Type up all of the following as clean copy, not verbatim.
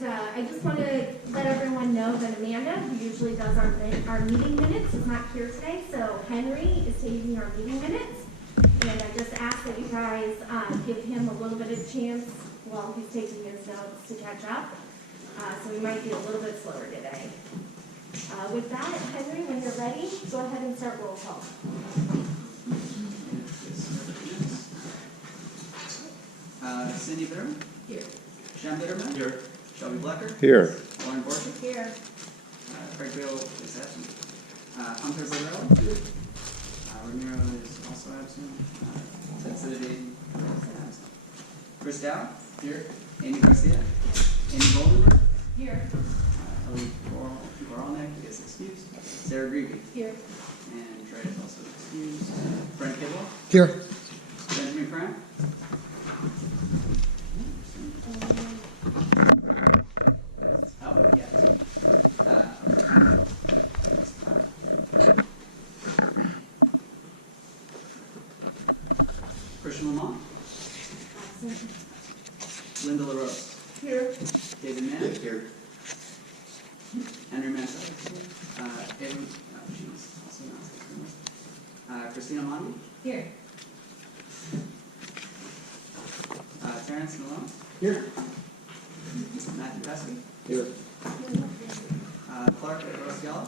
And I just want to let everyone know that Amanda, who usually does our meeting minutes, is not here today. So Henry is taking our meeting minutes. And I just ask that you guys give him a little bit of chance while he's taking his notes to catch up. So we might be a little bit slower today. With that, Henry, when you're ready, go ahead and start roll call. Cindy Bitterman? Here. Shem Bitterman? Here. Shelby Blecker? Here. Lauren Borchert? Here. Craig Bill is absent. Hunter Barrero? Here. Ramiro is also absent. Ted Sidney is absent. Chris Dow? Here. Amy Garcia? Amy Goldenberg? Here. Ellie Goralnik is excused. Sarah Greavy? Here. And Trey is also excused. Brent Kibble? Here. Benjamin Cramp? Oh, yes. Christian Lamont? Linda LaRose? Here. David Mann? Here. Henry Manson? Evan, she's also not. Christina Mondi? Here. Terrence Malone? Here. Matthew Pesky? Here. Clark Rosciello?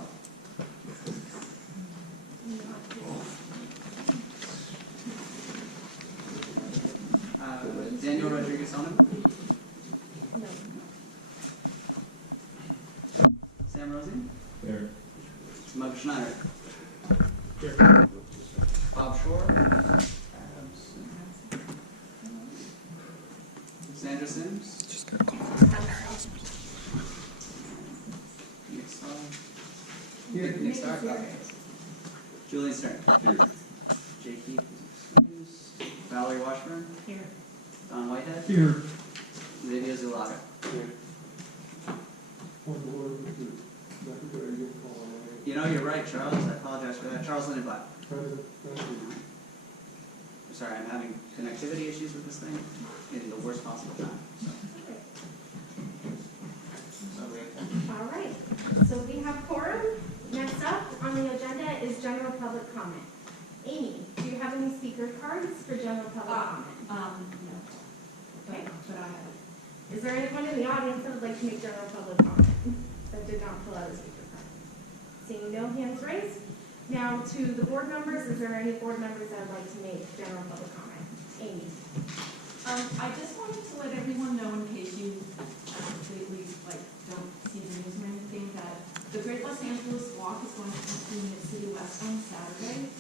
Daniel Rodriguez Onem? No. Sam Rosen? Here. Mug Schneider? Here. Bob Shore? Sandra Sims? Just gonna call. Nick Starr? Here. Nick Starr? Okay. Julian Stern? Here. Jake Heath is excused. Valerie Washburn? Here. Don Whitehead? Here. Lydia Zulaga? Here. You know, you're right, Charles. I apologize for that. Charles Lindenblatt. Sorry, I'm having connectivity issues with this thing in the worst possible time. All right. So we have quorum. Next up on the agenda is general public comment. Amy, do you have any speaker cards for general public comment? No. Okay. But I have. Is there anyone in the audience that would like to make general public comment that did not fill out a speaker card? Seeing no hands raised. Now to the board members, is there any board members that would like to make general public comment? Amy. I just wanted to let everyone know, in case you completely don't see the news or anything, that the Great Los Angeles Walk is going to continue at City West on Saturday.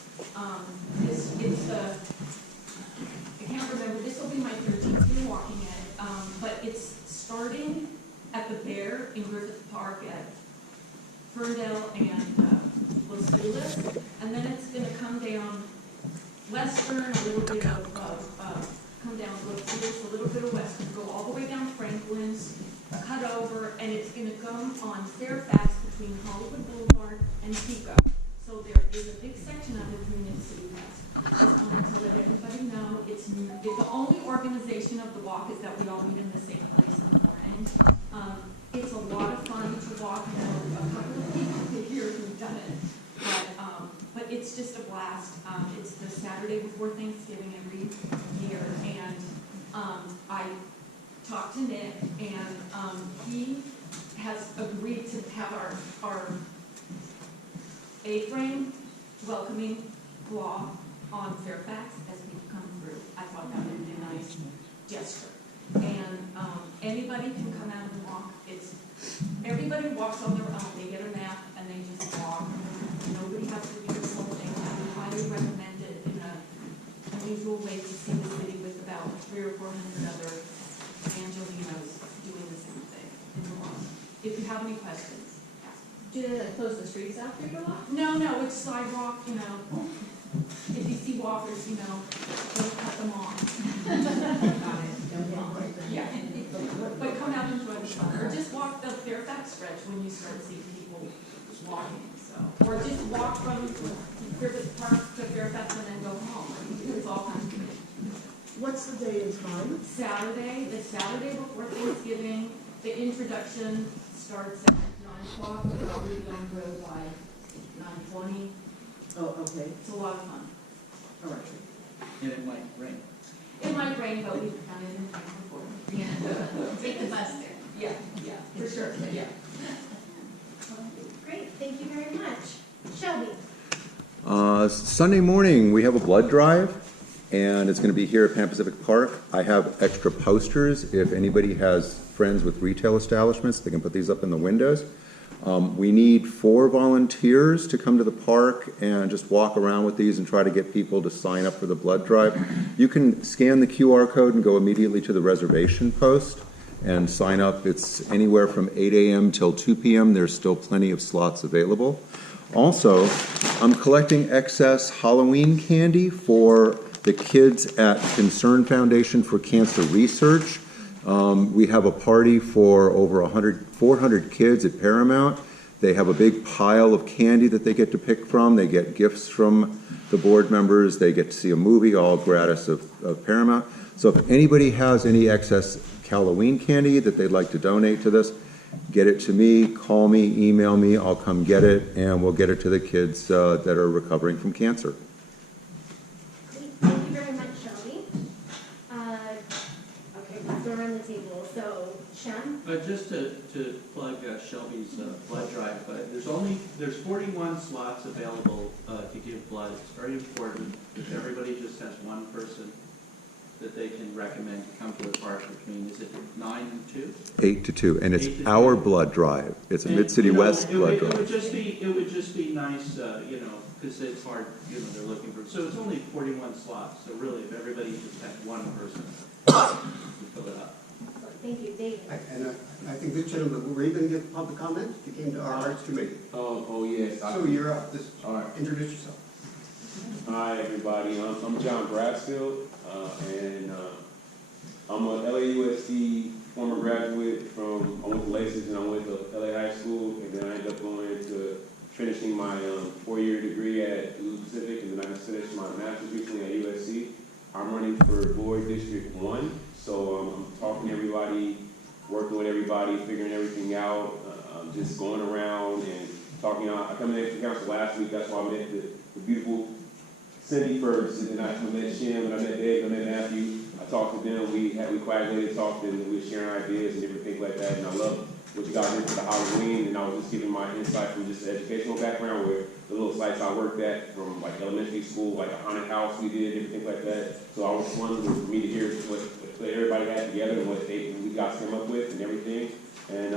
I can't remember, this will be my 13th year walking it, but it's starting at the Bear in Griffith Park at Ferndale and Los Feliz, and then it's going to come down Western, a little bit of come down Los Feliz, a little bit of Western, go all the way down Franklin's, cut over, and it's going to come on Fairfax between Hollywood Boulevard and Pico. So there is a big section of it between the City West. Just wanted to let everybody know it's the only organization of the walk is that we all meet in the same place in the morning. It's a lot of fun to walk. I know a couple of people here who've done it, but it's just a blast. It's the Saturday before Thanksgiving every year, and I talked to Nick, and he has agreed to have our A-frame welcoming law on Fairfax as people come through. I thought that would be a nice gesture. And anybody can come out and walk. Everybody walks on their own. They get a map and they just walk. Nobody has to do this whole thing. I would highly recommend it in an unusual way to see the city with about 300 or 400 other Angelinos doing the same thing in the walk. If you have any questions, ask. Do they close the streets after you walk? No, it's sidewalk, If you see walkers, don't cut them off. Yeah. But come out and enjoy the fun. Or just walk the Fairfax stretch when you start seeing people walking. Or just walk from Griffith Park to Fairfax and then go home. It's all kinds of things. What's the day and time? The Saturday before Thanksgiving The introduction starts at 9 o'clock, but I'll be on the road by 9:20. Oh, okay, It's a lot of fun. all right. And it might rain. It might rain, but we've done it in time before. Take the bus there. Yeah, for sure, yeah. Great, thank you very much. Shelby? Sunday morning, we have a blood drive, and it's going to be here at Pan Pacific Park. I have extra posters. If anybody has friends with retail establishments, they can put these up in the windows. We need 4 volunteers to come to the park and just walk around with these and try to get people to sign up for the blood drive. You can scan the QR code and go immediately to the reservation post and sign up. It's anywhere from 8 a.m. till 2 p.m. There's still plenty of slots available. Also, I'm collecting excess Halloween candy for the kids at Concern Foundation for Cancer Research. We have a party for over 400 kids at Paramount. They have a big pile of candy that they get to pick from. They get gifts from the board members. They get to see a movie, all gratis of Paramount. So if anybody has any excess Halloween candy that they'd like to donate to this, get it to me, call me, email me, I'll come get it, and we'll get it to the kids that are recovering from cancer. Great, thank you very much, Shelby. Okay, let's go around the table. So, Shem? Just to plug Shelby's blood drive, there's 41 slots available to give blood. It's very important that everybody just has one person that they can recommend to come to the park between, is it 9 and 2? 8 to 2, and 8 it's to our 2. blood drive. It's a And, Mid-City West blood It would drive. just be nice, because it's hard, they're looking for, so it's only 41 slots, so really, if everybody just had one person, we fill it up. Thank you, David. And I think this gentleman, were you going to give public comment? You came to our Arts Committee. Oh, yes. So you're up. Just All right. introduce yourself. Hi, everybody. I'm John Brassfield, and I'm a LAUSD former graduate from, I went to LACES and I went to LA High School, and then I ended up going to finishing my 4-year degree at Pacific, and then I finished my master's recently at USC. I'm running for Board District 1, so I'm talking to everybody, working with everybody, figuring everything out, just going around and talking. I come in to council last week, that's why I met the beautiful Cindy first, and then I met Shem, and I met Dave, and I met Matthew. I talked to them, we coagulated, talked, and we were sharing ideas and different things like that, and I love what you got here for the Halloween, and I was just giving my insight from just the educational background, where the little sites I worked at, from like elementary school, like a haunted house we did, different things like that. So I was wondering for me to hear what everybody had together and what we guys came up with and everything. And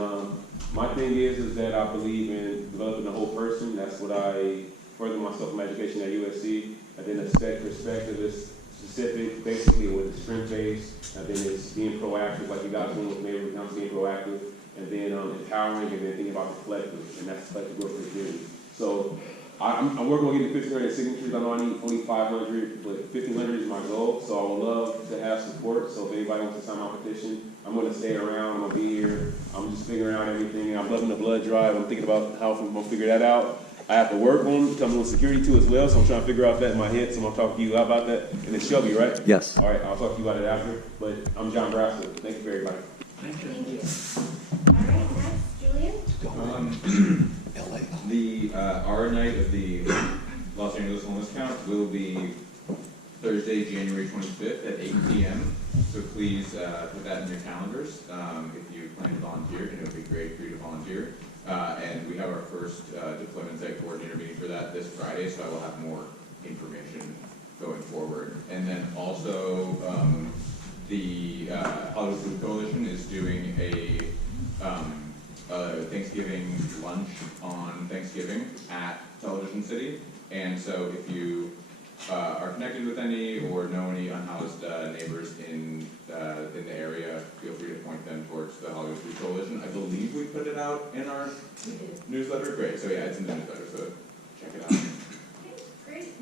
my thing is that I believe in developing the whole person. That's what I further myself in my education at USC. And then the perspective is specific, basically with strength-based, and then it's being proactive, like you guys doing with neighborhood council, being proactive, and then empowering, and then thinking about the collective, and that's collective growth for the community. So I'm working on getting 1,500 signatures. I know I need only 500, but 1,500 is my goal. So I would love to have support. So if anybody wants to sign my petition, I'm going to stay around. I'm going to be here. I'm just figuring out everything. I'm loving the blood drive. I'm thinking about how I'm going to figure that out. I have to work on becoming with security too as well. So I'm trying to figure out that in my head. So I'm going to talk to you about that. And it's Shelby, right? Yes. All right. I'll talk to you about it after. But I'm John Brassfield. Thank you for everybody. Thank you. All right, next, Julian. Our night of the Los Angeles Homeless Count will be Thursday, January 25th at 8 p.m. So please put that in your calendars if you plan to volunteer, and it would be great for you to volunteer. And we have our first deployment site coordinator meeting for that this Friday, so I will have more information going forward. And then also the Hollywood Food Coalition is doing a Thanksgiving lunch on Thanksgiving at Television City. And so if you are connected with any or know any unhoused neighbors in the area, feel free to point them towards the Hollywood Food Coalition. I believe we put it out in our newsletter. Great. So yeah, it's in the newsletter, so check it out. Okay, great.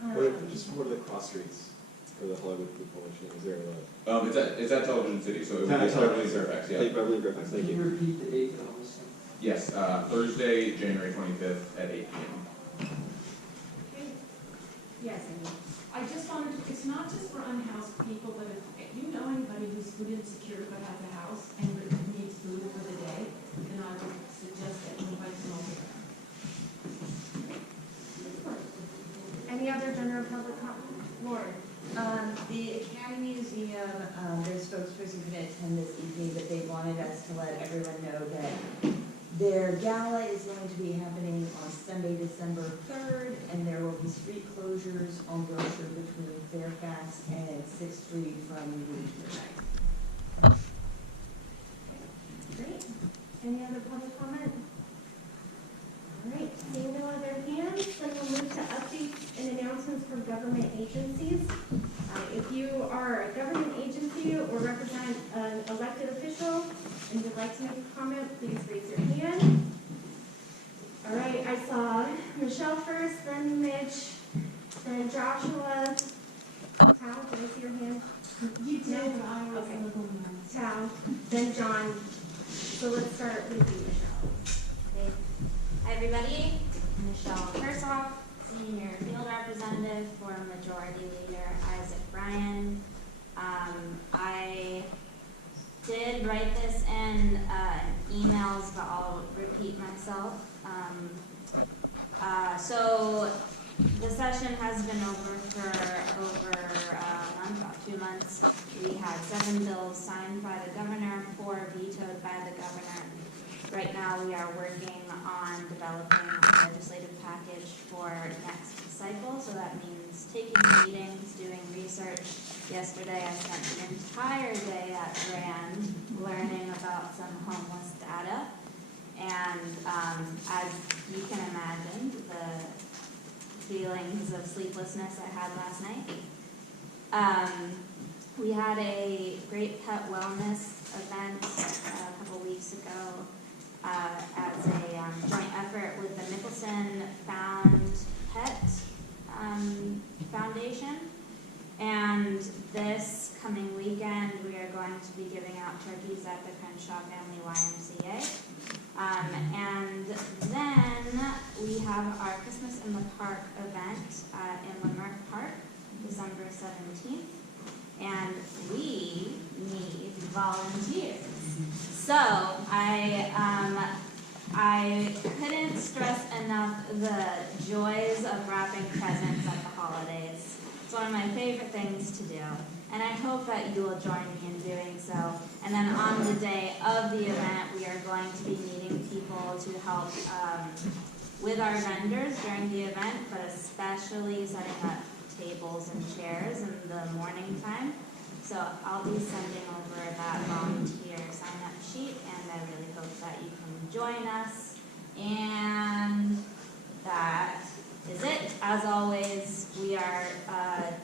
What are the cross streets for the Hollywood Food Coalition? Is there It's at Television City, so it would be Beverly Fairfax, yeah. Beverly Fairfax, thank Can you you. repeat the date of this? Yes, Thursday, January 25th at 8 p.m. Okay. Yes, Amy. I just wanted to, it's not just for unhoused people, but if you know anybody who's food insecure but has a house and needs food, General public comment. Lauren. The Academy Museum, their spokesperson couldn't attend this evening, but they wanted us to let everyone know that their gala is going to be happening on Sunday, December 3rd, and there will be street closures on Grocer between Fairfax and 6th Street from noon to midnight. Great. Any other public comment? All right, seeing no other hands, then we'll move to updates and announcements from government agencies. If you are a government agency or represent an elected official and would like to make a comment, please raise your hand. All right, I saw Michelle first, then Mitch, then Joshua. Tal, did I see your hand? You did, No? but I was Okay. a little nervous. Tal, then John. So let's start with you, Michelle. Okay. Hi, everybody. Michelle Persoff, Senior Field Representative for Majority Leader Isaac Bryan. I did write this in emails, but I'll repeat myself. So the session has been over for over a month, about 2 months. We had 7 bills signed by the governor, 4 vetoed by the governor. Right now, we are working on developing a legislative package for next cycle, so that means taking meetings, doing research. Yesterday, I spent an entire day at Rand learning about some homeless data, and as you can imagine, the feelings of sleeplessness I had last night. We had a great pet wellness event a couple weeks ago as a joint effort with the Nicholson Found Pet Foundation. And this coming weekend, we are going to be giving out turkeys at the Crenshaw Family YMCA. And then we have our Christmas in the Park event in Limerick Park, December 17th. And we need volunteers. So I couldn't stress enough the joys of wrapping presents at the holidays. It's one of my favorite things to do, and I hope that you will join me in doing so. And then on the day of the event, we are going to be meeting people to help with our vendors during the event, but especially setting up tables and chairs in the morning time. So I'll be sending over that volunteer sign-up sheet, and I really hope that you can join us. And that is it. As always, we are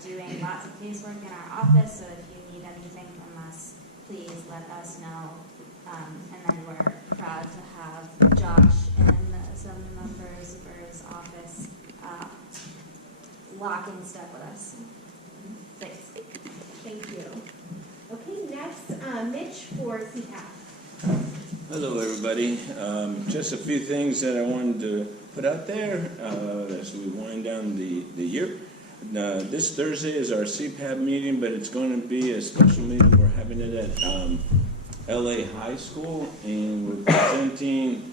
doing lots of casework in our office, so if you need anything from us, please let us know. And then we're proud to have Josh and some members of his office lock in step with us. Thanks. Thank you. Okay, next, Mitch for CPAP. Hello, everybody. Just a few things that I wanted to put out there as we wind down the year. This Thursday is our CPAP meeting, but it's going to be a special meeting. We're having it at LA High School, and we're presenting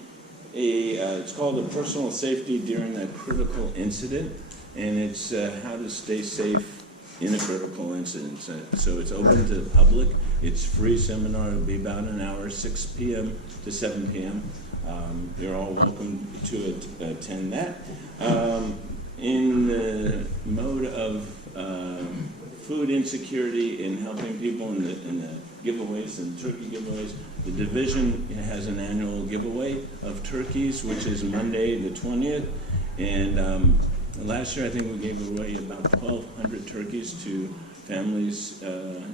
it's called a personal safety during a critical incident, and it's how to stay safe in a critical incident. So it's open to the public. It's free seminar. It'll be about an hour, 6 p.m. to 7 p.m. You're all welcome to attend that. In the mode of food insecurity and helping people in the giveaways and turkey giveaways, the division has an annual giveaway of turkeys, which is Monday the 20th. And last year, I think we gave away about 1,200 turkeys to families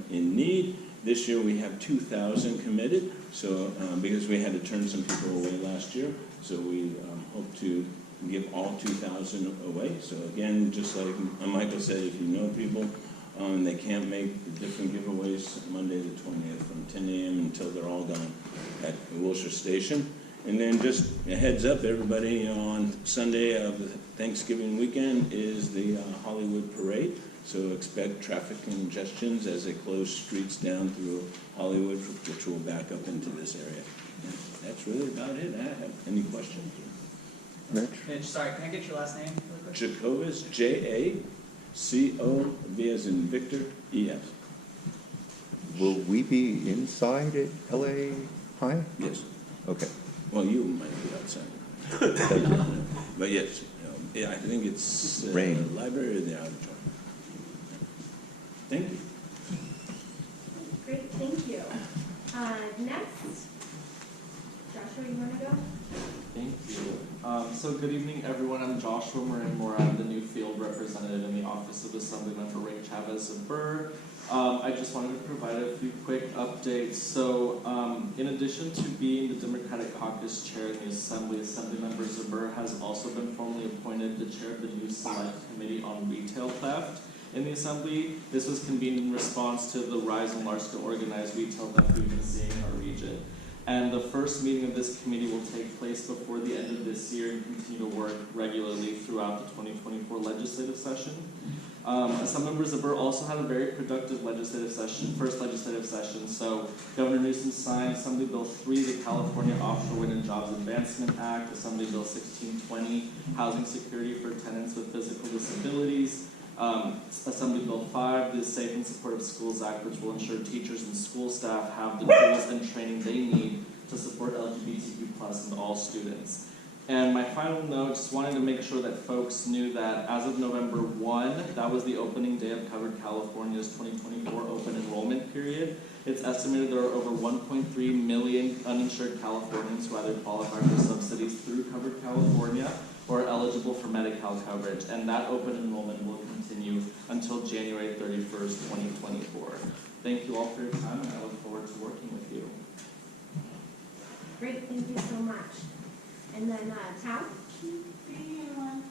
in need. This year, we have 2,000 committed, so because we had to turn some people away last year, so we hope to give all 2,000 away. So again, just like Michael said, if you know people, they can't make the different giveaways Monday the 20th from 10 a.m. until they're all gone at Wilshire Station. And then just a heads up, everybody, on Sunday of the Thanksgiving weekend is the Hollywood Parade. So expect traffic congestions as they close streets down through Hollywood, which will back up into this area. And that's really about it. I have any questions? Mitch, sorry, can I get your last name really quick? Jacobus, J-A-C-O-B-U-S. CO, V as in Victor, ES. Will we be inside at LA High? Yes. Okay. Well, you might be outside. But yes, yeah, I think it's Rain. library or the auditorium. Thank you. Great, thank you. Next, Joshua, you wanna go? Thank you. So good evening, everyone. I'm Joshua Moran-Moore. I'm the new field representative in the Office of Assemblymember Ray Chavez of Burr. I just wanted to provide a few quick updates. So in addition to being the Democratic Caucus Chair in the Assembly, Assemblymember Zabur has also been formally appointed the Chair of the new Select Committee on Retail Theft in the Assembly. This was convened in response to the rise in large-scale organized retail theft we've been seeing in our region. And the first meeting of this committee will take place before the end of this year and continue to work regularly throughout the 2024 legislative session. Some members of Burr also had a very productive first legislative session. So Governor Newsom signed Assembly Bill 3, the California Offshore Wind and Jobs Advancement Act, Assembly Bill 1620, Housing Security for Tenants with Physical Disabilities, Assembly Bill 5, the Safe and Supportive Schools Act, which will ensure teachers and school staff have the tools and training they need to support LGBTQ+ and all students. And my final note, just wanted to make sure that folks knew that as of November 1, that was the opening day of Covered California's 2024 open enrollment period. It's estimated there are over 1.3 million uninsured Californians who either qualify for subsidies through Covered California or are eligible for Medi-Cal coverage, and that open enrollment will continue until January 31st, 2024. Thank you all for your time, and I look forward to working with you. Great, thank you so much. And then, Tal? Good evening, everyone.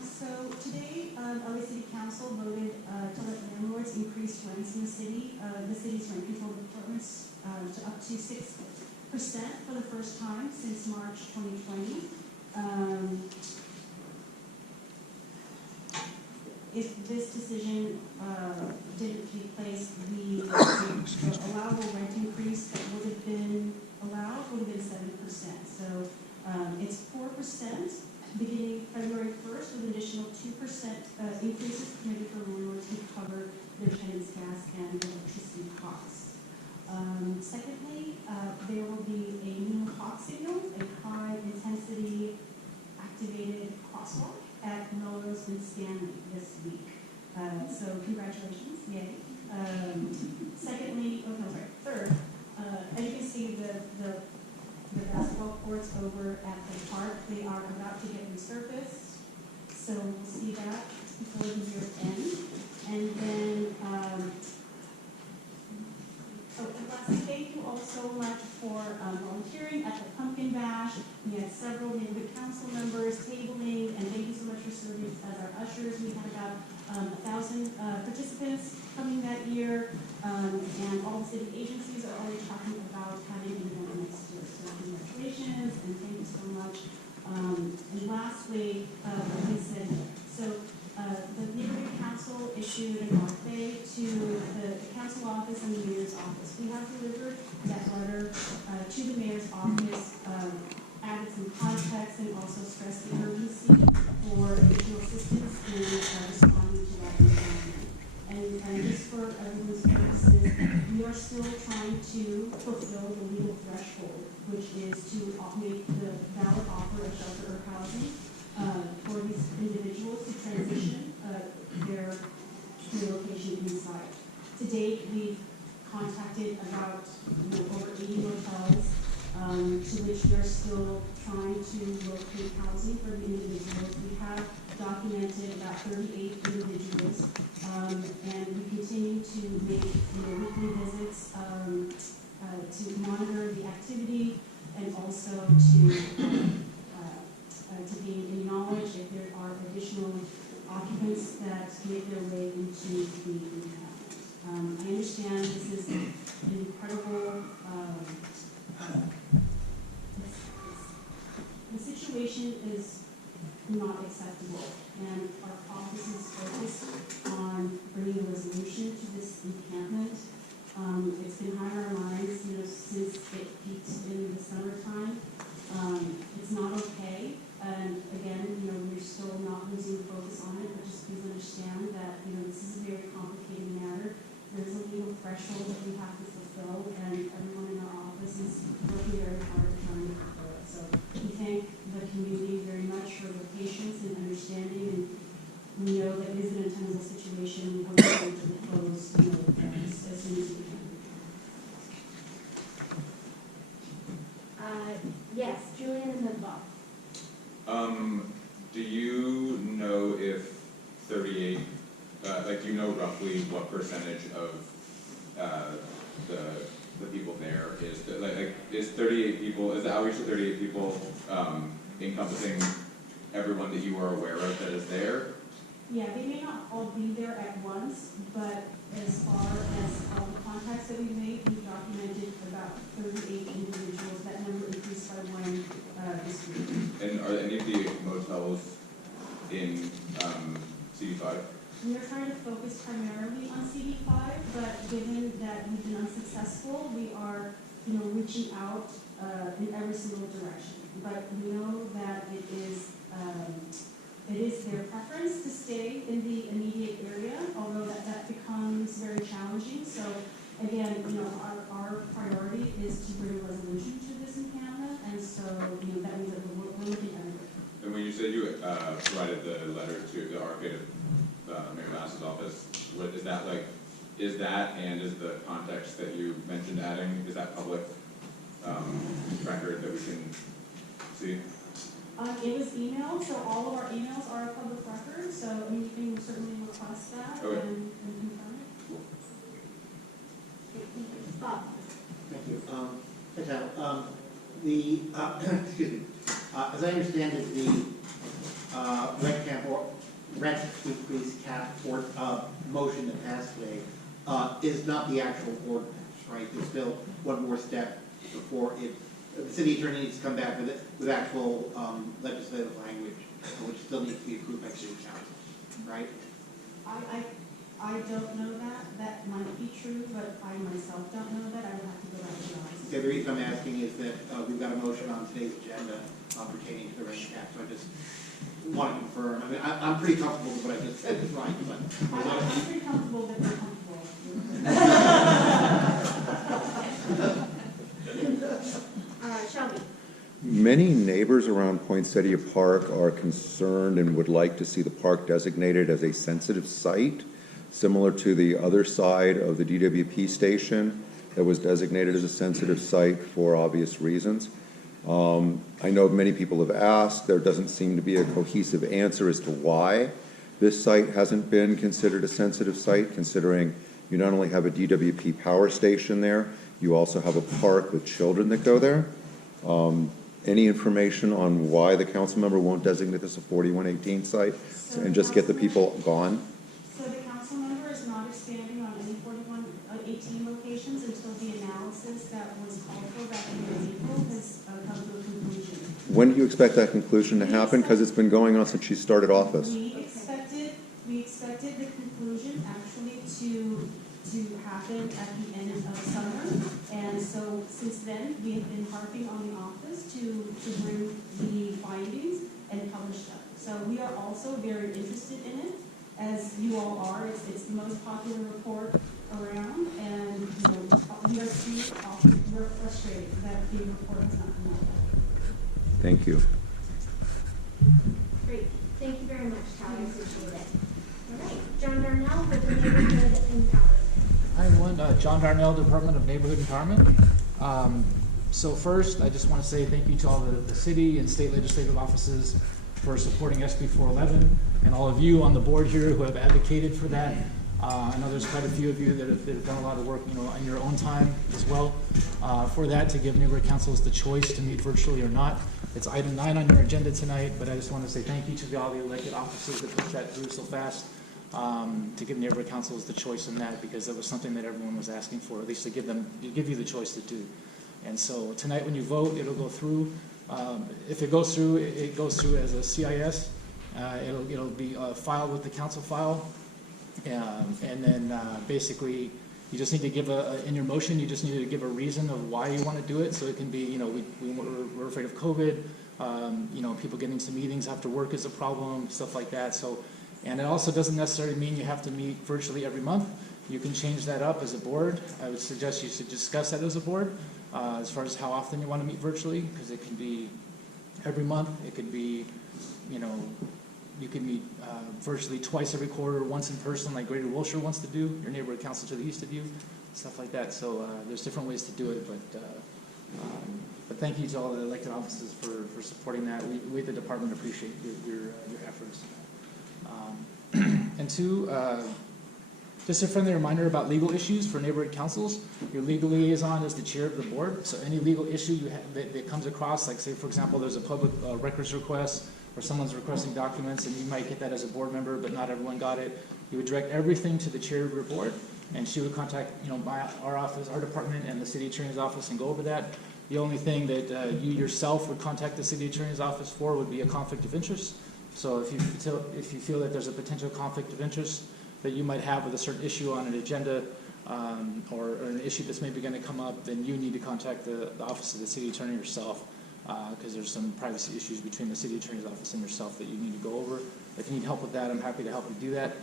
So today, LA City Council voted to let landlords increase rents in the city. The city's rent control departments to up to 6% for the first time since March 2020. If this decision didn't take place, the allowable rent increase that would have been allowed would have been 7%. So it's 4% beginning February 1st with an additional 2% increases permitted for landlords who cover their tenants' gas and electricity costs. Secondly, there will be a new hawk signal, a high-intensity activated crosswalk at Melrose and Stanley this week. So congratulations, yay. Third, as you can see, the basketball courts over at the park, they are about to get resurfaced. So we'll see that before the year ends. And then, lastly, thank you all so much for volunteering at the Pumpkin Bash. We had several neighborhood council members tabling, and thank you so much for serving as our ushers. We had about 1,000 participants coming that year, and all the city agencies are already talking about having an event next year. So congratulations, and thank you so much. And lastly, like I said, the neighborhood council issued an RFA to the council office and the mayor's office. We have delivered that letter to the mayor's office, added some context, and also stressed the urgency for additional assistance in responding to that environment. And just for everyone's purposes, we are still trying to fulfill the legal threshold, which is to make the valid offer of shelter or housing for these individuals to transition their relocation inside. To date, we've contacted about over 80 hotels to which we are still trying to locate housing for the individuals. We have documented about 38 individuals, and we continue to make weekly visits to monitor the activity and also to gain any knowledge if there are additional occupants that make their way into the encampment. I understand this is an incredible, the situation is not acceptable, and our office is focused on bringing a resolution to this encampment. It's been high on Yes, Julian and then Bob. Do you know if 38, do you know roughly what percentage of, the people there is, is 38 people, is the outreach to 38 people, encompassing everyone that you are aware of that is there? Yeah, they may not all be there at once, but as far as all the contacts that we've made, we've documented about 38 individuals. That number increased by one this week. And are any of the motels in CD5? We are trying to focus primarily on CD5, but given that we've been unsuccessful, we are, reaching out in every single direction. But we know that it is their preference to stay in the immediate area, although that becomes very challenging. So again, our priority is to bring a resolution to this encampment, and so that means that we're looking at it. And when you said you provided the letter to the arcade of Mayor Bass's office, what is that like? Is that and is the context that you mentioned adding, is that public record that we can see? It was emailed, so all of our emails are a public record, so you can certainly request that Okay. and confirm it. Bob. Thank you. Excuse me, as I understand it, the rent increase cap or motion that passed today is not the actual ordinance, right? There's still one more step before the city attorney needs to come back with actual legislative language, which still needs to be approved by city council, right? I don't know that. That might be true, but I myself don't know that. I would have to go back to the office. Okay, the reason I'm asking is that we've got a motion on today's agenda pertaining to the rent cap, so I just want to confirm. I mean, I'm pretty comfortable with what I just said is right, but I'm pretty comfortable that they're comfortable. Shelby. Many neighbors around Poinsettia Park are concerned and would like to see the park designated as a sensitive site, similar to the other side of the DWP station that was designated as a sensitive site for obvious reasons. I know many people have asked. There doesn't seem to be a cohesive answer as to why this site hasn't been considered a sensitive site, considering you not only have a DWP power station there, you also have a park with children that go there. Any information on why the council member won't designate this a 4118 site and just get the people gone? So the council member is not expanding on any 4118 locations until the analysis that was called for back in April has come to a conclusion. When do you expect that conclusion to happen? Because it's been going on since she started office. We expected the conclusion actually to happen at the end of summer, and so since then we have been harping on the office to bring the findings and publish them. So we are also very interested in it, as you all are. It's the most popular report around, and we are we're frustrated that the report has not come out. Thank you. Great. Thank you very much, Callie. I appreciate it. All right. John Darnell with the Neighborhood Empowerment. Hi everyone, John Darnell, Department of Neighborhood Empowerment. So first, I just want to say thank you to all the city and state legislative offices for supporting SB 411, and all of you on the board here who have advocated for that. I know there's quite a few of you that have done a lot of work, on your own time as well, for that, to give neighborhood councils the choice to meet virtually or not. It's item 9 on your agenda tonight, but I just want to say thank you to all the elected officers that pushed that through so fast. To give neighborhood councils the choice in that, because that was something that everyone was asking for, at least to give you the choice to do. And so tonight when you vote, it'll go through. If it goes through, it goes through as a CIS. It'll be filed with the council file. And then basically you just need to give in your motion, you just need to give a reason of why you want to do it. So it can be, we're afraid of COVID, people getting to meetings after work is a problem, stuff like that. And it also doesn't necessarily mean you have to meet virtually every month. You can change that up as a board. I would suggest you should discuss that as a board, as far as how often you want to meet virtually, because it can be every month. It could be, you can meet virtually twice every quarter, once in person, like Greater Wilshire wants to do, your neighborhood council to the east of you, stuff like that. So there's different ways to do it, but thank you to all the elected offices for supporting that. We at the department appreciate your efforts. And two, just a friendly reminder about legal issues for neighborhood councils. Your legal liaison is the chair of the board, so any legal issue you have that comes across, like say for example, there's a public records request or someone's requesting documents and you might get that as a board member, but not everyone got it. You would direct everything to the chair of your board, and she would contact our office, our department, and the city attorney's office and go over that. The only thing that you yourself would contact the city attorney's office for would be a conflict of interest. So if you feel that there's a potential conflict of interest that you might have with a certain issue on an agenda, or an issue that's maybe going to come up, then you need to contact the office of the city attorney yourself, because there's some privacy issues between the city attorney's office and yourself that you need to go over. If you need help with that, I'm happy to help you do that.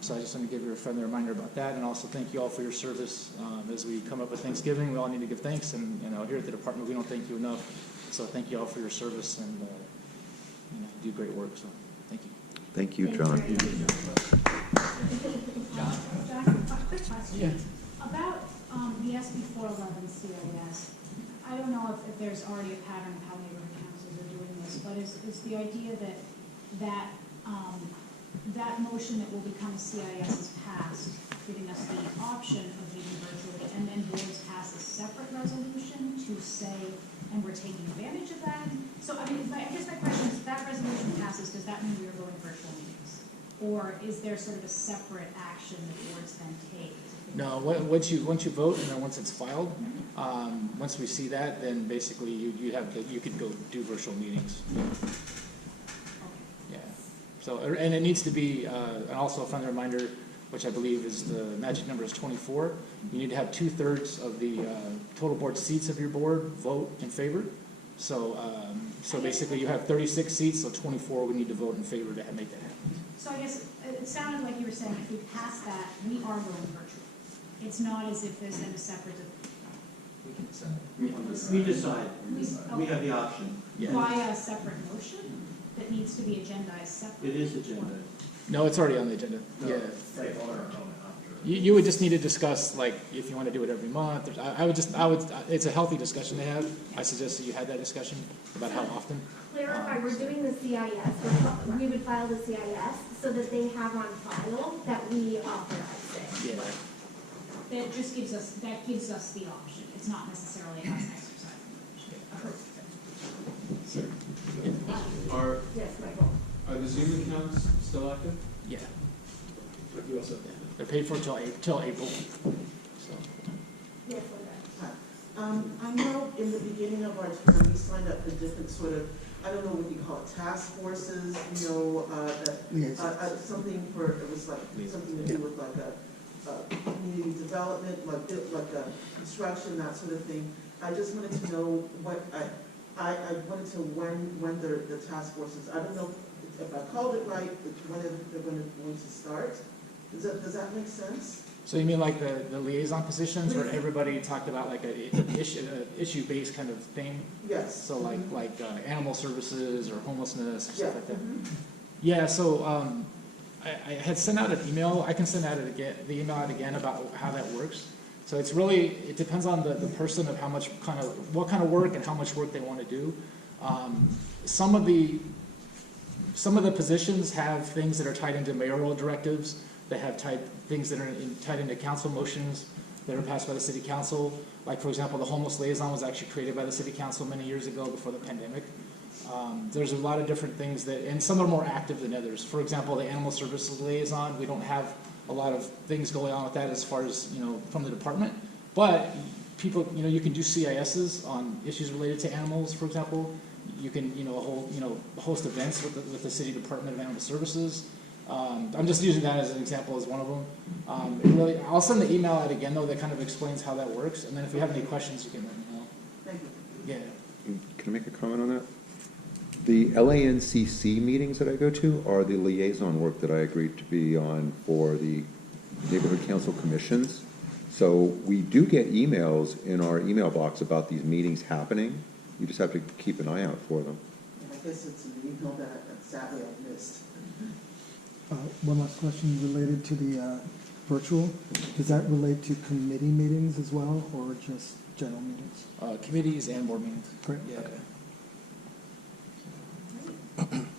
So I just want to give you a friendly reminder about that, and also thank you all for your service. As we come up with Thanksgiving, we all need to give thanks, and here at the department we don't thank you enough. So thank you all for your service, and do great work. So thank you. Thank you, John. John, a quick question. Yeah. About the SB 411 CIS, I don't know if there's already a pattern of how neighborhood councils are doing this, but is the idea that that motion that will become a CIS is passed, giving us the option of meeting virtually, and then boards pass a separate resolution to say, and we're taking advantage of that? So, I mean, I guess my question is, if that resolution passes, does that mean we are going virtual meetings? Or is there sort of a separate action that boards then take? No, once you vote, and then once it's filed, once we see that, then basically you could go do virtual meetings. Yeah. So, and it needs to be, and also a friendly reminder, which I believe is the magic number is 24. You need to have 2/3 of the total board seats of your board vote in favor. So, so basically you have 36 seats, so 24 we need to vote in favor to make that happen. So I guess it sounded like you were saying if we pass that, we are going virtual. It's not as if there's then a separate. We can decide. We decide. We have the option. Yeah. Via a separate motion that needs to be agendized separately. It is agenda. No, it's already on the agenda. Yeah. You would just need to discuss, like, if you want to do it every month. It's a healthy discussion to have. I suggest that you had that discussion about how often. Clarify, we're doing the CIS, we would file the CIS so that they have on file that we authorize it. Yeah. That just gives us the option. It's not necessarily us exercising the option. Yes, Michael. Are the Zoom accounts still active? Yeah. They're paid for till April. So. Yes, I know in the beginning of our term, we signed up for different sort of, I don't know what you call it, task forces, something for, it was like something to do with like a community development, like a construction, that sort of thing. I just wanted to know what, I wanted to when the task forces, I don't know if I called it right, when they're going to start. Does that make sense? So you mean like the liaison positions where everybody talked about like an issue-based kind of thing? Yes. So like animal services or homelessness or stuff like that? Mm-hmm. Yeah, so I had sent out an email. I can send out the email out again about how that works. So it depends on the person of what kind of work and how much work they want to do. Some of the positions have things that are tied into mayoral directives. They have things that are tied into council motions that are passed by the city council. Like, for example, the homeless liaison was actually created by the city council many years ago before the pandemic. There's a lot of different things and some are more active than others. For example, the animal services liaison, we don't have a lot of things going on with that as far as, from the department. But people, you can do CISs on issues related to animals, for example. You can, host events with the City Department of Animal Services. I'm just using that as an example as one of them. I'll send the email out again, though, that kind of explains how that works. And then if you have any questions, you can let me know. Thank you. Yeah. Can I make a comment on that? The LANCC meetings that I go to are the liaison work that I agreed to be on for the neighborhood council commissions. So we do get emails in our email box about these meetings happening. You just have to keep an eye out for them. I guess it's an email that sadly I've missed. One last question related to the virtual. Does that relate to committee meetings as well, or just general meetings? Committees and board meetings. Great. Yeah.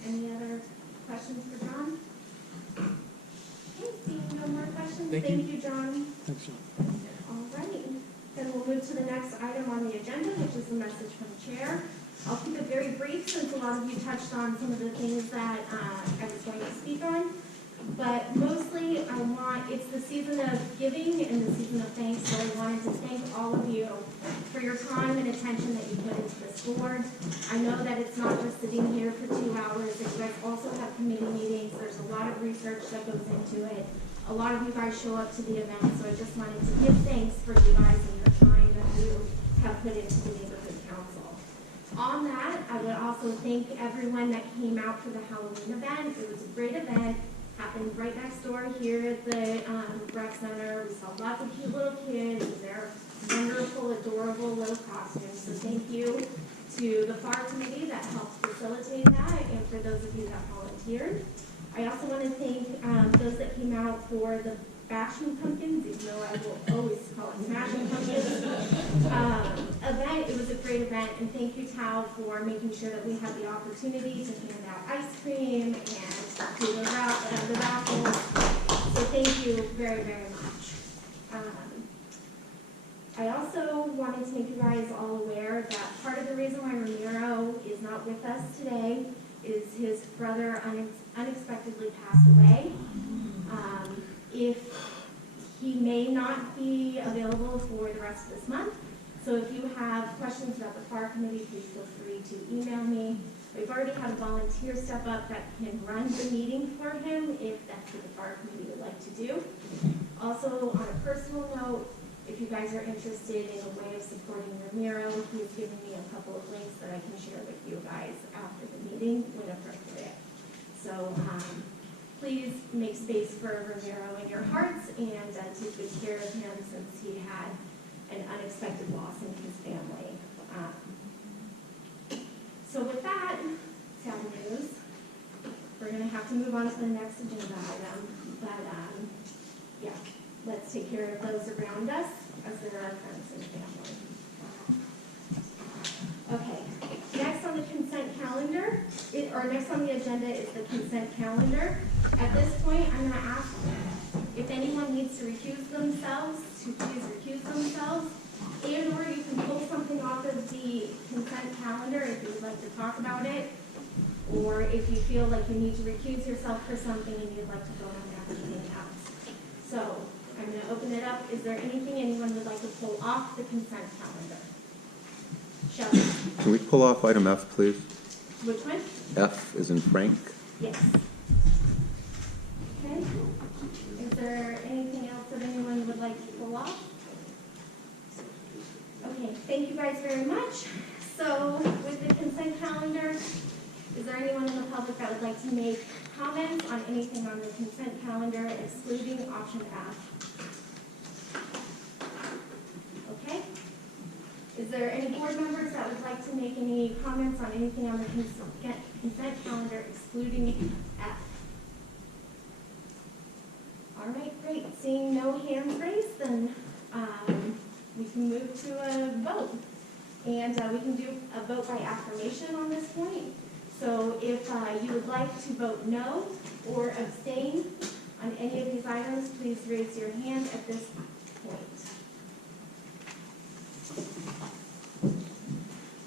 Any other questions for John? Okay, seeing no more questions, Thank you. thank you, John. Thanks, John. All right, then we'll move to the next item on the agenda, which is the message from the chair. I'll keep it very brief since a lot of you touched on some of the things that I was going to speak on. But mostly it's the season of giving and the season of thanks, so I wanted to thank all of you for your time and attention that you put into this board. I know that it's not just sitting here for 2 hours, that you guys also have committee meetings, there's a lot of research that goes into it. A lot of you guys show up to the event, so I just wanted to give thanks for you guys and your time that you have put into the neighborhood council. On that, I would also thank everyone that came out for the Halloween event. It was a great event. Happened right next door here at the rec center. We saw lots of cute little kids in their wonderful, adorable little costumes. So thank you to the FAR committee that helped facilitate that, and for those of you that volunteered. I also want to thank those that came out for the Bashing Pumpkins, even though I will always call it Smashing Pumpkins event. It was a great event, and thank you, Tao, for making sure that we had the opportunity to hand out ice cream and do the raffles. So thank you very, very much. I also wanted to make you guys all aware that part of the reason why Ramiro is not with us today is his brother unexpectedly passed away. If he may not be available for the rest of this month, so if you have questions about the FAR committee, please feel free to email me. We've already had a volunteer step up that can run the meeting for him if that's what the FAR committee would like to do. Also, on a personal note, if you guys are interested in a way of supporting Ramiro, he's given me a couple of links that I can share with you guys after the meeting when appropriate. So please make space for Ramiro in your hearts and take good care of him since he had an unexpected loss in his family. So with that, sad news, we're going to have to move on to the next agenda item. But yeah, let's take care of those around us as they're our friends and family. Okay, next on the consent calendar, next on the agenda is the consent calendar. At this point, I'm going to ask if anyone needs to recuse themselves, to please recuse themselves, and/or you can pull something off of the consent calendar if you would like to talk about it, or if you feel like you need to recuse yourself for something and you'd like to go on anything else. So I'm going to open it up. Is there anything anyone would like to pull off the consent calendar? Shelley? Can we pull off item F, please? Which one? F is in Frank. Yes. Okay. Is there anything else that anyone would like to pull off? Okay, thank you guys very much. So with the consent calendar, is there anyone in the public that would like to make comments on anything on the consent calendar excluding option F? Okay. Is there any board members that would like to make any comments on anything on the consent calendar excluding F? All right, great. Seeing no hands raised, then we can move to a vote. And we can do a vote by affirmation on this point. So if you would like to vote no or abstain on any of these items, please raise your hand at this point.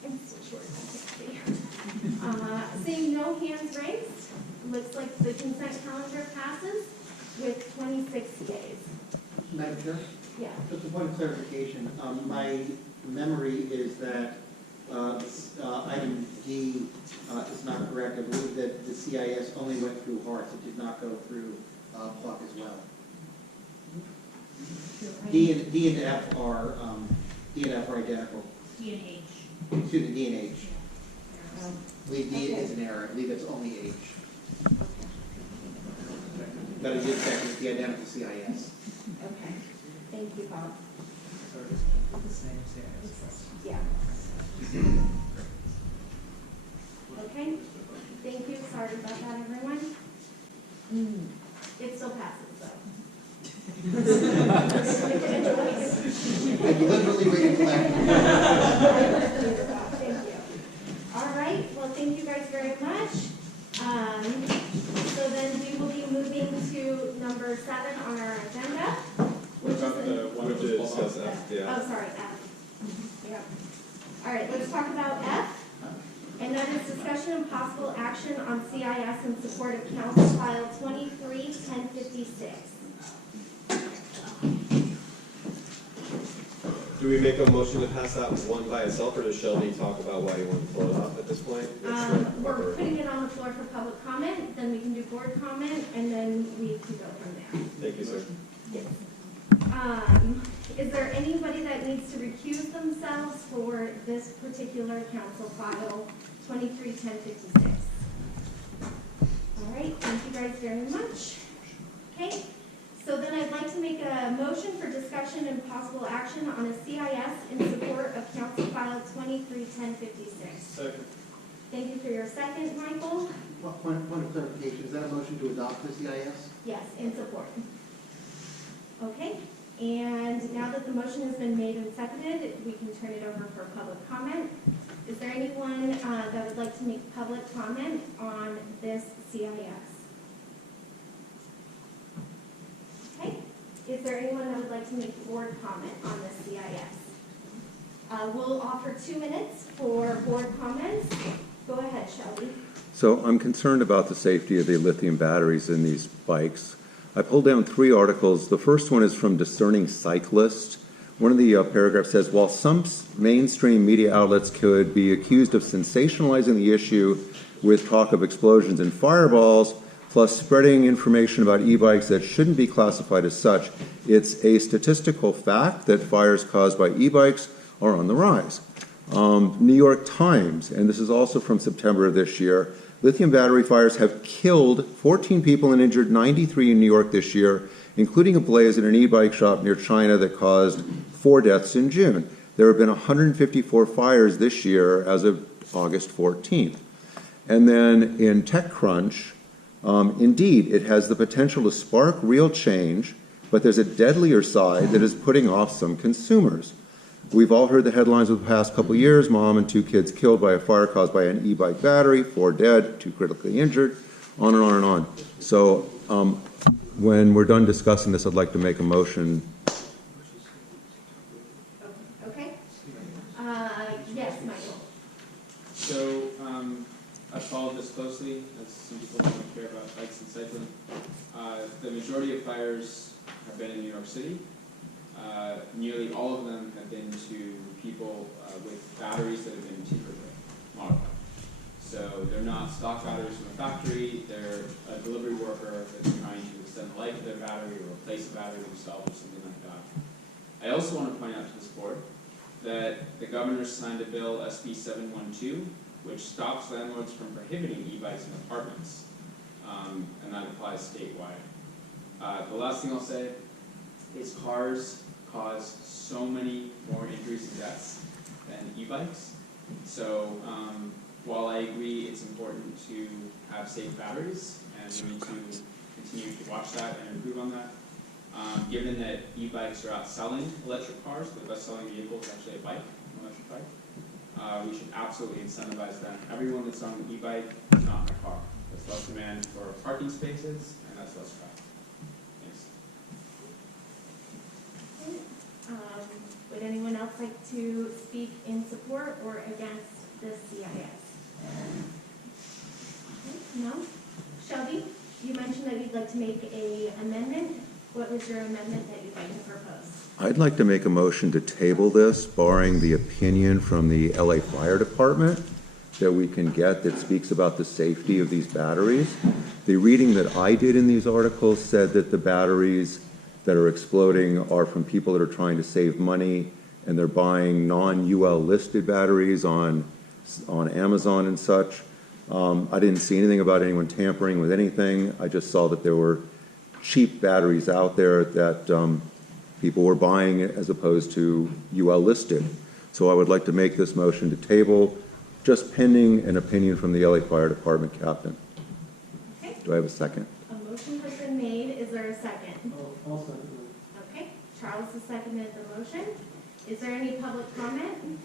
I'm still short, I can't see. Seeing no hands raised, looks like the consent calendar passes with 26 yeas. Madam Chair? Yeah. Just a point of clarification. My memory is that item D is not correct. I believe that the CIS only went through Hearts. It did not go through Pluck as well. D and F are identical. D and H. Excuse me, D and H. I believe D is an error. I believe it's only H. But I did check with the identical CIS. Okay. Thank you, Bob. Yeah. Okay. Thank you. Sorry about that, everyone. It still passes, though. I deliberately waited till after. Thank you. All right, well, thank you guys very much. So then we will be moving to number 7 on our agenda, which is oh, sorry, F. Yep. All right, let's talk about F, and that is discussion and possible action on CIS in support of Council File 23-1056. Do we make a motion to pass that one by itself, or does Shelby talk about why you want to pull it up at this point? We're putting it on the floor for public comment, then we can do board comment, and then we can go from there. Thank you, sir. Yes. Is there anybody that needs to recuse themselves for this particular council file, 23-1056? All right, thank you guys very much. Okay, so then I'd like to make a motion for discussion and possible action on a CIS in support of council file 23-1056. Second. Thank you for your second, Michael. Point of clarification, is that a motion to adopt the CIS? Yes, in support. Okay, and now that the motion has been made and seconded, we can turn it over for public comment. Is there anyone that would like to make public comment on this CIS? Okay, is there anyone that would like to make board comment on this CIS? We'll offer 2 minutes for board comments. Go ahead, Shelby. So I'm concerned about the safety of the lithium batteries in these bikes. I pulled down 3 articles. The first one is from Discerning Cyclist. One of the paragraphs says, while some mainstream media outlets could be accused of sensationalizing the issue with talk of explosions and fireballs, plus spreading information about e-bikes that shouldn't be classified as such, it's a statistical fact that fires caused by e-bikes are on the rise. New York Times, and this is also from September of this year, lithium battery fires have killed 14 people and injured 93 in New York this year, including a blaze at an e-bike shop near China that caused 4 deaths in June. There have been 154 fires this year as of August 14th. And then in TechCrunch, indeed, it has the potential to spark real change, but there's a deadlier side that is putting off some consumers. We've all heard the headlines of the past couple of years, mom and 2 kids killed by a fire caused by an e-bike battery, 4 dead, 2 critically injured, on and on and on. So when we're done discussing this, I'd like to make a motion. Okay. Yes, Michael. So, I've followed this closely, as some people don't care about bikes and cycling. The majority of fires have been in New York City. Nearly all of them have been to people with batteries that have been tinkered with, modified. So they're not stock batteries from a factory, they're a delivery worker that's trying to extend the life of their battery or replace a battery themselves or something like that. I also want to point out to this board that the governor signed a bill, SB 712, which stops landlords from prohibiting e-bikes in apartments, and that applies statewide. The last thing I'll say is cars cause so many more injuries and deaths than e-bikes. So while I agree it's important to have safe batteries, and we need to continue to watch that and improve on that, given that e-bikes are outselling electric cars, the best-selling vehicle is actually a bike, an electric bike, we should absolutely incentivize them. Everyone that's on an e-bike is not in a car. That's less demand for parking spaces, and that's less traffic. Would anyone else like to speak in support or against this CIS? No? Shelby, you mentioned that you'd like to make an amendment. What was your amendment that you'd like to propose? I'd like to make a motion to table this, barring the opinion from the LA Fire Department that we can get that speaks about the safety of these batteries. The reading that I did in these articles said that the batteries that are exploding are from people that are trying to save money, and they're buying non-UL listed batteries on Amazon and such. I didn't see anything about anyone tampering with anything. I just saw that there were cheap batteries out there that people were buying as opposed to UL listed. So I would like to make this motion to table, just pending an opinion from the LA Fire Department captain. Okay. Do I have a second? A motion has been made. Is there a second? I'll second Okay. Charles has seconded the motion. Is there any public comment?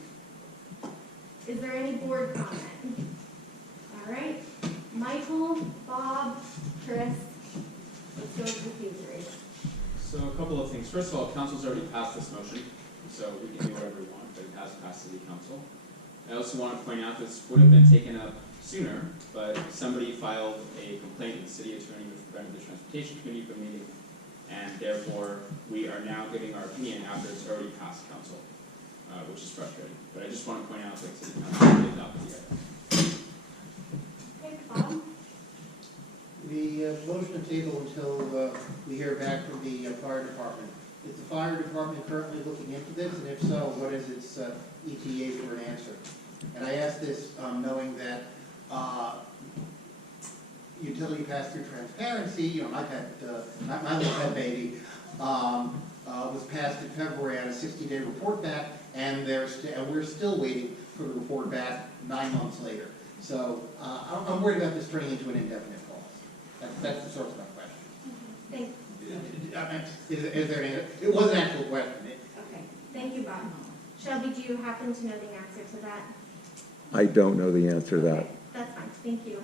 Is there any board comment? All right, Michael, Bob, Chris, let's go with you three. So a couple of things. First of all, council's already passed this motion, so we can do whatever we want, but it has passed city council. I also want to point out this would have been taken up sooner, but somebody filed a complaint with the city attorney which prevented the transportation committee from meeting, and therefore we are now giving our opinion after it's already passed council, which is frustrating. But I just want to point out that city council did adopt the item. Okay, Bob? The motion to table until we hear back from the fire department. Is the fire department currently looking into this, and if so, what is its ETA for an answer? And I ask this knowing that utility pass-through transparency, you know, my little pet baby, was passed in February on a 60-day report back, and we're still waiting for the report back 9 months later. So I'm worried about this turning into an indefinite pause. That's the source of my question. Thank you. Is there any, it was an actual question. Okay, thank you, Bob. Shelby, do you happen to know the answer to that? I don't know the answer to that. Okay, that's fine, thank you.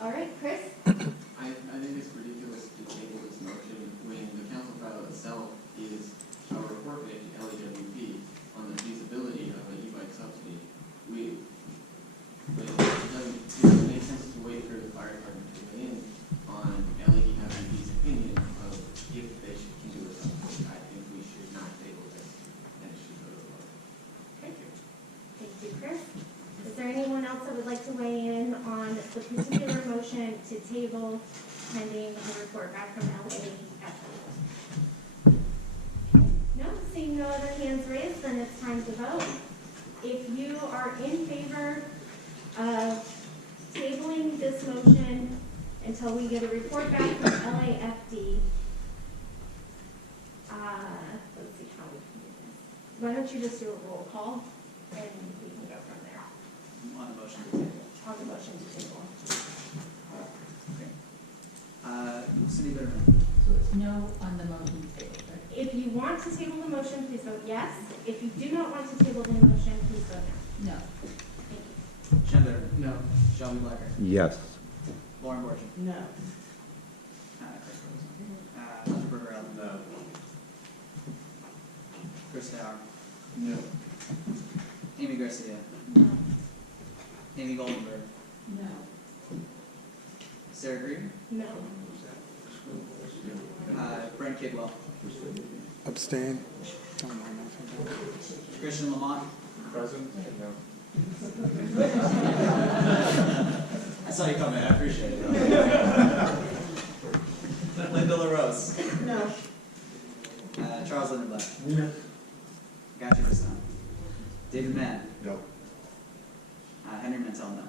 All right, Chris? I think it's ridiculous to table this motion when the council file itself is a report made to LAWP on the feasibility of an e-bike subsidy. It doesn't make sense to wait for the fire department to weigh in on LAWP's opinion of if they can do a subsidy. I think we should not table this and it should go to the vote. Thank you. Thank you, Chris. Is there anyone else that would like to weigh in on the particular motion to table pending the report back from LAFD? No, seeing no other hands raised, then it's time to vote. If you are in favor of tabling this motion until we get a report back from LAFD, let's see how we can do this. Why don't you just do a roll call and we can go from there. On the motion to table. On the motion to table. City Bitterman. So it's no on the motion to table, right? If you want to table the motion, please vote yes. If you do not want to table the motion, please vote no. No. Thank you. Shem Bitterman. No. Shelby Blacker. Yes. Lauren Borgia. No. Chris Rosen. Hunter Burger. No. Chris Dower. No. Amy Garcia. No. Amy Goldenberg. No. Sarah Green. No. Brent Kidwell. Abstain. Christian Lamont. Present? No. I saw you coming, I appreciate it. Linda LaRose. No. Charles Lindenblatt. Yes. Got you this time. David Mann. No. Henry Mantel, no.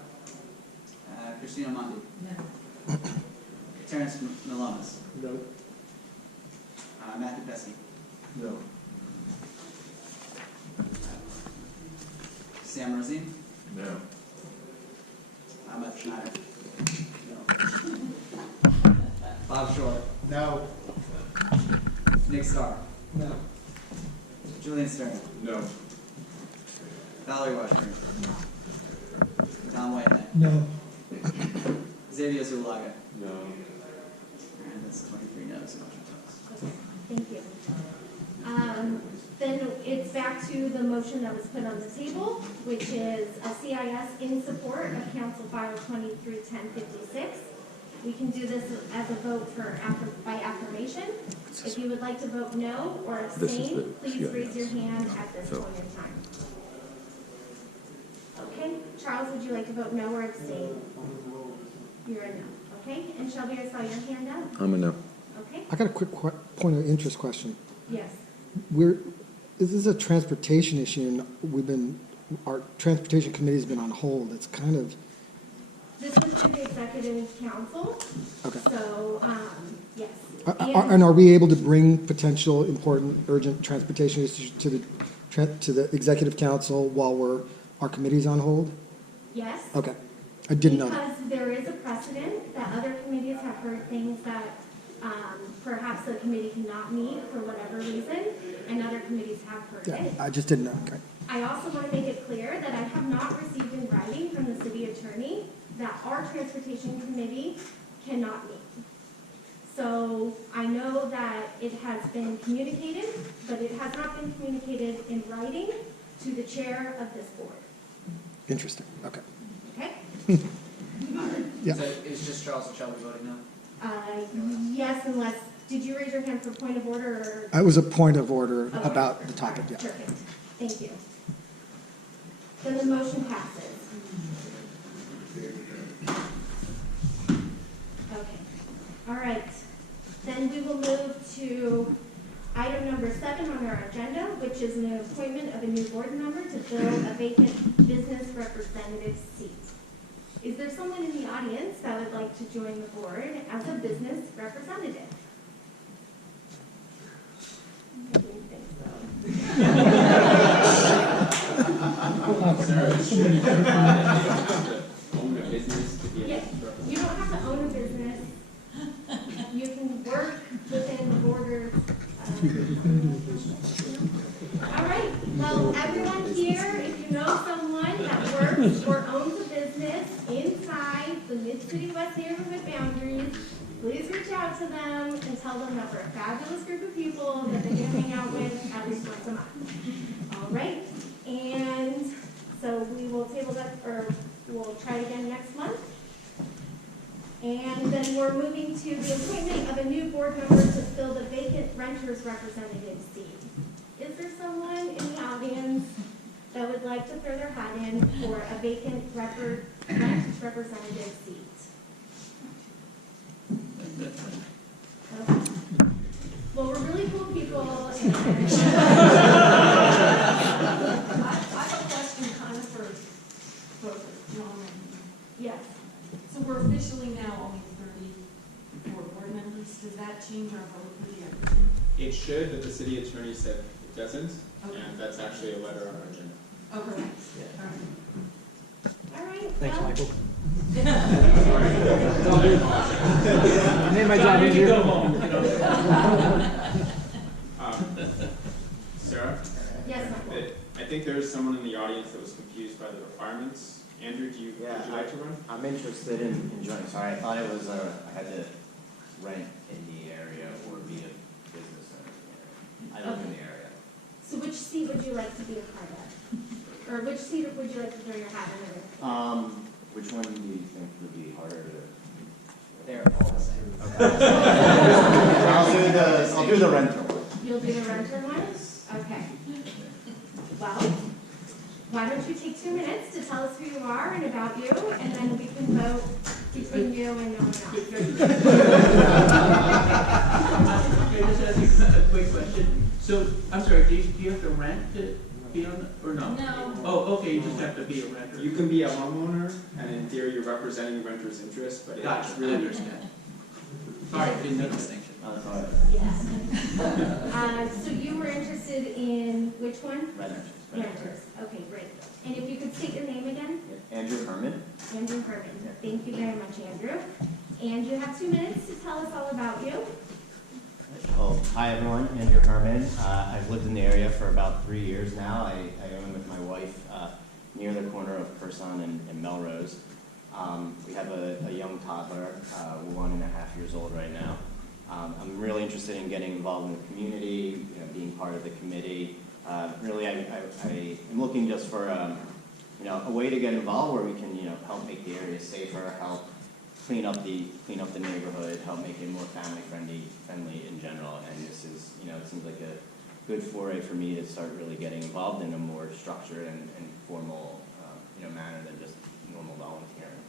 Christina Mondi. No. Terrence Malonis. No. Matthew Pesky. No. Sam Rosine. No. Matt Schneider. Bob Shore. No. Nick Starr. No. Julian Stern. No. Valerie Washburn. Tom Whitehead. No. Xavier Zulaga. No. And that's 23 no's. Motion passed. Okay, thank you. Then it's back to the motion that was put on the table, which is a CIS in support of Council File 231056. We can do this as a vote by affirmation. If you would like to vote no or abstain, please raise your hand at this point in time. Okay, Charles, would you like to vote no or abstain? You're a no, okay? And Shelby, I saw your hand up. I'm a no. Okay, I got a quick point of interest question. yes. This is a transportation issue, and our transportation committee's been on hold. It's kind of, This was to the executive council, okay. so, yes. And are we able to bring potential important urgent transportation issues to the executive council while our committee's on hold? Yes. Okay, I didn't know that. Because there is a precedent that other committees have heard things that perhaps the committee cannot meet for whatever reason, and other committees have heard Yeah, it. I just didn't know. Okay. I also want to make it clear that I have not received in writing from the city attorney that our transportation committee cannot meet. So I know that it has been communicated, but it has not been communicated in writing to the chair of this board. Interesting. Okay. Okay? Yeah. So is just Charles and Shelby voting no? Yes, unless, did you raise your hand for point of order or? That was a point of order Okay. about the topic, yeah. Perfect. Thank you. Then the motion passes. Okay. All right. Then we will move to item number 7 on our agenda, which is an appointment of a new board member to fill a vacant business representative seat. Is there someone in the audience that would like to join the board as a business representative? I didn't think so. Sarah, should you own a business to be a Yeah, you don't have to own a business. You can work within the borders. All right, well, everyone here, if you know someone that works or owns a business inside the Mid-City West neighborhood boundaries, please reach out to them and tell them that we're a fabulous group of people that they can hang out with at least once a month. All right, and so we will table that, or we'll try again next month. And then we're moving to the appointment of a new board member to fill the vacant renters representative seat. Is there someone in the audience that would like to throw their hat in for a vacant rent representative seat? Okay. Well, we're really cool people. And I have a question kind of for both John and yes. So we're officially now only 34 board members. Does that change our vote for the everything? It should, but the city attorney said it doesn't, Okay. and that's actually a letter on our agenda. Okay. All right. Thanks, well, Michael. You made my job easier. Sarah? Yes, Michael. I think there's someone in the audience that was confused by the requirements. Andrew, would you like to run? I'm interested in joining. Sorry, I thought it was, I had to rent in the area or be a business owner in the area. I live in the area. So which seat would you like to be a part of? Or which seat would you like to throw your hat in? Which one do you think would be harder to? They're all the same. I'll do the rental one. You'll do the renter one? Okay. Well, why don't you take 2 minutes to tell us who you are and about you, and then we can vote between you and no one else. Can I just ask you a quick question? So, I'm sorry, do you have to rent to be on, or no? No. Oh, okay, you just have to be a renter. You can be a homeowner, and in theory, you're representing the renter's interest, but Gotcha, it's really. understand. Sorry, didn't know distinction. Yes. So you were interested in which one? Renters. Renters. Okay, great. And if you could state your name again? Andrew Herman. Andrew Herman. Thank you very much, Andrew. And you have 2 minutes to tell us all about you. Well, hi everyone, Andrew Herman. I've lived in the area for about 3 years now. I own with my wife near the corner of Person and Melrose. We have a young toddler, 1.5 years old right now. I'm really interested in getting involved in the community, being part of the committee. Really, I am looking just for a way to get involved where we can help make the area safer, help clean up the neighborhood, help make it more family friendly in general. And this is it seems like a good foray for me to start really getting involved in a more structured and formal manner than just normal volunteering.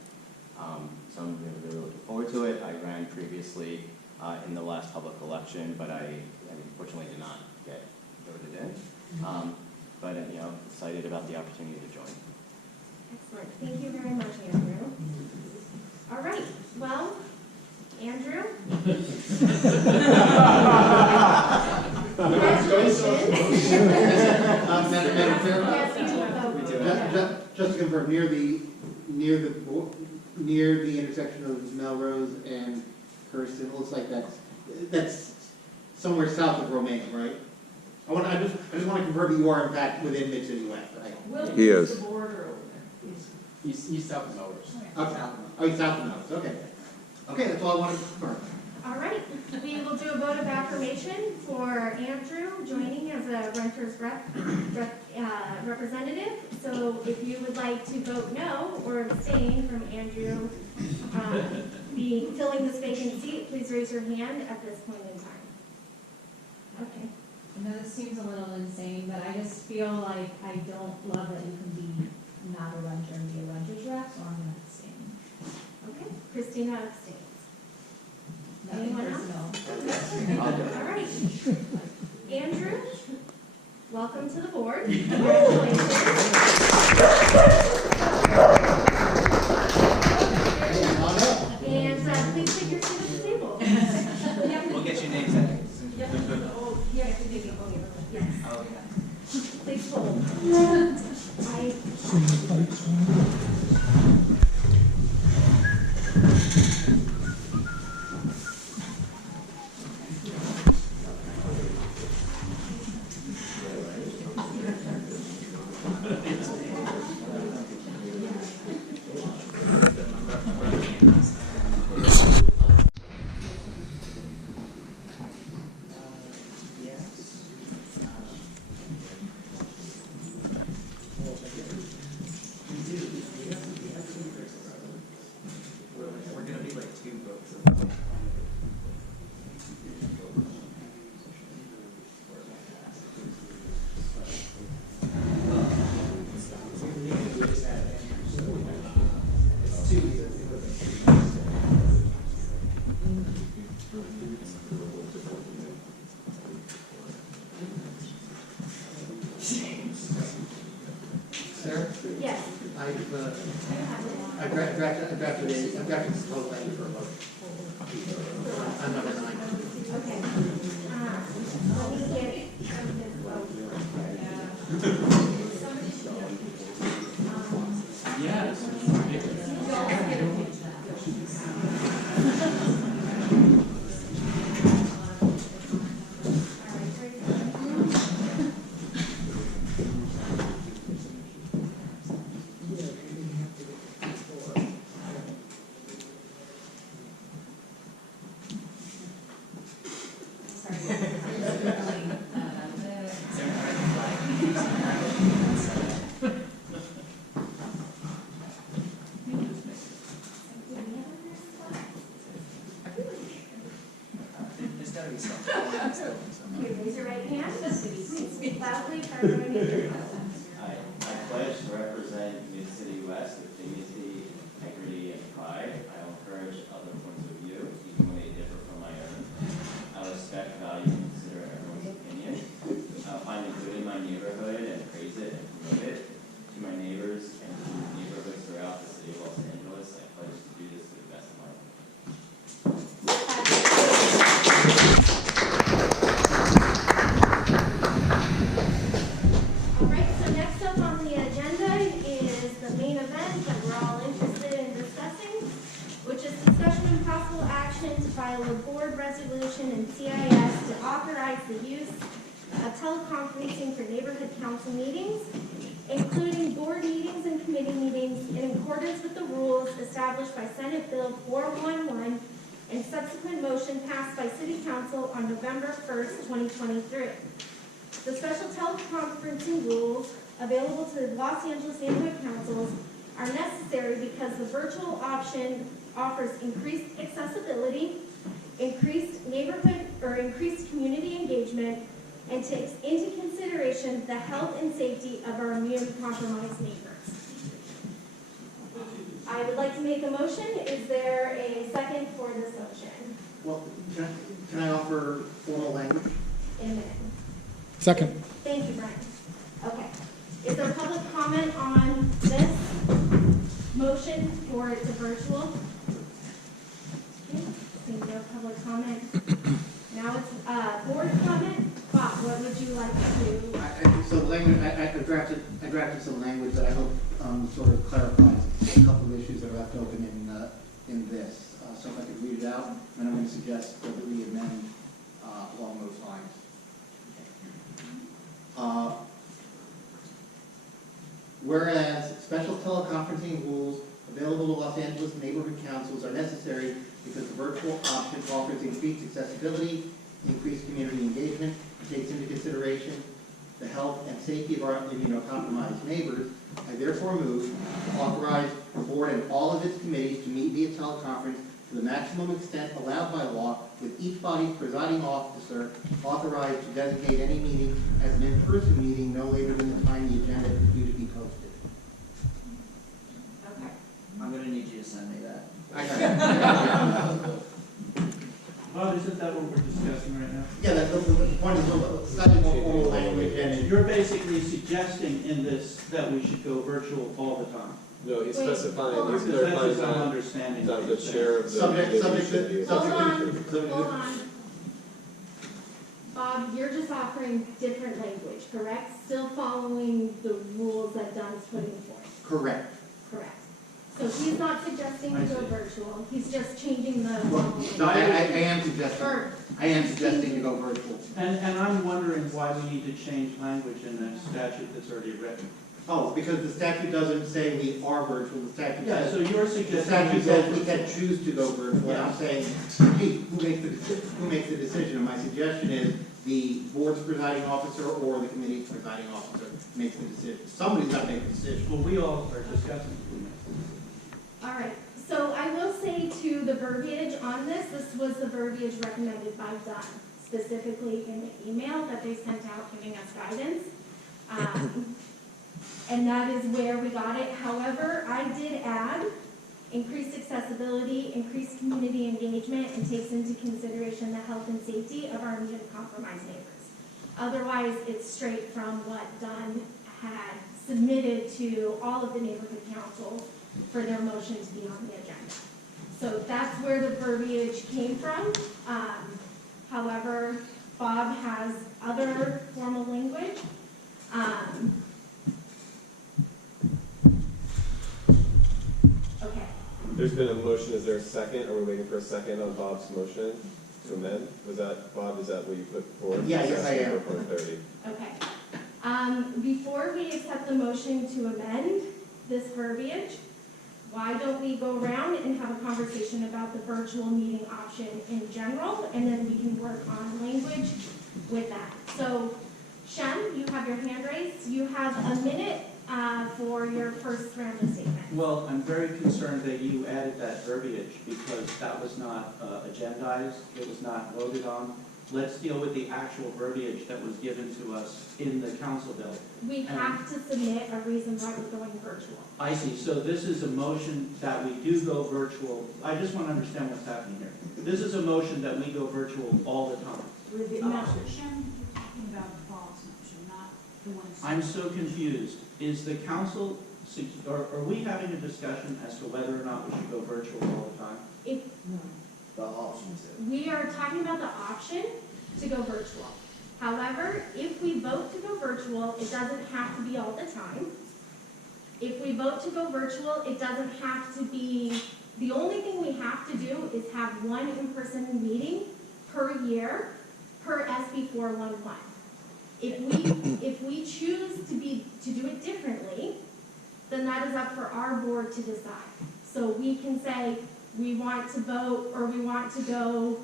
So I'm really looking forward to it. I ran previously in the last public election, but I unfortunately did not get voted in. But excited about the opportunity to join. Excellent. Thank you very much, Andrew. All right. Well, Andrew. Madam Chair? Yes, you do. Just to confirm, near the intersection of Melrose and Kirsten, it looks like that's that's somewhere south of Romaine, right? I just want to confirm you are in fact within Mid-City West. Williams He is. the border over there. East south of Melrose. Okay. Oh, he's south of Melrose, okay. Okay, that's all I wanted to confirm. All right, we will do a vote of affirmation for Andrew joining as a renter's representative. So if you would like to vote no or abstain from Andrew filling this vacant seat, please raise your hand at this point in time. Okay. I know this seems a little insane, but I just feel like I don't love that you can be not a renter and be a renter's rep, so I'm gonna abstain. Okay, Christina abstains. Nothing Anyone else? personal. All right. Andrew, welcome to the board. Congratulations. And please take your seat at the table. We'll get your names out. Yes. Please hold. We're gonna be like 2 votes. Sarah? Yes. I've drafted this whole thing for a vote. I'm number 9. Okay. Let me get it. Yes. There's gotta be something. Okay, raise your right hand. Speak loudly for everyone to hear. I pledge to represent Mid-City West with dignity, integrity, and pride. I will encourage other points of view, even when they differ from my own. I respect, value, and consider everyone's opinion. I'll find the good in my neighborhood and praise it and promote it. To my neighbors and to neighborhoods throughout the city of Los Angeles, I pledge to do this to the best of my ability. All right, so next up on the agenda is the main event that we're all interested in discussing, which is discussion and possible action to file a board resolution in CIS to authorize the use of teleconferencing for neighborhood council meetings, including board meetings and committee meetings in accordance with the rules established by Senate Bill 411 and subsequent motion passed by City Council on November 1st, 2023. The special teleconferencing rules available to the Los Angeles neighborhood councils are necessary because the virtual option offers increased accessibility, increased neighborhood or increased community engagement, and takes into consideration the health and safety of our immune-compromised neighbors. I would like to make a motion. Is there a second for this motion? Well, can I offer formal language? In a minute. Second. Thank you, Brian. Okay. Is there public comment on this motion for it to virtual? Okay. Seeing no public comment. Now it's board comment. Bob, what would you like to? So language, I drafted some language that I hope sort of clarifies a couple of issues that are left open in this. So if I could read it out, and I'm going to suggest that we amend along those lines. Whereas special teleconferencing rules available to Los Angeles neighborhood councils are necessary because the virtual option offers increased accessibility, increased community engagement, and takes into consideration the health and safety of our immunocompromised neighbors, I therefore move to authorize the board and all of its committees to meet via teleconference to the maximum extent allowed by law, with each body's presiding officer authorized to designate any meeting as an in-person meeting no later than the time the agenda is due to be posted. Okay. I'm gonna need you to send me that. I got it. Bob, isn't that what we're discussing right now? Yeah, that's the point is a little slightly more formal language, and You're basically suggesting in this that we should go virtual all the time. No, he's Wait, specifying, hold he's on. Because that's clarifying just I'm that, understanding. that what the you're saying. chair of the Subject- committee subject- should be. Hold subject- on, hold on. Bob, you're just offering different language, correct? Still following the rules that Don's putting forth, correct. correct? So he's not suggesting to I go see. virtual, he's just changing the. No, I am suggesting, Or- I am suggesting to go virtual. And I'm wondering why we need to change language in a statute that's already written. Oh, because the statute doesn't say we are virtual, the statute Yeah, says. so you're The suggesting statute we go says we virtual. can choose to go virtual, and I'm saying, gee, who makes the decision? And my suggestion is the board's presiding officer or the committee's presiding officer makes the decision. Somebody's got to make the decision. Well, we all are discussing. All right, so I will say to the verbiage on this was the verbiage recommended by Dunn, specifically in the email that they sent out giving us guidance. And that is where we got it. However, I did add increased accessibility, increased community engagement, and takes into consideration the health and safety of our immunocompromised neighbors. Otherwise, it's straight from what Dunn had submitted to all of the neighborhood councils for their motion to be on the agenda. So that's where the verbiage came from. However, Bob has other formal language. Okay. There's been a motion, is there a second? Are we waiting for a second on Bob's motion to amend? Was that, Bob, is that what you put forward? Yeah, yes, I am. For 30. Okay. Before we accept the motion to amend this verbiage, why don't we go around and have a conversation about the virtual meeting option in general, and then we can work on language with that. So, Shem, you have your hand raised. You have a minute for your first round of statement. Well, I'm very concerned that you added that verbiage because that was not agendized, it was not voted on. Let's deal with the actual verbiage that was given to us in the council bill. We have to submit a reason why we're going virtual. I see, so this is a motion that we do go virtual. I just want to understand what's happening here. This is a motion that we go virtual all the time. With the No. option, Shem, you're talking about Bob's motion, not the one. I'm so confused. Is the council, are we having a discussion as to whether or not we should go virtual all the time? If The options. we are talking about the option to go virtual. However, if we vote to go virtual, it doesn't have to be all the time. If we vote to go virtual, it doesn't have to be, the only thing we have to do is have one in-person meeting per year per SB 411. If we choose to do it differently, then that is up for our board to decide. So we can say, we want to vote, or we want to go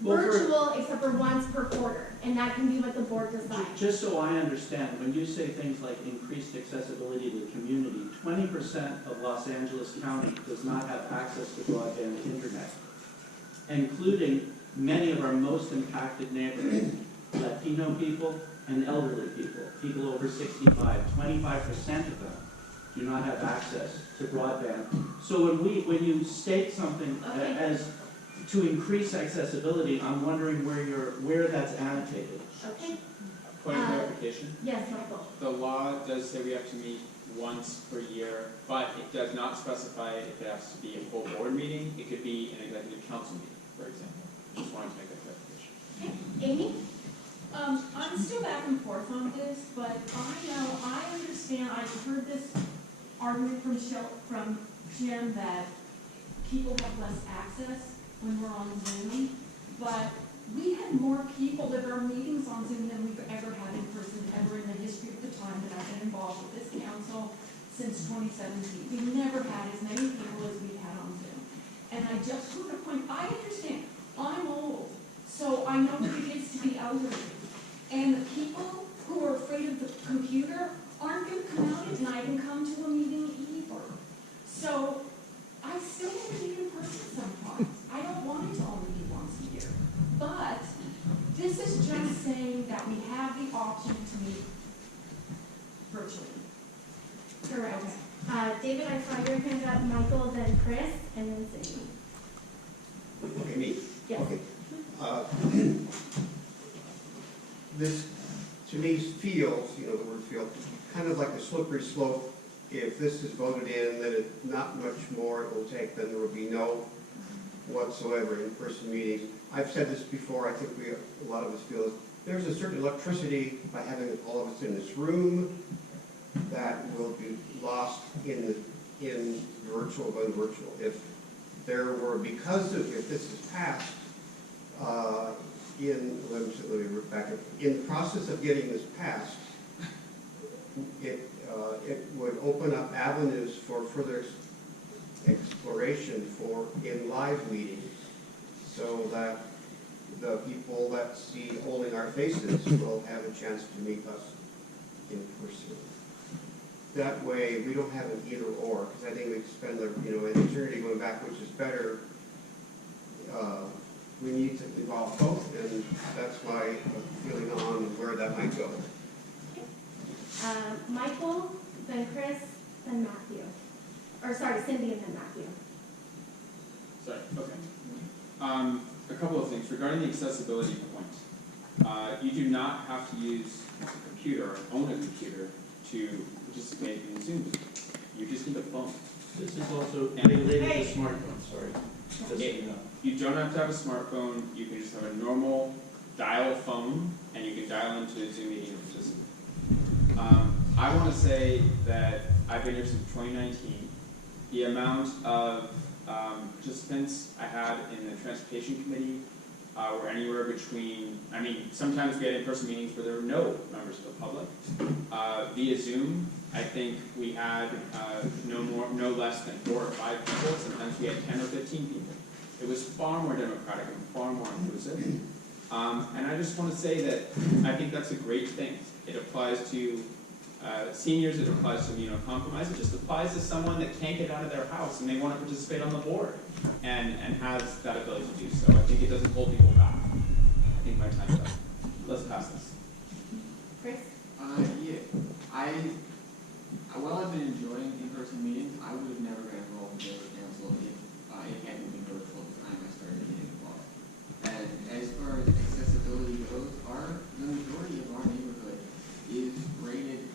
virtual except for once per quarter, and that can be what the board decides. Just so I understand, when you say things like increased accessibility to the community, 20% of Los Angeles County does not have access to broadband internet, including many of our most impacted neighborhoods, Latino people and elderly people, people over 65. 25% of them do not have access to broadband. So when you state something as to increase accessibility, I'm wondering where that's annotated. Okay. Point of clarification. Yes, Michael. The law does say we have to meet once per year, but it does not specify if it has to be a full board meeting. It could be an executive council meeting, for example. Just wanted to make that clarification. Okay. Amy? I'm still back and forth on this, but I understand, I've heard this argument from Jim that people have less access when we're on Zoom, but we had more people at our meetings on Zoom than we've ever had in person, ever in the history of the time that I've been involved with this council since 2017. We've never had as many people as we've had on Zoom. And I just want to point, I understand, I'm old, so I know what it is to be elderly. And the people who are afraid of the computer aren't going to come out at night and come to a meeting either. So I still want to meet in person sometimes. I don't want it to only be once a year. But this is just saying that we have the option to meet virtually. Correct. David, I saw your hand up, Michael, then Chris, and then Cindy. Okay, me? Yes. Okay. This, to me, feels, the word feel, kind of like a slippery slope. If this is voted in, then not much more it will take, then there will be no whatsoever in-person meetings. I've said this before, I think a lot of us feel there's a certain electricity by having all of us in this room that will be lost in virtual, going virtual. If there were, if this is passed, let me back up. In the process of getting this passed, it would open up avenues for further exploration in live meetings, so that the people that see holding our faces will have a chance to meet us in person. That way, we don't have an either or, because I think we could spend an eternity going back, which is better. We need to involve both, and that's my feeling on where that might go. Michael, then Chris, then Matthew. Or sorry, Cindy and then Matthew. Sorry, okay. A couple of things. Regarding the accessibility point, you do not have to use a computer, own a computer, to participate in Zoom meetings. You just need a phone. This is also related to smartphones, sorry. Just so you know. You don't have to have a smartphone. You can just have a normal dial phone, and you can dial into a Zoom meeting and participate. I want to say that I've been here since 2019. The amount of participants I had in the transportation committee were anywhere between, sometimes we had in-person meetings where there were no members of the public. Via Zoom, I think we had no less than 4 or 5 people. Sometimes we had 10 or 15 people. It was far more democratic and far more inclusive. And I just want to say that I think that's a great thing. It applies to seniors, it applies to immunocompromised, it just applies to someone that can't get out of their house and they want to participate on the board and has that ability to do so. I think it doesn't hold people back. I think my time's up. Let's pass this. Chris? While I've been enjoying in-person meetings, I would have never got involved with the council if it hadn't been virtual at the time I started getting involved. And as far as accessibility goes, the majority of our neighborhood is rated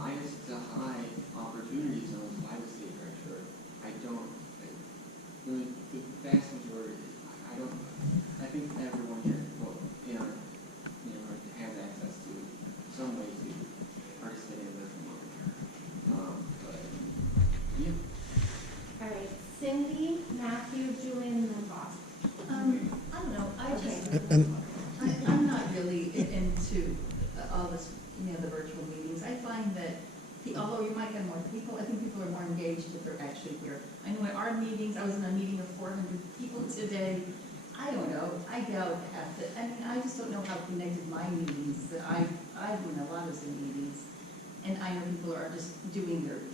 highest to high opportunity zones by the state treasurer. The vast majority, I think everyone here, in our neighborhood has access to some way to participate in this meeting. All right, Cindy, Matthew, Julian, and then Bob. I don't know, And I'm not really into all this, the virtual meetings. I find that, although you might get more people, I think people are more engaged if they're actually here. I know in our meetings, I was in a meeting of 400 people today. I don't know, I doubt half the, I just don't know how connected my meetings, that I've been in a lot of Zoom meetings. And I know people are just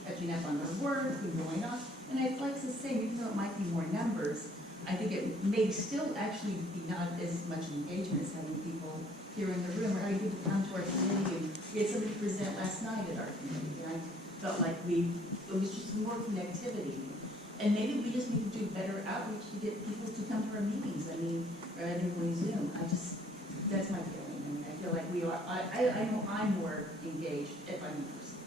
catching up on their work and going on. And I'd like to say, even though it might be more numbers, I think it may still actually be not as much engagement as having people here in the room, or having people come to our committee. And we had somebody present last night at our committee, and I felt like it was just more connectivity. And maybe we just need to do better outreach to get people to come to our meetings. Rather than going Zoom. That's my feeling. I feel like we are, I know I'm more engaged if I'm in person.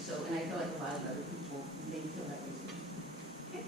So, and I feel like a lot of other people may feel that way too. Okay.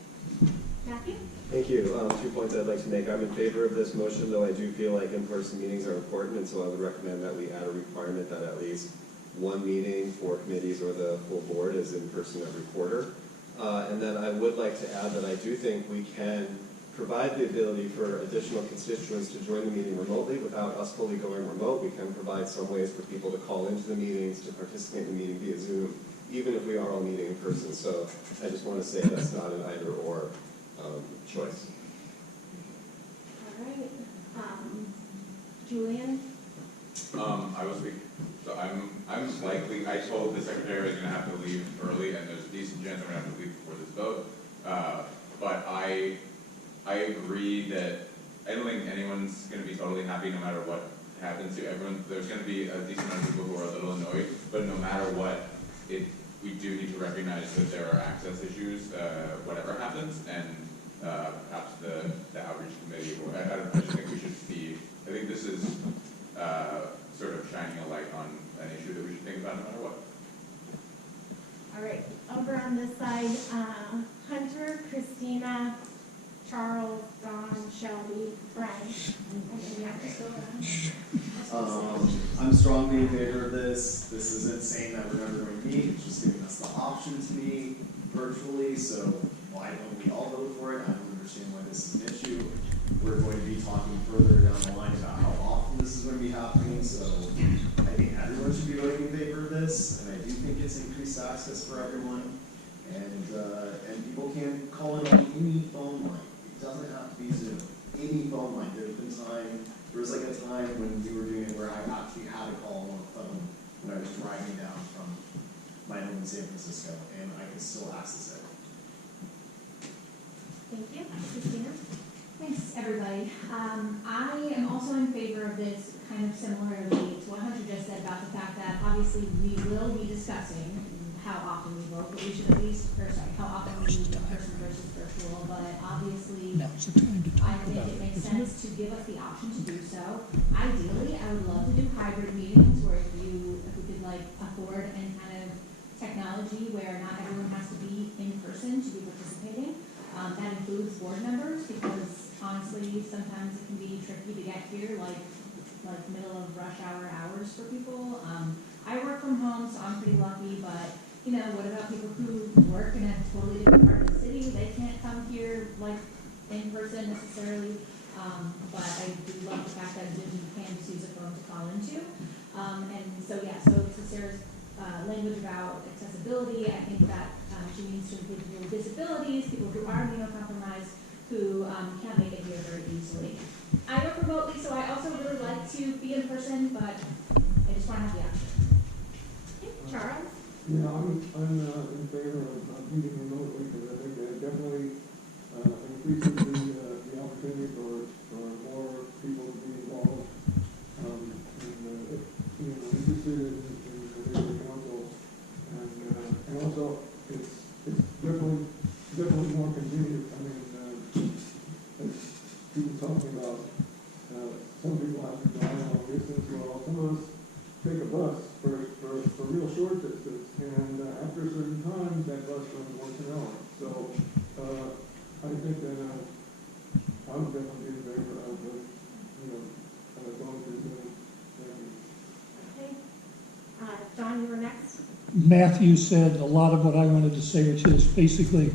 Matthew? Thank you. 2 points I'd like to make. I'm in favor of this motion, though I do feel like in-person meetings are important, and so I would recommend that we add a requirement that at least one meeting for committees or the full board is in person every quarter. And then I would like to add that I do think we can provide the ability for additional constituents to join the meeting remotely without us fully going remote. We can provide some ways for people to call into the meetings, to participate in the meeting via Zoom, even if we are all meeting in person. So I just want to say that's not an either or choice. All right, Julian? I will speak. So I'm likely, I told the secretary I was gonna have to leave early, and there's a decent chance I'm gonna have to leave before this vote. But I agree that I don't think anyone's gonna be totally happy no matter what happens to everyone. There's gonna be a decent amount of people who are a little annoyed, but no matter what, we do need to recognize that there are access issues, whatever happens, and perhaps the outreach committee, or I just think we should see, I think this is sort of shining a light on an issue that we should think about no matter what. All right, over on this side, Hunter, Christina, Charles, Don, Shelby, Brian, and then you have to go around. I'm strongly in favor of this. This isn't saying that we're never going to meet, it's just giving us the option to meet virtually, so why don't we all vote for it? I don't understand why this is an issue. We're going to be talking further down the line about how often this is going to be happening, so I think everyone should be voting in favor of this, and I do think it's increased access for everyone, and people can call in on any phone line. It doesn't have to be Zoom. Any phone line. There was like a time when we were doing it where I actually had to call on a phone when I was driving down from my home in San Francisco, and I could still access it. Thank you. Christina? Thanks, everybody. I am also in favor of this, kind of similarly to what Hunter just said about the fact that obviously we will be discussing how often we vote, but we should at least, how often we meet in person versus virtual, but obviously, I think it makes sense to give us the option to do so. Ideally, I would love to do hybrid meetings where if we could like afford any kind of technology where not everyone has to be in person to be participating. That includes board members, because honestly, sometimes it can be tricky to get here, like middle of rush hour hours for people. I work from home, so I'm pretty lucky, but you know, what about people who work in a totally different part of the city? They can't come here like in person necessarily, but I do love the fact that Zoom can just use a phone to call into. And so yeah, so to Sarah's language about accessibility, I think that she means to include people with disabilities, people who are immunocompromised, who can't make it here very easily. I work remotely, so I also really like to be in person, but I just want to have the option. Okay, Charles? Yeah, I'm in favor of meeting remotely, because I think that definitely increases the opportunity for more people to be involved, and interested in the neighborhood council, and also it's definitely more convenient. I mean, as people talking about, some people have to drive a long distance, while some of us take a bus for real short distance, and after a certain time, that bus runs once an hour. So I think that I would definitely be in favor of going to Zoom. Okay. John, you were next. Matthew said a lot of what I wanted to say, which is basically,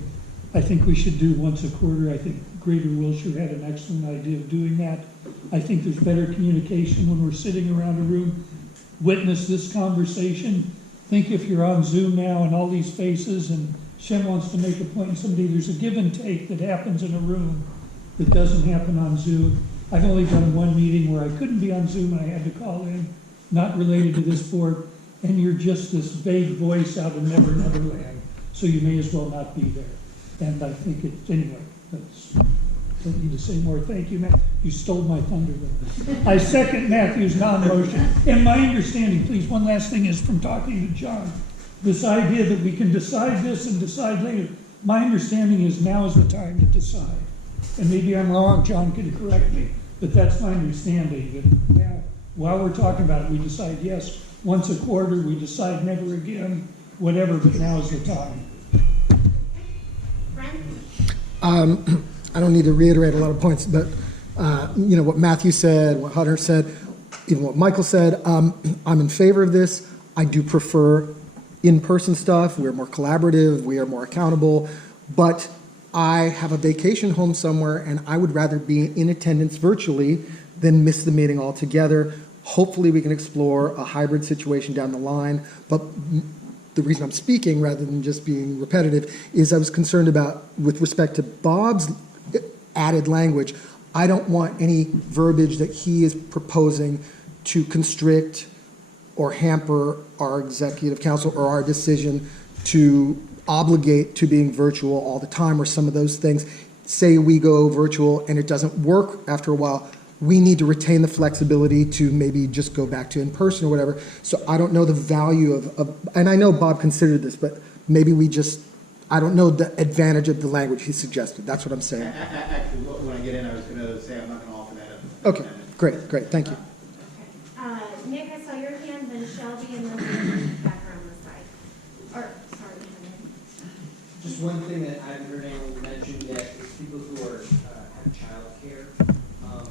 I think we should do once a quarter. I think Greater Wilshire had an excellent idea of doing that. I think there's better communication when we're sitting around a room. Witness this conversation. Think if you're on Zoom now and all these faces, and Shem wants to make a point and somebody, there's a give and take that happens in a room that doesn't happen on Zoom. I've only done one meeting where I couldn't be on Zoom and I had to call in, not related to this board, and you're just this vague voice out of Never Neverland, so you may as well not be there. And I think anyway, don't need to say more. Thank you, Matt. You stole my thunder there. I second Matthew's non-motion. And my understanding, please, one last thing is from talking to John, this idea that we can decide this and decide later. My understanding is now is the time to decide. And maybe I'm wrong, John can correct me, but that's my understanding. That now, while we're talking about it, we decide yes, once a quarter, we decide never again, whatever, but now is the time. I don't need to reiterate a lot of points, but what Matthew said, what Hunter said, even what Michael said, I'm in favor of this. I do prefer in-person stuff, we're more collaborative, we are more accountable, but I have a vacation home somewhere and I would rather be in attendance virtually than miss the meeting altogether. Hopefully we can explore a hybrid situation down the line, but the reason I'm speaking rather than just being repetitive is I was concerned about, with respect to Bob's added language, I don't want any verbiage that he is proposing to constrict or hamper our executive council or our decision to obligate to being virtual all the time or some of those things. Say we go virtual and it doesn't work after a while, we need to retain the flexibility to maybe just go back to in-person or whatever. So I don't know the value of and I know Bob considered this, but maybe we just, I don't know the advantage of the language he suggested. That's what I'm saying. Actually, when I get in, I was going to say I'm not going to offer that up. Okay, great, thank you. Nick, I saw your hand, then Shelby, and then back around the side. Or, sorry, just one thing that I haven't heard anyone mention yet is people who are, have childcare.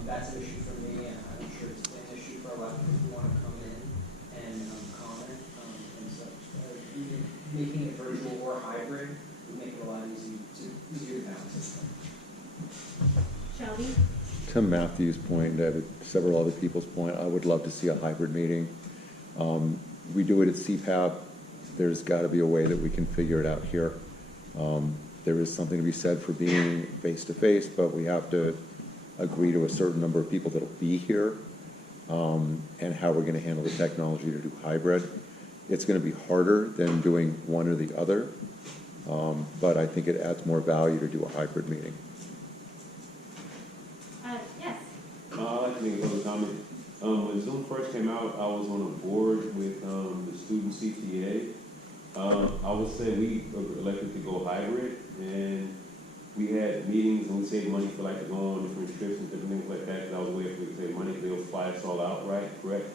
That's an issue for me, and I'm sure it's an issue for a lot of people who want to come in and comment and such. Either making it virtual or hybrid would make it a lot easier to balance. Shelby? To Matthew's point, several other people's point, I would love to see a hybrid meeting. We do it at CPAP. There's got to be a way that we can figure it out here. There is something to be said for being face-to-face, but we have to agree to a certain number of people that'll be here, and how we're going to handle the technology to do hybrid. It's going to be harder than doing one or the other, but I think it adds more value to do a hybrid meeting. Yes. I'd like to make another comment. When Zoom first came out, I was on a board with the student CTA. I would say we elected to go hybrid, and we had meetings and we saved money for like to go on different trips and different things like that. That was a way for we could save money. They would fly us all out, right? Correct.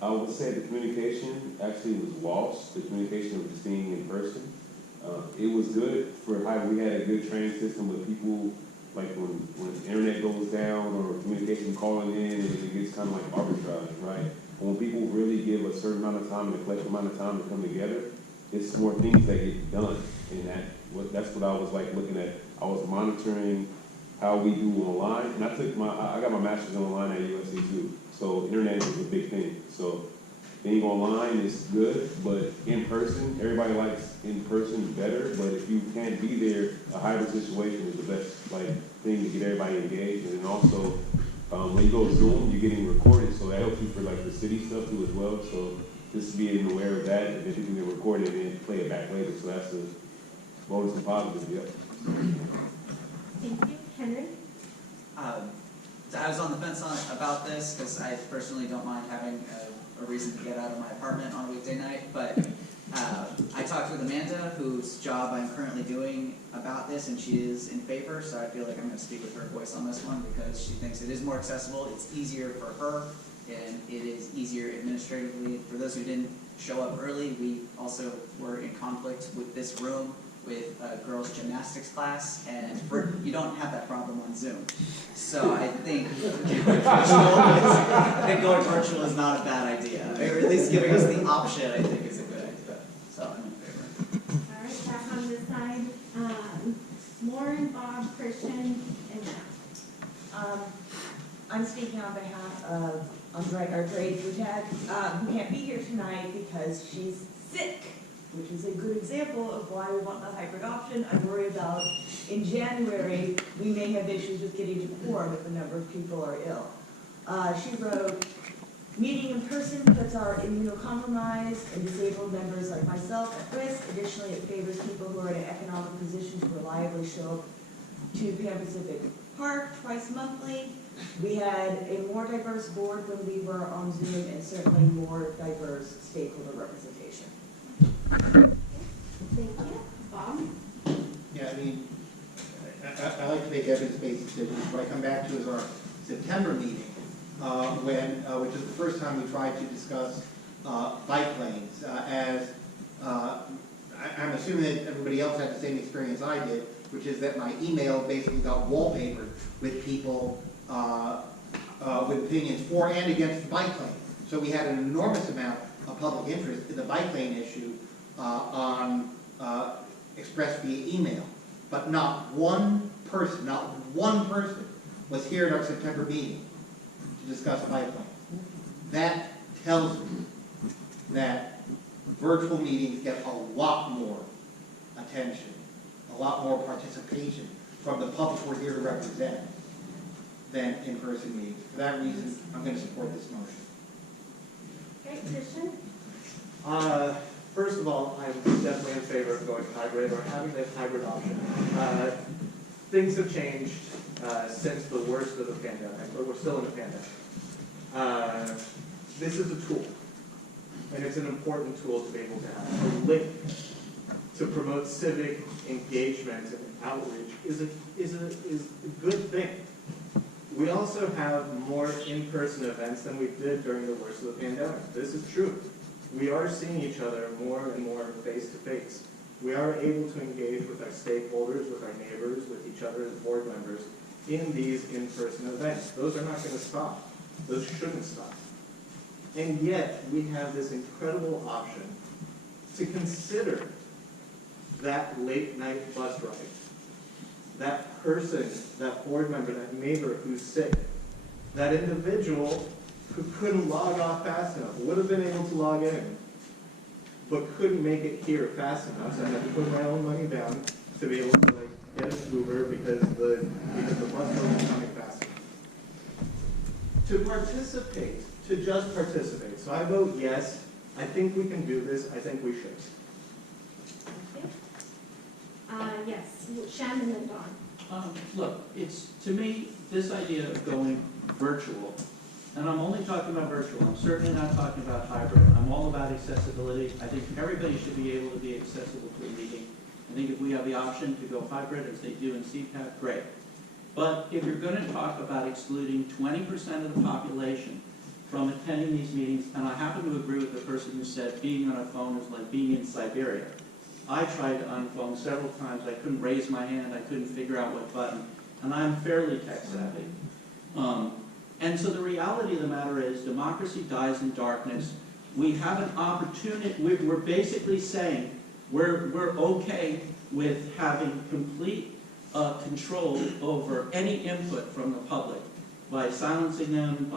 I would say the communication actually was lost. The communication of just being in person. It was good for how we had a good training system with people. Like when the internet goes down or communication calling in, and it gets kind of like arbitrage, right? But when people really give a certain amount of time and a collective amount of time to come together, it's more things that get done. And that's what I was like looking at. I was monitoring how we do online, and I got my master's online at USC too. So internet is a big thing. So being online is good, but in person, everybody likes in person better. But if you can't be there, a hybrid situation is the best thing to get everybody engaged. And then also, when you go Zoom, you're getting recorded, so that helps you for the city stuff too as well. So just being aware of that, and then you can get recorded and then play it back later. So that's a bonus and positive. Yep. Thank you. Henry? I was on the fence about this because I personally don't mind having a reason to get out of my apartment on a weekday night, but I talked with Amanda, whose job I'm currently doing about this, and she is in favor, so I feel like I'm going to speak with her voice on this one because she thinks it is more accessible, it's easier for her, and it is easier administratively. For those who didn't show up early, we also were in conflict with this room with a girls' gymnastics class, and you don't have that problem on Zoom. So I think going virtual is not a bad idea. Or at least giving us the option, I think, is a good idea. So I'm in favor. All right, back on this side. Lauren, Bob, Christian, and Matt. I'm speaking on behalf of our grade Butag, who can't be here tonight because she's sick, which is a good example of why we want the hybrid option. I worry about in January, we may have issues with getting to quorum if a number of people are ill. She wrote, meeting in person puts our immunocompromised and disabled members like myself at risk. Additionally, it favors people who are in an economic position to reliably show up to Pan Pacific Park twice monthly. We had a more diverse board when we were on Zoom, and certainly more diverse stakeholder representation. Thank you. Bob? Yeah, I mean, I like to make evidence-based decisions. What I come back to is our September meeting, which is the first time we tried to discuss bike lanes. I'm assuming that everybody else had the same experience I did, which is that my email basically got wallpapered with people with opinions for and against the bike lane. So we had an enormous amount of public interest is the bike lane issue expressed via email. But not one person was here at our September meeting to discuss bike lanes. That tells me that virtual meetings get a lot more attention, a lot more participation from the public we're here to represent than in-person meetings. For that reason, I'm going to support this motion. Okay, Christian? First of all, I'm definitely in favor of going hybrid or having this hybrid option. Things have changed since the worst of the pandemic, but we're still in the pandemic. This is a tool, and it's an important tool to be able to have. A link to promote civic engagement and outreach is a good thing. We also have more in-person events than we did during the worst of the pandemic. This is true. We are seeing each other more and more face-to-face. We are able to engage with our stakeholders, with our neighbors, with each other as board members in these in-person events. Those are not going to stop. Those shouldn't stop. And yet, we have this incredible option to consider that late-night bus ride, that person, that board member, that neighbor who's sick, that individual who couldn't log off fast enough, would have been able to log in, but couldn't make it here fast enough, so I had to put my own money down to be able to get an Uber because the bus wasn't coming fast enough. To participate, to just participate. So I vote yes. I think we can do this. I think we should. Yes, Shem and then Dawn. Look, it's, to me, this idea of going virtual, and I'm only talking about virtual, I'm certainly not talking about hybrid. I'm all about accessibility. I think everybody should be able to be accessible to a meeting. I think if we have the option to go hybrid as they do in CPAC, great. But if you're going to talk about excluding 20% of the population from attending these meetings, and I happen to agree with the person who said being on a phone is like being in Siberia. I tried to unphone several times. I couldn't raise my hand. I couldn't figure out what button. And I'm fairly tech savvy. And so the reality of the matter is democracy dies in darkness. We have an opportunity. We're basically saying we're okay with having complete control over any input from the public by silencing them,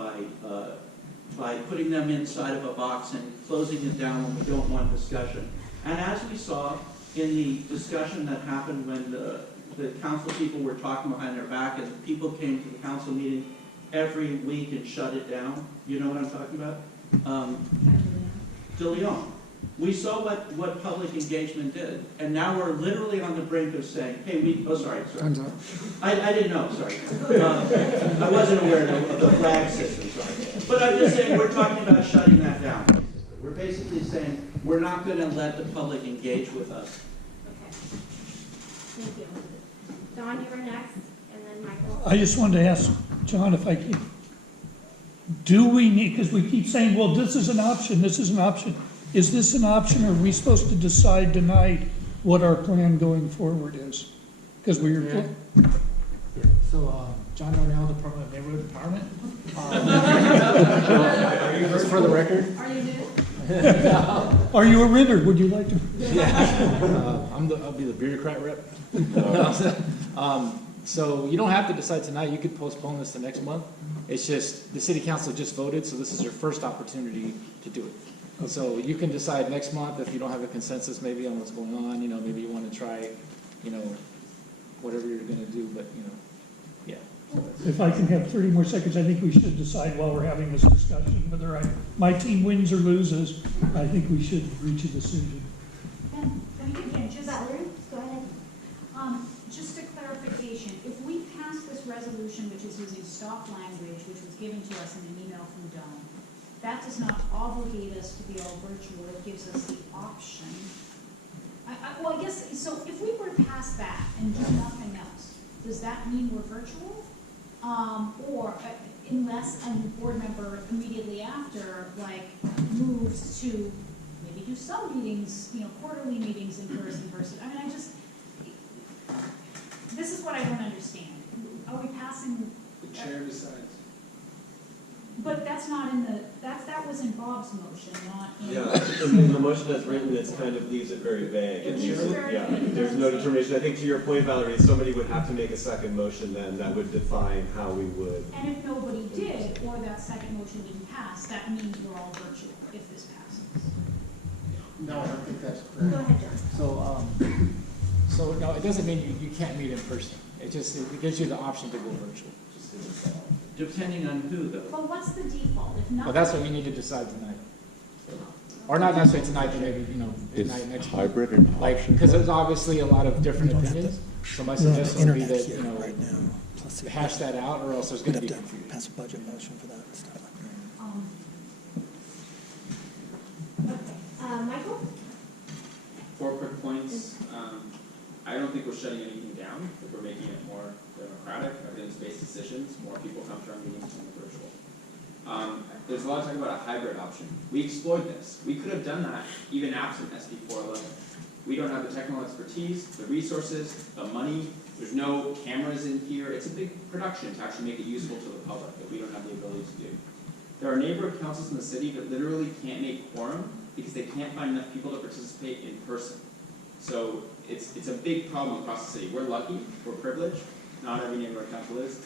by putting them inside of a box and closing it down when we don't want discussion. And as we saw in the discussion that happened when the council people were talking behind their back and people came to the council meeting every week and shut it down, you know what I'm talking about? De Leon. We saw what public engagement did, and now we're literally on the brink of saying, hey, sorry. I'm sorry. I didn't know, sorry. I wasn't aware of the flag system, sorry. But I'm just saying we're talking about shutting that down. We're basically saying we're not going to let the public engage with us. Okay. Thank you. Dawn, you were next, and then Michael. I just wanted to ask John if I could, do we need, because we keep saying, well, this is an option, this is an option. Is this an option, or are we supposed to decide tonight what our plan going forward is? Because we were... So, John Darnell, Department of Neighborhood Empowerment. Just for the record. Are you new? Are you a renter? Would you like to? Yeah. I'll be the bureaucrat rep. So you don't have to decide tonight. You could postpone this to next month. It's just the city council just voted, so this is your first opportunity to do it. Okay. So you can decide next month if you don't have a consensus maybe on what's going on. You know, maybe you want to try, you know, whatever you're going to do. But you know, yeah. If I can have 30 more seconds, I think we should decide while we're having this discussion whether my team wins or loses. I think we should reach a decision. Just go ahead. Just a clarification, if we pass this resolution, which is using stock language, which was given to us in an email from Dawn, that does not obligate us to be all virtual, it gives us the option. Well, I guess, so if we were to pass that and do nothing else, does that mean we're virtual? Or unless a board member immediately after, like, moves to maybe do some meetings, you know, quarterly meetings in person. I mean, this is what I don't understand. Are we passing? The chair decides. But that's that was in Bob's motion, not in. Yeah, in the motion that's written, it's kind of leaves it very vague. It leaves it very Yeah, vague. there's no determination. I think to your point, Valerie, somebody would have to make a second motion then that would define how we would. And if nobody did, or that second motion didn't pass, that means we're all virtual if this passes. No, I don't think that's Go correct. ahead, John. So no, it doesn't mean you can't meet in person. It just, it gives you the option to go virtual. Depending on who, though. But what's the default? If not. Well, that's what we need to decide tonight. Or not necessarily tonight, but maybe, Is tonight, next week. hybrid an Like, option? because there's obviously a lot of different opinions. So my suggestion would be that, hash that out, or else there's gonna be confusion. Pass a budget motion for that and stuff like that. Okay, Michael? 4 quick points. I don't think we're shutting anything down. If we're making it more democratic, evidence-based decisions, more people come to our meetings than the virtual. There's a lot of talk about a hybrid option. We explored this. We could have done that even absent SB 411. We don't have the technical expertise, the resources, the money. There's no cameras in here. It's a big production to actually make it useful to the public that we don't have the ability to do. There are neighborhood councils in the city that literally can't make quorum because they can't find enough people to participate in person. So it's a big problem across the city. We're lucky, we're privileged. Not every neighborhood council is.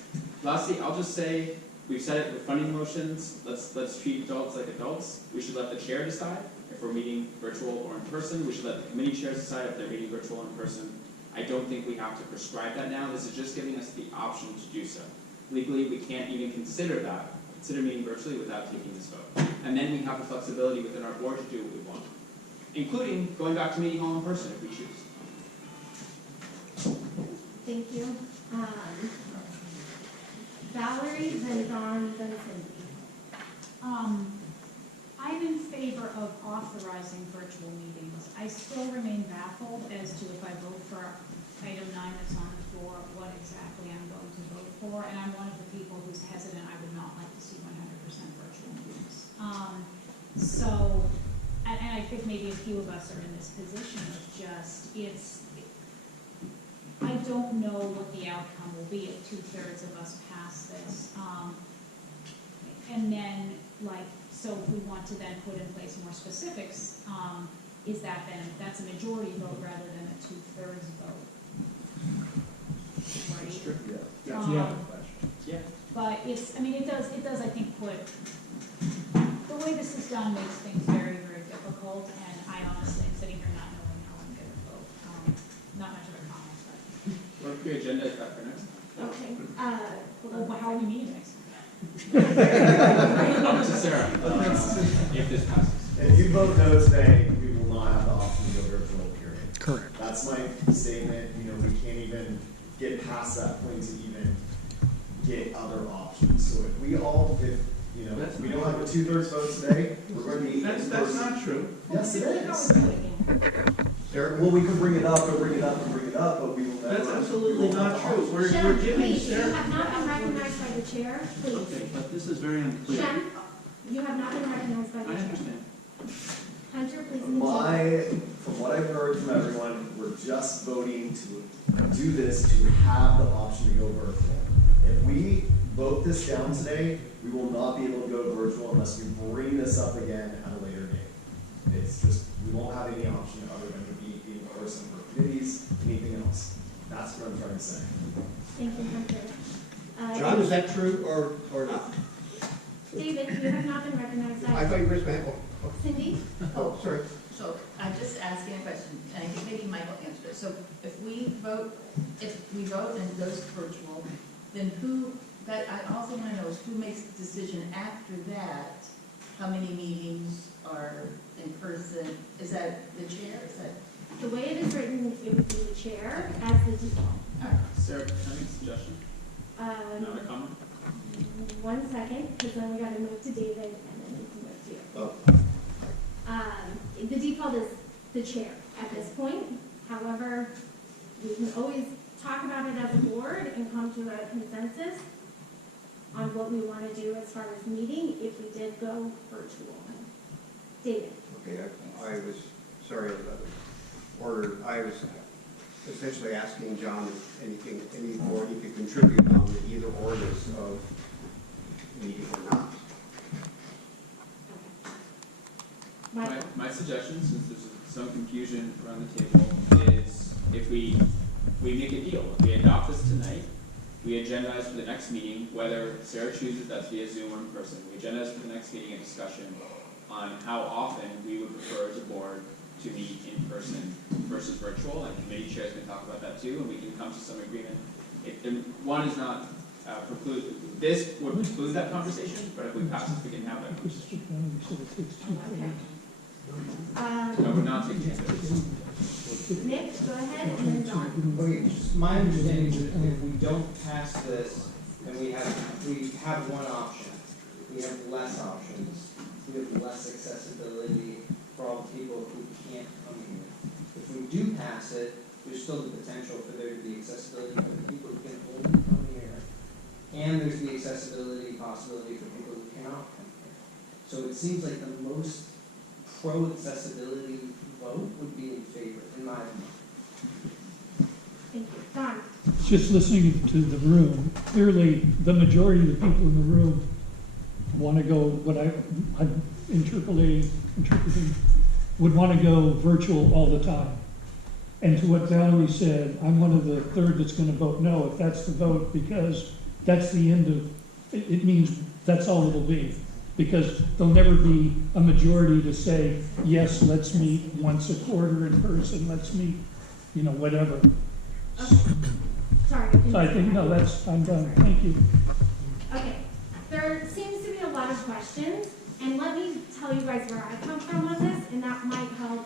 Lastly, I'll just say, we've said it with funding motions, let's treat adults like adults. We should let the chair decide if we're meeting virtual or in person. We should let the committee chairs decide if they're meeting virtual or in person. I don't think we have to prescribe that now. This is just giving us the option to do so. Legally, we can't even consider meeting virtually without taking this vote. And then we have the flexibility within our board to do what we want, including going back to meeting all in person if we choose. Thank you. Valerie, then Dawn, then Cindy. I'm in favor of authorizing virtual meetings. I still remain baffled as to if I vote for item 9 that's on the floor, what exactly I'm going to vote for. And I'm one of the people who's hesitant. I would not like to see 100% virtual meetings. And I think maybe a few of us are in this position of just, I don't know what the outcome will be if 2/3 of us pass this. And then, so if we want to then put in place more specifics, is that then, that's a majority vote rather than a 2/3 vote? Right? Yeah. But it does, I think, the way this is done makes things very, very difficult, and I honestly am sitting here not knowing how I'm gonna vote. Not much of a comment, but. What's the agenda is that for next time? Okay, Well, how are we meeting next? Up to Sarah, if this passes. If you vote no today, we will not have the option to go virtual, period. Correct. That's my statement. We can't even get past that point to even get other options. So if we don't have a 2/3 vote today, we're going to be. That's not true. Yes, it is. Well, we can bring it up and bring it up and bring it up, but we will never. That's absolutely not true. We're Shem, giving please, you Sarah. have not been recognized by the chair, please. Okay, but this is very unclear. Shem, you have not been recognized by the I chair. understand. Hunter, please initiate. From what I've heard from everyone, we're just voting to do this to have the option to go virtual. If we vote this down today, we will not be able to go virtual unless we bring this up again at a later date. It's just, we won't have any option other than to be in person for committees, anything else. That's what I'm trying to say. Thank you, Hunter. John, is that true or not? David, you have not been recognized. I thought you raised my hand. Cindy? Oh, sorry. So I'm just asking a question, and I think maybe Michael answered it. So if we vote and it goes virtual, then I also want to know is who makes the decision after that, how many meetings are in person? Is that the chair? The way it is written, it would be the chair as the default. Sarah, can I make a suggestion? Not a comment? 1 second, because then we got to move to David and then we can move to you. Oh. The default is the chair at this point. However, we can always talk about it as a board and come to a consensus on what we want to do as far as meeting if we did go virtual. David? Okay, I was, sorry about the order. I was essentially asking John if any more he could contribute on the either orders of meeting or not. My suggestion, since there's some confusion around the table, is if we make a deal, if we adopt this tonight, we agendize for the next meeting, whether Sarah chooses that's via Zoom or in person, we agendize for the next meeting a discussion on how often we would prefer as a board to meet in person versus virtual, and committee chairs can talk about that too, and we can come to some agreement. And one is not this would preclude that conversation, but if we pass this, we can have that conversation. I would not take chances. Nick, go ahead, and then John. Okay, just my understanding is that if we don't pass this, then we have one option. We have less options. We have less accessibility for all the people who can't come here. If we do pass it, there's still the potential for there to be accessibility for the people who can only come here. And there's the accessibility possibility for people who cannot come here. So it seems like the most pro-accessibility vote would be in favor, in my opinion. Thank you. Don? Just listening to the room, clearly the majority of the people in the room want to go, what I'm interpreting, would want to go virtual all the time. And to what Valerie said, I'm one of the third that's going to vote no if that's the vote, because that's the end of, it means that's all it'll be. Because there'll never be a majority to say, yes, let's meet once a quarter in person, let's meet, whatever. Okay. Sorry. So I think, no, I'm done, thank you. Okay, there seems to be a lot of questions, and let me tell you guys where I come from on this, and that might help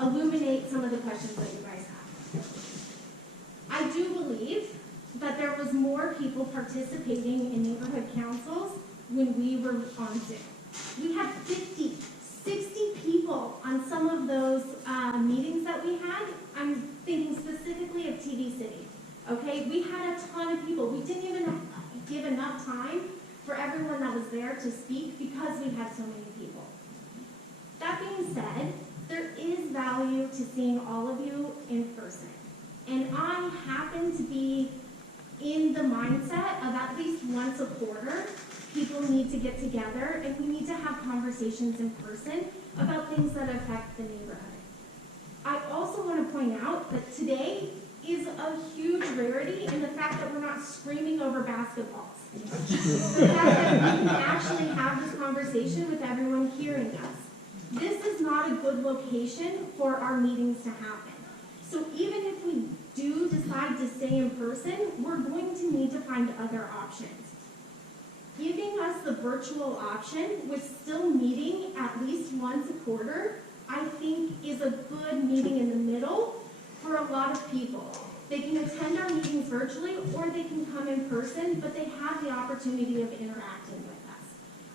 illuminate some of the questions that you guys have. I do believe that there was more people participating in neighborhood councils when we were on Zoom. We had 50, 60 people on some of those meetings that we had. I'm thinking specifically of TV City. Okay, we had a ton of people. We didn't even give enough time for everyone that was there to speak because we had so many people. That being said, there is value to seeing all of you in person. And I happen to be in the mindset of at least once a quarter, people need to get together and we need to have conversations in person about things that affect the neighborhood. I also want to point out that today is a huge rarity in the fact that we're not screaming over basketballs. The fact that we can actually have this conversation with everyone hearing us. This is not a good location for our meetings to happen. So even if we do decide to stay in person, we're going to need to find other options. Giving us the virtual option with still meeting at least once a quarter, I think is a good meeting in the middle for a lot of people. They can attend our meetings virtually or they can come in person, but they have the opportunity of interacting with us.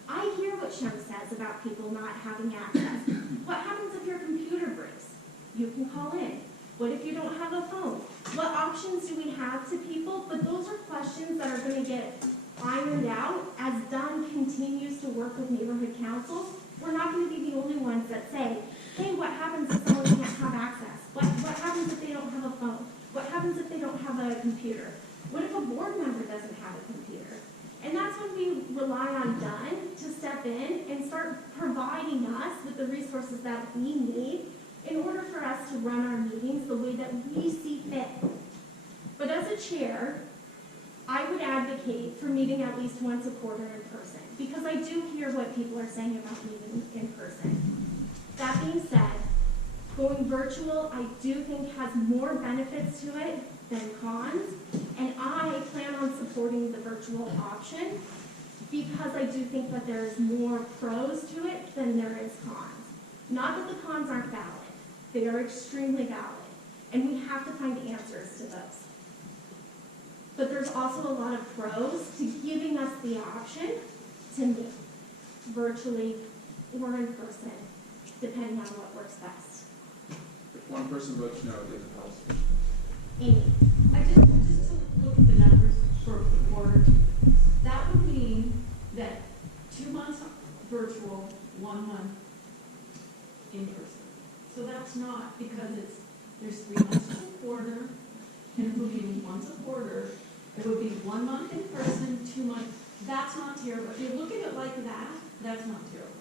I hear what Shem says about people not having access. What happens if your computer breaks? You can call in. What if you don't have a phone? What options do we have to people? But those are questions that are going to get ironed out as Dunn continues to work with neighborhood councils. We're not going to be the only ones that say, hey, what happens if someone can't have access? What happens if they don't have a phone? What happens if they don't have a computer? What if a board member doesn't have a computer? And that's when we rely on Dunn to step in and start providing us with the resources that we need in order for us to run our meetings the way that we see fit. But as a chair, I would advocate for meeting at least once a quarter in person, because I do hear what people are saying about meeting in person. That being said, going virtual, I do think has more benefits to it than cons, and I plan on supporting the virtual option because I do think that there's more pros to it than there is cons. Not that the cons aren't valid. They are extremely valid, and we have to find answers to those. But there's also a lot of pros to giving us the option to meet virtually or in person, depending on what works best. If one person votes no, it doesn't pass. Amy. I just to look at the numbers for the quarter, that would mean that 2 months virtual, 1 month in person. So that's not because there's 3 months a quarter, and it would be once a quarter. It would be 1 month in person, 2 months. That's not terrible. If you look at it like that, that's not terrible.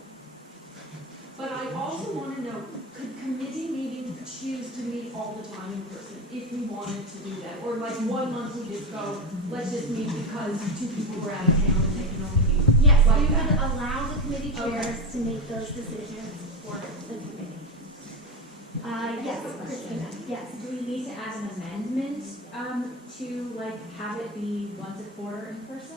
But I also want to know, could committee meetings choose to meet all the time in person if we wanted to do that? Or like 1 month we just go, let's just meet because 2 people were out of town and they can only meet. Yes, like we that. would allow the committee Okay. chairs to make those decisions for the committee. Yes, Christina, yes. Do we need to add an amendment, to like have it be once a quarter in person?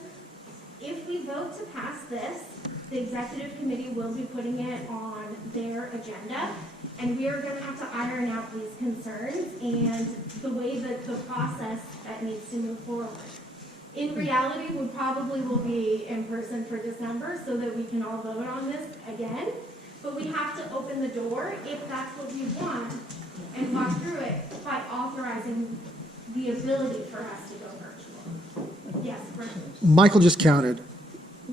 If we vote to pass this, the executive committee will be putting it on their agenda, and we are gonna have to iron out these concerns and the way that the process that needs to move forward. In reality, we probably will be in person for December so that we can all vote on this again, but we have to open the door, if that's what we want, and walk through it by authorizing the ability for us to go virtual. Yes, Brent? Michael just counted.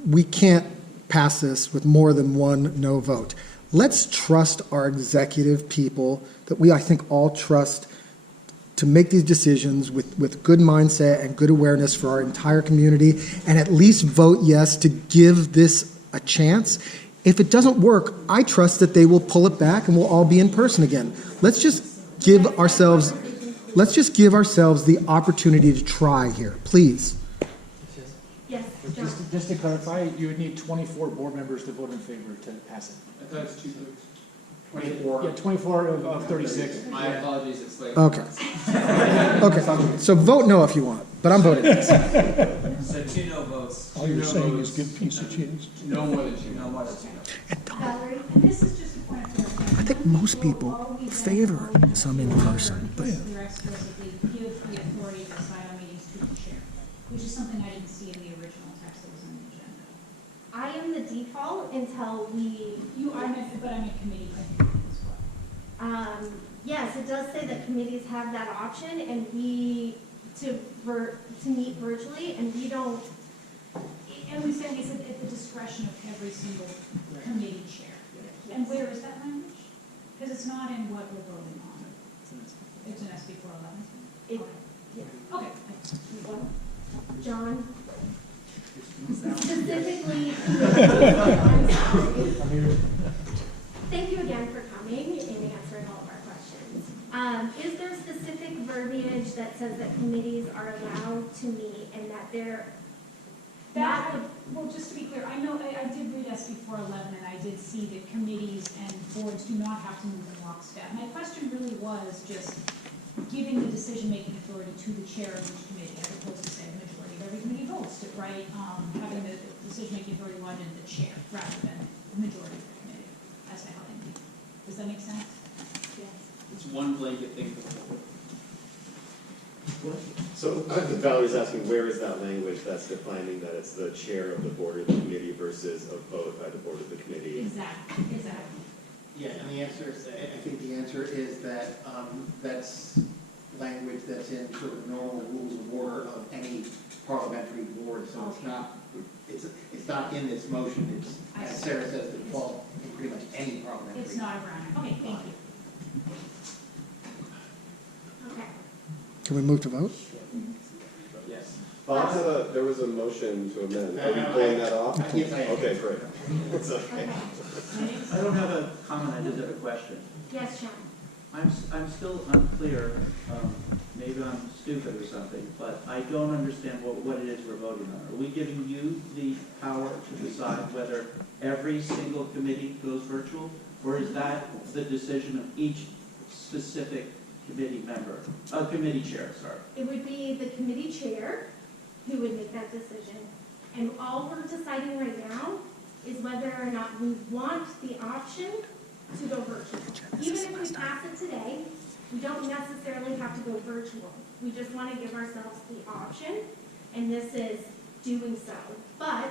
We can't pass this with more than one no vote. Let's trust our executive people that we, I think, all trust to make these decisions with good mindset and good awareness for our entire community, and at least vote yes to give this a chance. If it doesn't work, I trust that they will pull it back and we'll all be in person again. Let's just give ourselves the opportunity to try here, please. Yes, John? Just to clarify, you would need 24 board members to vote in favor to pass it. I thought it's 2/3. 24. Yeah, 24 of 36. My apologies, it's like. Okay. Okay, so vote no if you want, but I'm voting yes. So 2 no votes. All you're saying is give peace a chance. No more than 2. No more than 2. Valerie? And this is just a point of clarification. I think most people favor some in person, but You're explicitly give the authority to decide on meetings to the chair, which is something I didn't see in the original text that was on the agenda. I am the default until we. I meant committee, I think as well. Yes, it does say that committees have that option, and we, to meet virtually, and we don't. And we said it's at the discretion of every single committee chair. And where is that language? Because it's not in what we're voting on. It's an SB 411. It, Okay. Okay. John? Specifically, I'm sorry. Thank you again for coming and answering all of our questions. Is there specific verbiage that says that committees are allowed to meet and that they're Well, just to be clear, I know, I did read SB 411 and I did see that committees and boards do not have to move in lockstep. My question really was just giving the decision-making authority to the chair of each committee as opposed to say the majority of every committee votes it, right? Having the decision-making authority line in the chair rather than the majority of the committee as to how they meet. Does that make sense? Yes. It's one blanket thing for the whole. So Valerie's asking, where is that language that's defining that it's the chair of the board of the committee versus a vote by the board of the committee? Exactly. Yeah, and the answer is, I think the answer is that that's language that's in sort of normal rules of order of any parliamentary board, so it's not in this motion, it's, as Sarah says, the default in pretty much any parliamentary. It's not a ground. Okay, thank you. Okay. can we move to vote? Yes. Bob there was a motion to amend. Are we pulling that off? Yes, I am. Okay, great. It's okay. I don't have a comment, I just have a question. Yes, John? I'm still unclear, maybe I'm stupid or something, but I don't understand what it is we're voting on. Are we giving you the power to decide whether every single committee goes virtual? Or is that the decision of each specific committee member, committee chair, sorry? It would be the committee chair who would make that decision. And all we're deciding right now is whether or not we want the option to go virtual. Even if we pass it today, we don't necessarily have to go virtual. We just want to give ourselves the option, and this is doing so. But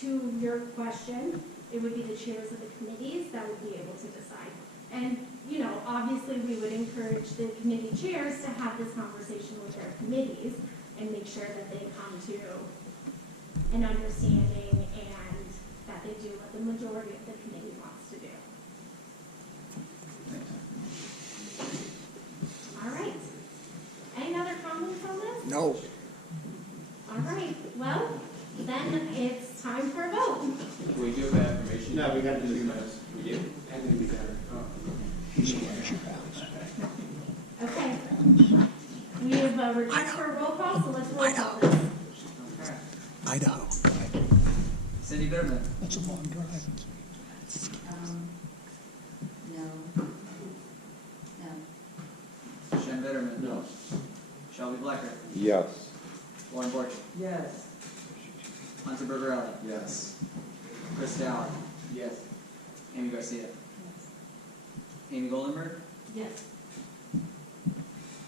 to your question, it would be the chairs of the committees that would be able to decide. And, you know, obviously we would encourage the committee chairs to have this conversation with their committees and make sure that they come to an understanding and that they do what the majority of the committee wants to do. All right. Any other comments on this? No. All right. Well, then it's time for a vote. Do we give that information? No, we got to do We do? Henry better. Okay. We have a request for a roll call, so let's roll call this. Okay. Idaho. Cindy Bitterman. That's a long drive. No. No. Shen Bitterman. No. Shelby Blacker. Yes. Lauren Borch. Yes. Hunter Bergerelli. Yes. Chris Dowd. Yes. Amy Garcia. Amy Goldenberg. Yes.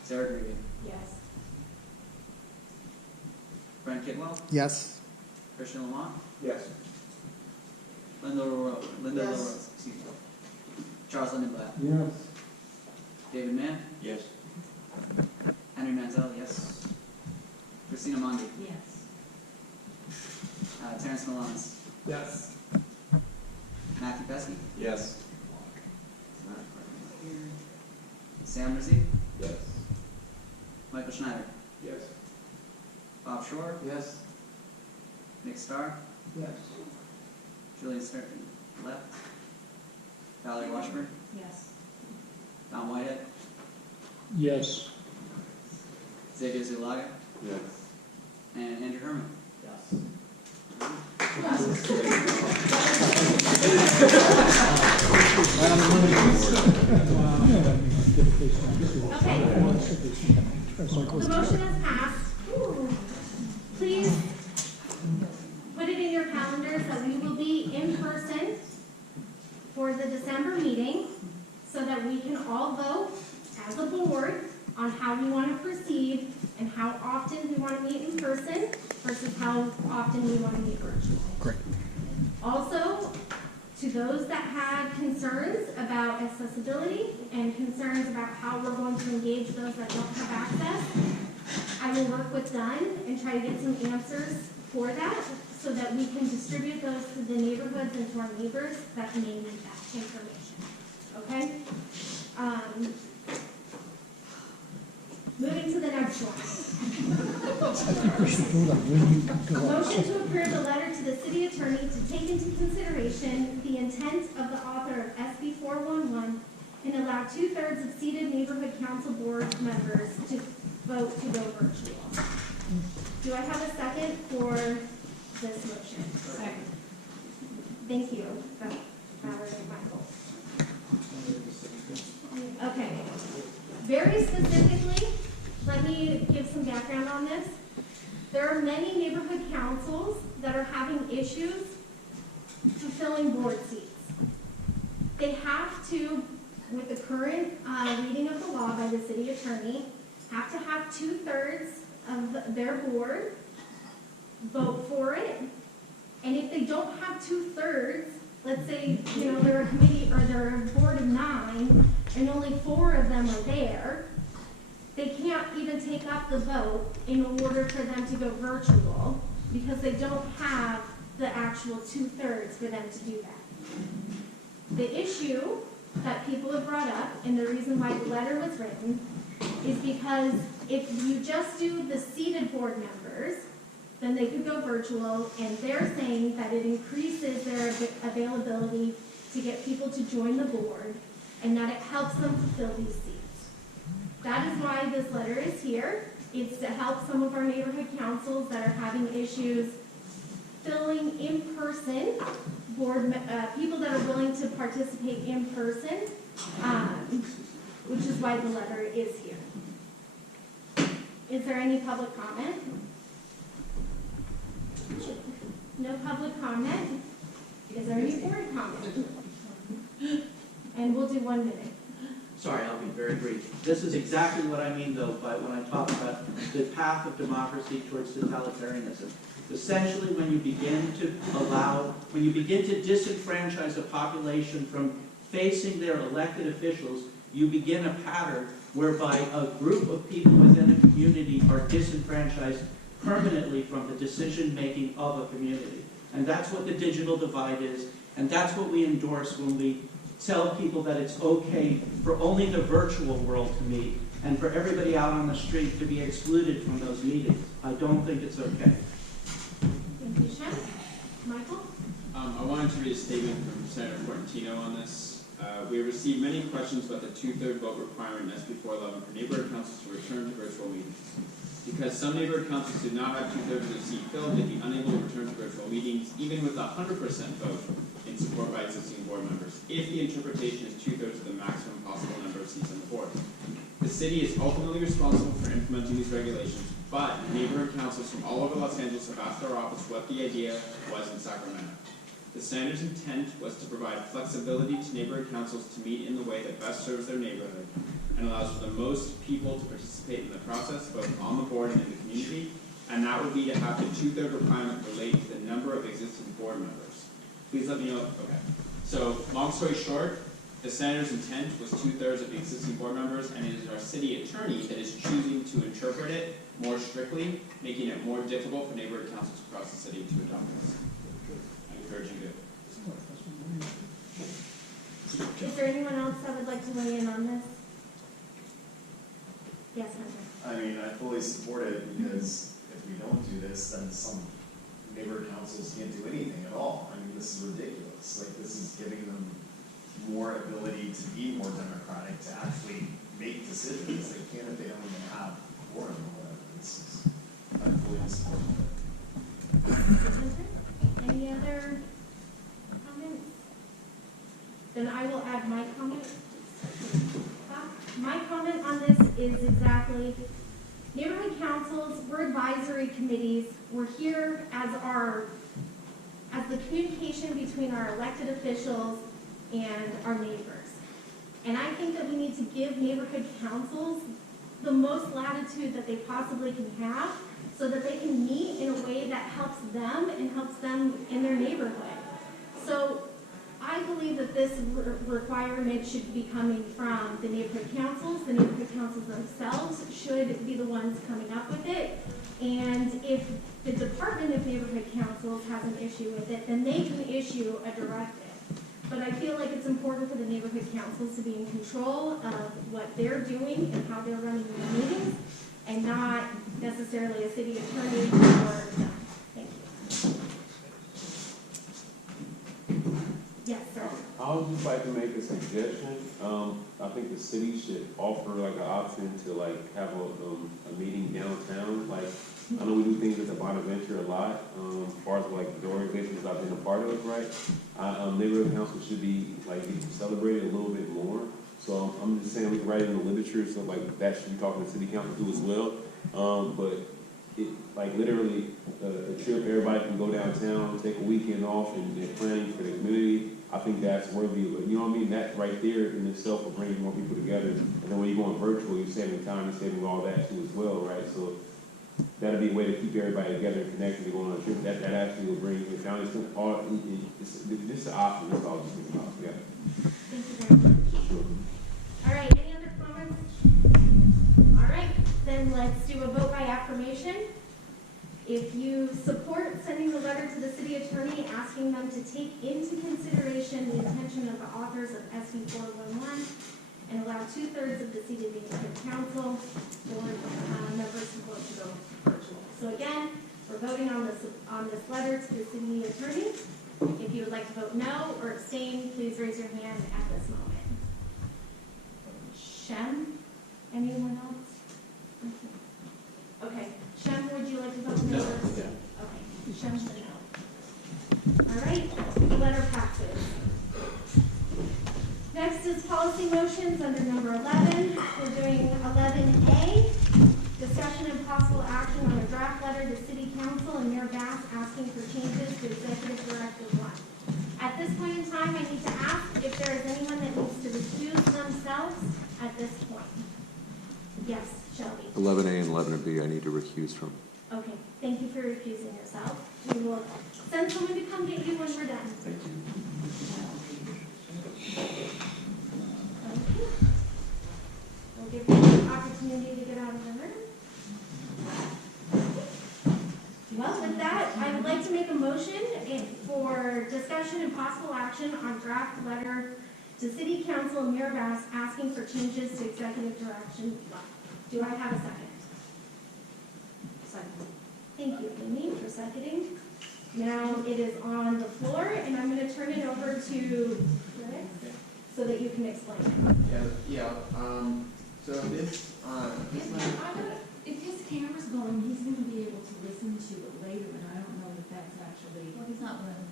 Sarah Greeby. Yes. Brent Kidwell. Yes. Christian Lamont. Yes. Linda LaRose. Yes. Excuse me. Charles Lindenblatt. Yes. David Mann. Yes. Henry Mantel, yes. Christina Mondi. Yes. Terrence Malonis. Yes. Matthew Pesky. Yes. Sam Rizzi. Yes. Michael Schneider. Yes. Bob Shore. Yes. Nick Starr. Yes. Julian Stern left. Valerie Washburn. Yes. Don Whitehead. Yes. Xavier Zulaga. Yes. And Andrew Herman. Yes. Okay. The motion is passed. Please put it in your calendars that we will be in person for the December meeting so that we can all vote as a board on how we want to proceed and how often we want to meet in person versus how often we want to meet virtually. Great. Also, to those that had concerns about accessibility and concerns about how we're going to engage those that don't have access, I will work with Dunn and try to get some answers for that so that we can distribute those to the neighborhoods and to our neighbors that may need that information. Okay? Moving to the next one. Motion to approve the letter to the city attorney to take into consideration the intent of the author of SB 411 and allow 2/3 of seated neighborhood council board members to vote to go virtual. Do I have a second for this motion? Second. Thank you, Valerie and Michael. Okay. Very specifically, let me give some background on this. There are many neighborhood councils that are having issues fulfilling board seats. They have to, with the current reading of the law by the city attorney, have to have 2/3 of their board vote for it. And if they don't have 2/3, let's say, they're a committee or they're a board of 9 and only 4 of them are there, they can't even take up the vote in order for them to go virtual because they don't have the actual 2/3 for them to do that. The issue that people have brought up, and the reason why the letter was written, is because if you just do the seated board members, then they could go virtual, and they're saying that it increases their availability to get people to join the board, and that it helps them fulfill these seats. That is why this letter is here. It's to help some of our neighborhood councils that are having issues filling in person people that are willing to participate in person, which is why the letter is here. Is there any public comment? No public comment? Is there any board comment? And we'll do 1 minute. Sorry, I'll be very brief. This is exactly what I mean, though, by when I talk about the path of democracy towards totalitarianism. Essentially, when you begin to disenfranchise a population from facing their elected officials, you begin a pattern whereby a group of people within a community are disenfranchised permanently from the decision-making of a community. And that's what the digital divide is, and that's what we endorse when we tell people that it's okay for only the virtual world to meet and for everybody out on the street to be excluded from those meetings. I don't think it's okay. Thank you, Shem. Michael? I wanted to read a statement from Senator Quarantino on this. We received many questions about the 2/3 vote requirement in SB 411 for neighborhood councils to return to virtual meetings. Because some neighborhood councils did not have 2/3 of the seat filled, they'd be unable to return to virtual meetings, even with a 100% vote in support by existing board members, if the interpretation is 2/3 of the maximum possible number of seats on the board. The city is ultimately responsible for implementing these regulations, but neighborhood councils from all over Los Angeles have asked our office what the idea was in Sacramento. The Senator's intent was to provide flexibility to neighborhood councils to meet in the way that best serves their neighborhood and allows for the most people to participate in the process, both on the board and in the community, and that would be to have the 2/3 requirement relate to the number of existing board members. Please let me know. Okay. So, long story short, the Senator's intent was 2/3 of the existing board members, and it is our city attorney that is choosing to interpret it more strictly, making it more difficult for neighborhood councils across the city to adopt this. I encourage you to. Is there anyone else that would like to weigh in on this? Yes, Hunter. I mean, I fully support it because if we don't do this, then some neighborhood councils can't do anything at all. I mean, this is ridiculous. Like, this is giving them more ability to be more democratic, to actually make decisions. They can't if they don't even have quorum or whatever. This is, I fully support it. Any other comments? Then I will add my comment. My comment on this is exactly, neighborhood councils, we're advisory committees. We're here as the communication between our elected officials and our neighbors. And I think that we need to give neighborhood councils the most latitude that they possibly can have so that they can meet in a way that helps them and helps them in their neighborhood. So I believe that this requirement should be coming from the neighborhood councils. The neighborhood councils themselves should be the ones coming up with it. And if the Department of Neighborhood Councils has an issue with it, then they can issue a directive. But I feel like it's important for the neighborhood councils to be in control of what they're doing and how they're running their meetings, and not necessarily a city attorney or them. Thank you. Yes, sir. I would just like to make a suggestion. I think the city should offer like an option to like have a meeting downtown. Like, I know we do things at the Bonaventure a lot, as far as like the organizations I've been a part of, right? Neighborhood council should be like celebrated a little bit more. So I'm just saying we can write it in the literature, so like that should be talking to city council too as well. But it, like literally a trip, everybody can go downtown, take a weekend off, and they're planning for the community. I think that's worthy of it. You know what I mean? That right there in itself will bring more people together. And then when you're going virtual, you're saving time, you're saving all that too as well, right? So that'll be a way to keep everybody together and connected to going on a trip. That actually will bring the family. This is an option. That's all I'm just thinking about. Yeah. Thank you very much. Sure. All right, any other comments? All right, then let's do a vote by affirmation. If you support sending the letter to the city attorney asking them to take into consideration the intention of the authors of SB 411 and allow 2/3 of the seated neighborhood council board members to vote to go virtual. So again, we're voting on this letter to the city attorney. If you would like to vote no or abstain, please raise your hand at this moment. Shem? Anyone else? Okay. Shem, would you like to vote no? Okay. Shem's the no. All right. The letter passes. Next is policy motions under number 11. We're doing 11A. Discussion and possible action on a draft letter to City Council and Mayor Bass asking for changes to Executive Directive 1. At this point in time, I need to ask if there is anyone that needs to recuse themselves at this point. Yes, Shelby. 11A and 11B I need to recuse from. Okay, thank you for recusing yourself. We will send someone to come get you when we're done. Thank you. Okay. We'll give you an opportunity to get out of the room. Well, with that, I would like to make a motion for discussion and possible action on draft letter to City Council and Mayor Bass asking for changes to Executive Direction 1. Do I have a second? Second. Thank you, Amy, for seconding. Now it is on the floor, and I'm going to turn it over to Chris. so that you can explain it. So this letter, If his camera's going, he's gonna be able to listen to it later, and I don't know if that's actually. Well, he's not one.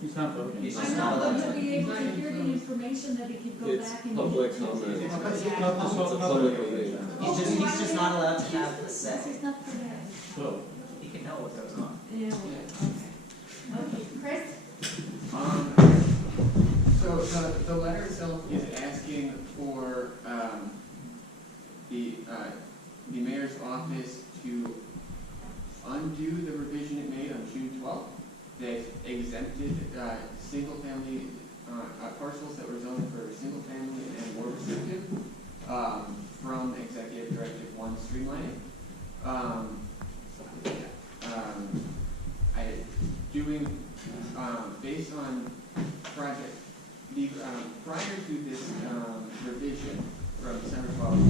He's not voting. He's I just know, not but allowed he'll be able to hear the information that he could go It's back and. public comment. It's Public meeting. he's just not allowed to have the say. He's not for that. So, He can know what goes on. Yeah, okay. Okay, Chris? So the letter itself is asking for the mayor's office to undo the revision it made on June 12th that exempted single-family parcels that were zoned for single-family and more restrictive from Executive Directive 1 streamlining. Based on project, prior to this revision from December 12th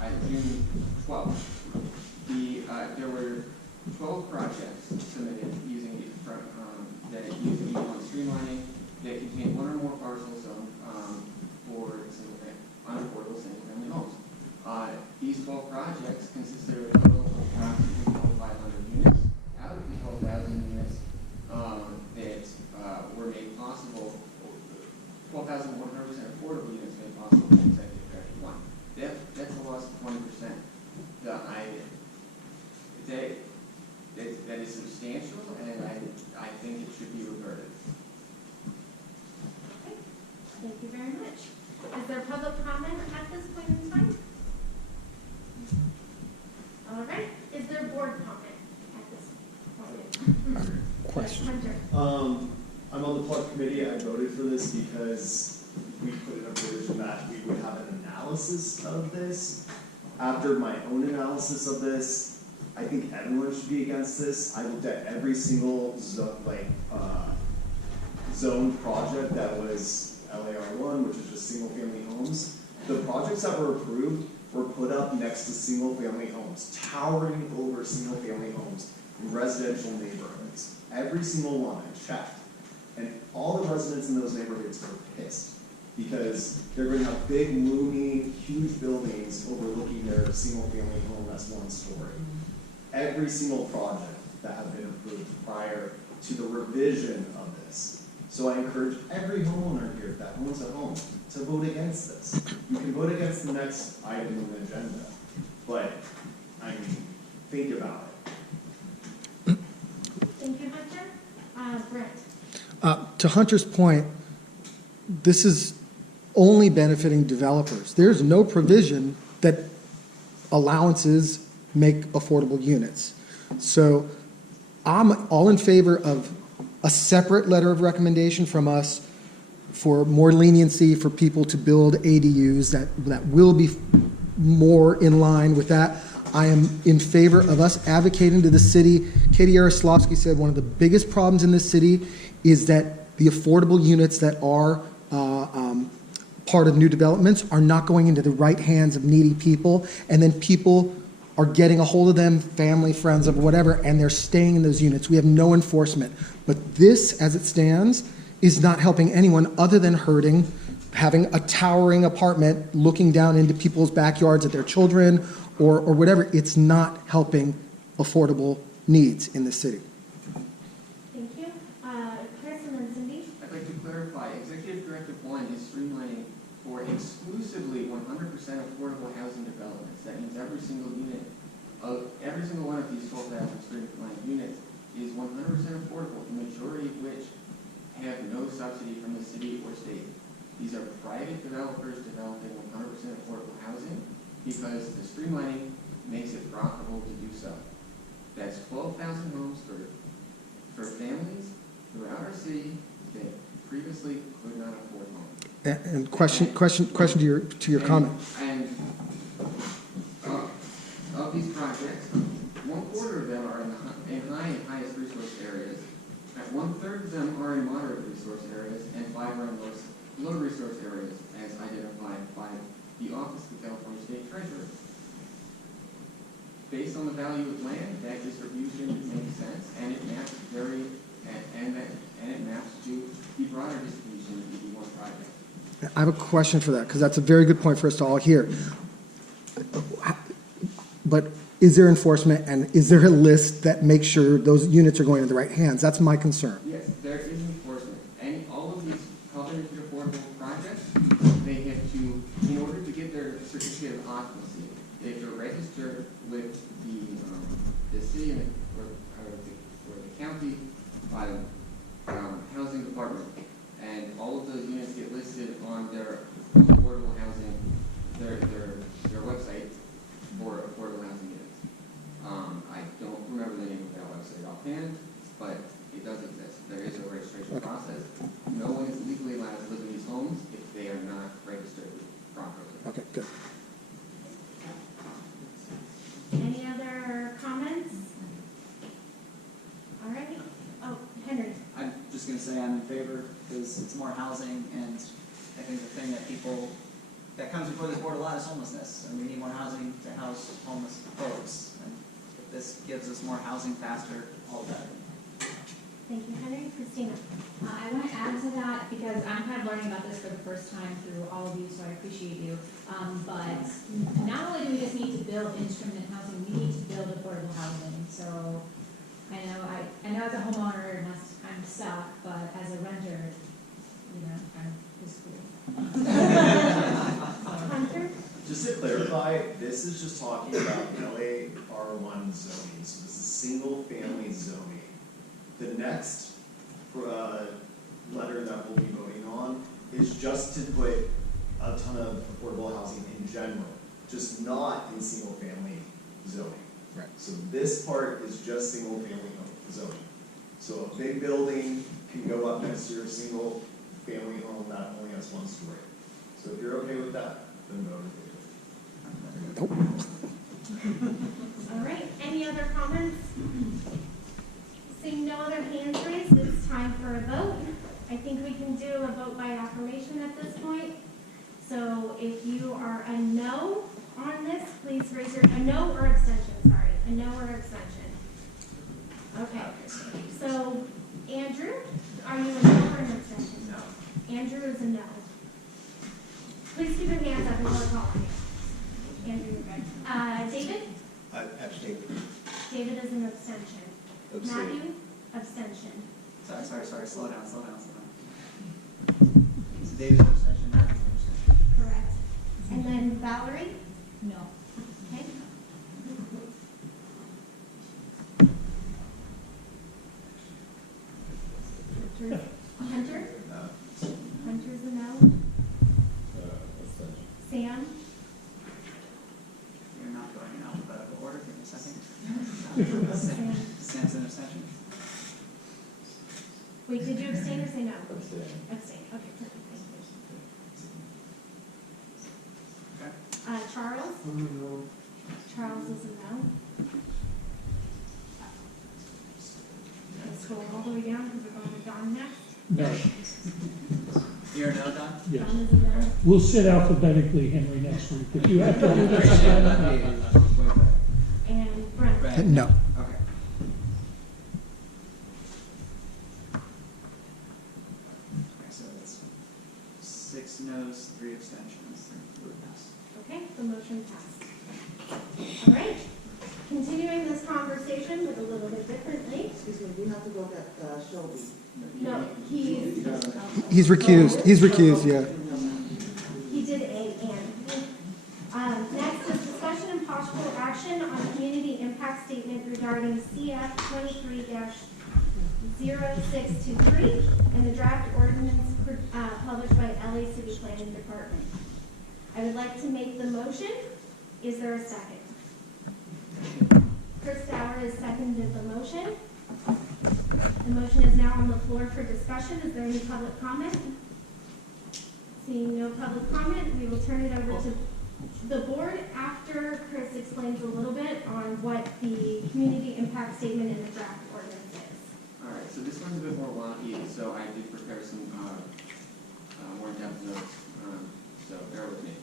to June 12th, there were 12 projects submitted using using E1 streamlining that contained one or more parcels for unaffordable single-family homes. These 12 projects consisted of a total of approximately 2,500 units. Out of the 12,000 units that were made possible, 12,100% affordable units made possible in Executive Directive 1. That's a loss of 20%. That is substantial, and I think it should be reverted. Okay, thank you very much. Is there public comment at this point in time? All right, is there board comment at this point? Question. Hunter. I'm on the plug committee. I voted for this because we put in a provision that we would have an analysis of this. After my own analysis of this, I think everyone should be against this. I looked at every single zone project that was LAR1, which is just single-family homes. The projects that were approved were put up next to single-family homes, towering over single-family homes in residential neighborhoods. Every single one I checked. And all the residents in those neighborhoods were pissed because they're going to have big, roomy, huge buildings overlooking their single-family home that's one story. Every single project that had been approved prior to the revision of this. So I encourage every homeowner here that owns a home to vote against this. You can vote against the next item on the agenda, but I mean, think about it. Thank you, Hunter. Brent. To Hunter's point, this is only benefiting developers. There's no provision that allowances make affordable units. So I'm all in favor of a separate letter of recommendation from us for more leniency for people to build ADUs that will be more in line with that. I am in favor of us advocating to the city. Katie Yaroslavsky said one of the biggest problems in this city is that the affordable units that are part of new developments are not going into the right hands of needy people, and then people are getting a hold of them, family, friends, of whatever, and they're staying in those units. We have no enforcement. But this, as it stands, is not helping anyone other than hurting, having a towering apartment looking down into people's backyards at their children or whatever. It's not helping affordable needs in the city. Thank you. Chris and then Cindy. I'd like to clarify, Executive Directive 1 is streamlining for exclusively 100% affordable housing developments. That means every single one of these 12,000 streamlined units is 100% affordable, the majority of which have no subsidy from the city or state. These are private developers developing 100% affordable housing because the streamlining makes it profitable to do so. That's 12,000 homes for families throughout our city that previously could not afford homes. And question to your comment. And of these projects, 1/4 of them are in high and highest resource areas. 1/3 of them are in moderate resource areas, and 5 are in low resource areas, as identified by the Office of the California State Treasurer. Based on the value of land, that distribution makes sense, and it maps and it maps to the broader distribution of ED1 project. I have a question for that, because that's a very good point for us to all hear. But is there enforcement, and is there a list that makes sure those units are going in the right hands? That's my concern. Yes, there is enforcement. And all of these covenant affordable projects, they have to, in order to get their certificate of occupancy, they have to register with the city and or the county housing department. And all of those units get listed on their affordable housing, their website for affordable housing units. I don't remember the name of that website offhand, but it does exist. There is a registration process. No one is legally allowed to live in these homes if they are not registered properly. Okay, good. Any other comments? All right. Oh, Henry. I'm just going to say I'm in favor because it's more housing, and I think the thing that that comes before this board a lot is homelessness, and we need more housing to house homeless folks. And if this gives us more housing faster, all better. Thank you, Henry. Christina. I want to add to that because I'm kind of learning about this for the first time through all of you, so I appreciate you. But not only do we just need to build instrument housing, we need to build affordable housing. So I know as a homeowner it must kind of suck, but as a renter, kind of is cool. Hunter? Just to clarify, this is just talking about LA R1 zoning, so this is single family zoning. The next letter that we'll be voting on is just to put a ton of affordable housing in general, just not in single family zoning. Right. So this part is just single family zoning. So a big building can go up next to your single family home that only has one story. So if you're okay with that, then vote in favor. All right. Any other comments? Seeing no other hands raised, it's time for a vote. I think we can do a vote by affirmation at this point. So if you are a no on this, please raise your, a no or abstention, sorry. A no or abstention. Okay. So, Andrew, are you a no or an abstention? No. Andrew is a no. Please keep your hands up and we'll call on you. Andrew, you're good. David? Abstain. David is an abstention. Abstain. Matthew? Abstention. Sorry, slow down. So David's abstention, Matthew's abstention. Correct. And then Valerie? No. Okay. Hunter? No. Hunter's a no. Sam? You're not going in alphabetical order. Give me a second. Sam's an abstention. Wait, did you abstain or say no? Abstain. Abstain, okay. Thank you. Okay. Charles? No. Charles is a no. Let's go all the way down because we're going to Don next. No. You're a no, Don? Yes. Don is a no. We'll sit alphabetically, Henry, next week. If you have to do this again, And Brent? No. Okay. So that's 6 no's, 3 abstentions, 3 yes. Okay, the motion passed. All right, continuing this conversation, but a little bit differently. Excuse me, do you have to look at Shelby? No, he's Recused, yeah. He did A and. Next is discussion and possible action on community impact statement regarding CF 23-0623 and the draft ordinance published by LA City Planning Department. I would like to make the motion. Is there a second? Chris Sauer has seconded the motion. The motion is now on the floor for discussion. Is there any public comment? Seeing no public comment, we will turn it over to the board after Chris explains a little bit on what the community impact statement and the draft ordinance is. All right, so this one's a bit more wonky, so I did prepare some more in-depth notes, so bear with me.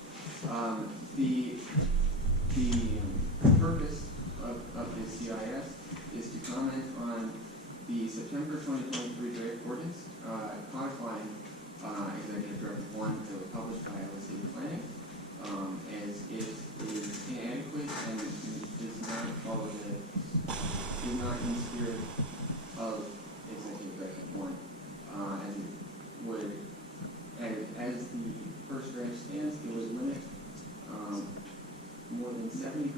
The purpose of this CIS is to comment on the September 2023 draft ordinance codifying Executive Directive 1 that was published by the City Planning as it is inadequate and does not follow is not in the spirit of Executive Directive 1 as it would, as the first draft stands, it would limit more than 73%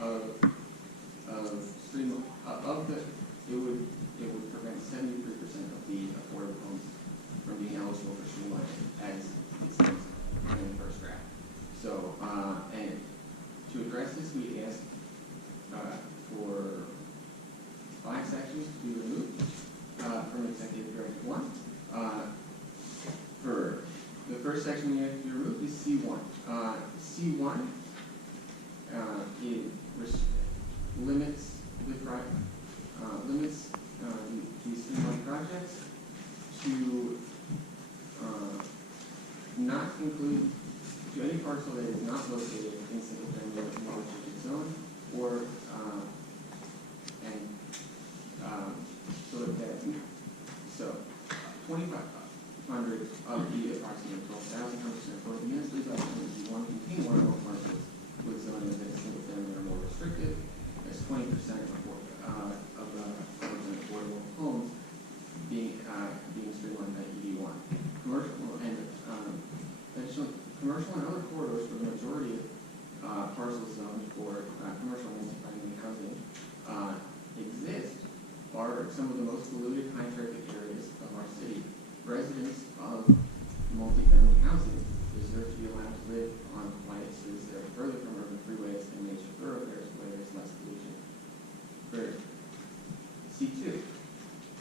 of stream of the it would prevent 73% of the affordable homes from being eligible for streamlining as it stands in the first draft. So and to address this, we asked for 5 sections to be removed from Executive Directive 1. For the first section we have to be removed is C1. C1 it limits these streamline projects to not include to any parcel that is not located in single family or commercial zone or so 2,500 of the approximately 12,000 homes for the units legal to one contain one or more parcels with zoning that is single family or more restricted. That's 20% of the affordable homes being streamlined by ED1. Commercial and other corridors for the majority of parcel zones for commercial and multifamily housing exist are some of the most polluted high traffic areas of our city. Residents of multifamily housing deserve to be allowed to live on quiet streets that are further from urban freeways and major thoroughfares where there is less pollution. For C2,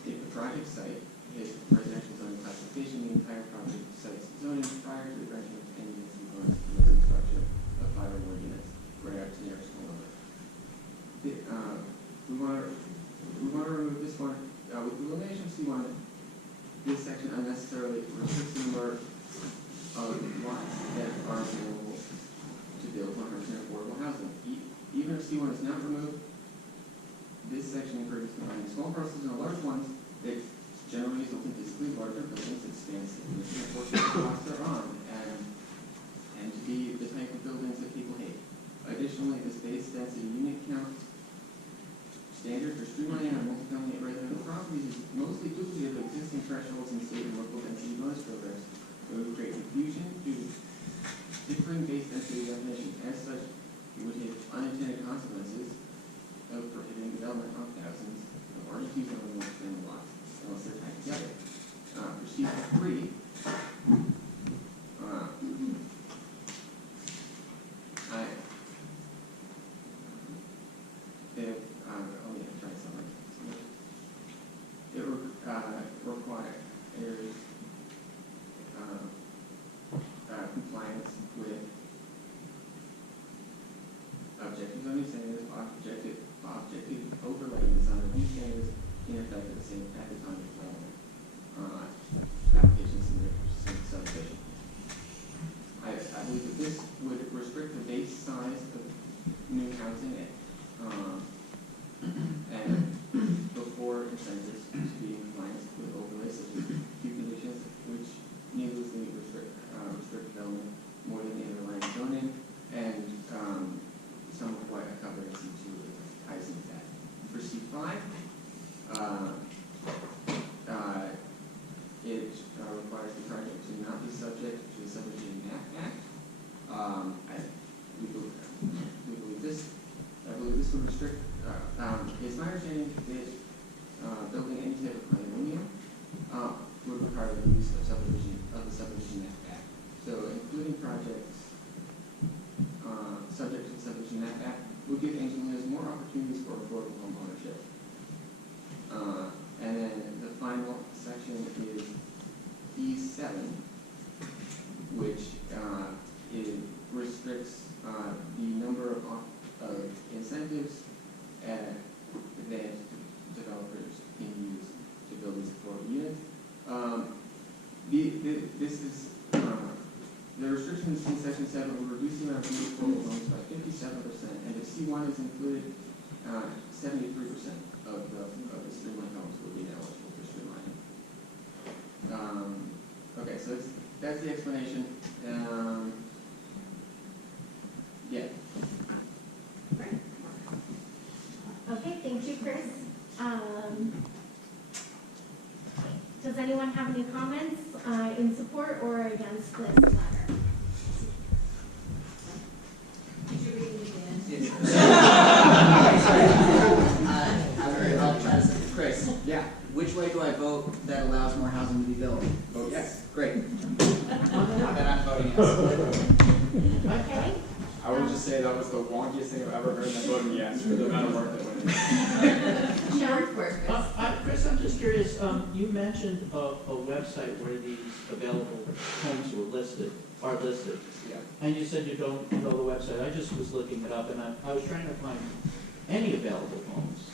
if the project site is residential zoning classification, the entire project site's zoning prior to the granting of any density bonus for the construction of 5 or more units, right up to the nearest home number. We want to remove this one with the elimination of C1. This section unnecessarily restricts the number of lots that are available to build 100% affordable housing. Even if C1 is not removed, this section encourages combining small parcels and large ones that generally result in physically larger buildings that span significant portions of the lots they're on, and to be the type of buildings that people hate. Additionally, the space density unit count standard for streamlining on multifamily residential properties is mostly duplicative of existing thresholds in state and local density bonus programs. It would create confusion due to differing base density definitions. As such, it would have unintended consequences of prohibiting development of thousands of RDP zone multifamily lots unless they're tied together. Procedure 3. Compliance with objective zoning standards, objective overlaying design of these standards in effect at the time of development. Applications in the subdivision. I believe that this would restrict the base size of new housing and before incentives to be in compliance with overlays such as few conditions which needlessly restrict development more than the underlying zoning, and some of what I covered in C2 ties into that. For C5, it requires the project to not be subject to the Subdivision Map Act. We believe this. I believe this would restrict. It's my understanding that building any type of condominium would require the use of the Subdivision Map Act. So including projects subject to the Subdivision Map Act would give Angelinos more opportunities for affordable home ownership. And then the final section is E7, which it restricts the number of incentives that developers can use to build these affordable units. The restrictions in Section 7 will reduce the amount of new affordable homes by 57%, and if C1 is included, 73% of the streamlined homes will be eligible for streamlining. Okay, so that's the explanation. Yeah. Right. Okay, thank you, Chris. Does anyone have any comments in support or against this letter? Did you read it again? I'll try to say, Chris, yeah, which way do I vote that allows more housing to be built? Vote yes. Great. Then I'm voting yes. Okay. I would just say that was the wonkiest thing I've ever heard, and I'm voting yes for the amount of work that went in. Chris, I'm just curious, you mentioned a website where these available homes are listed. Yeah. And you said you don't know the website. I just was looking it up, and I was trying to find any available homes.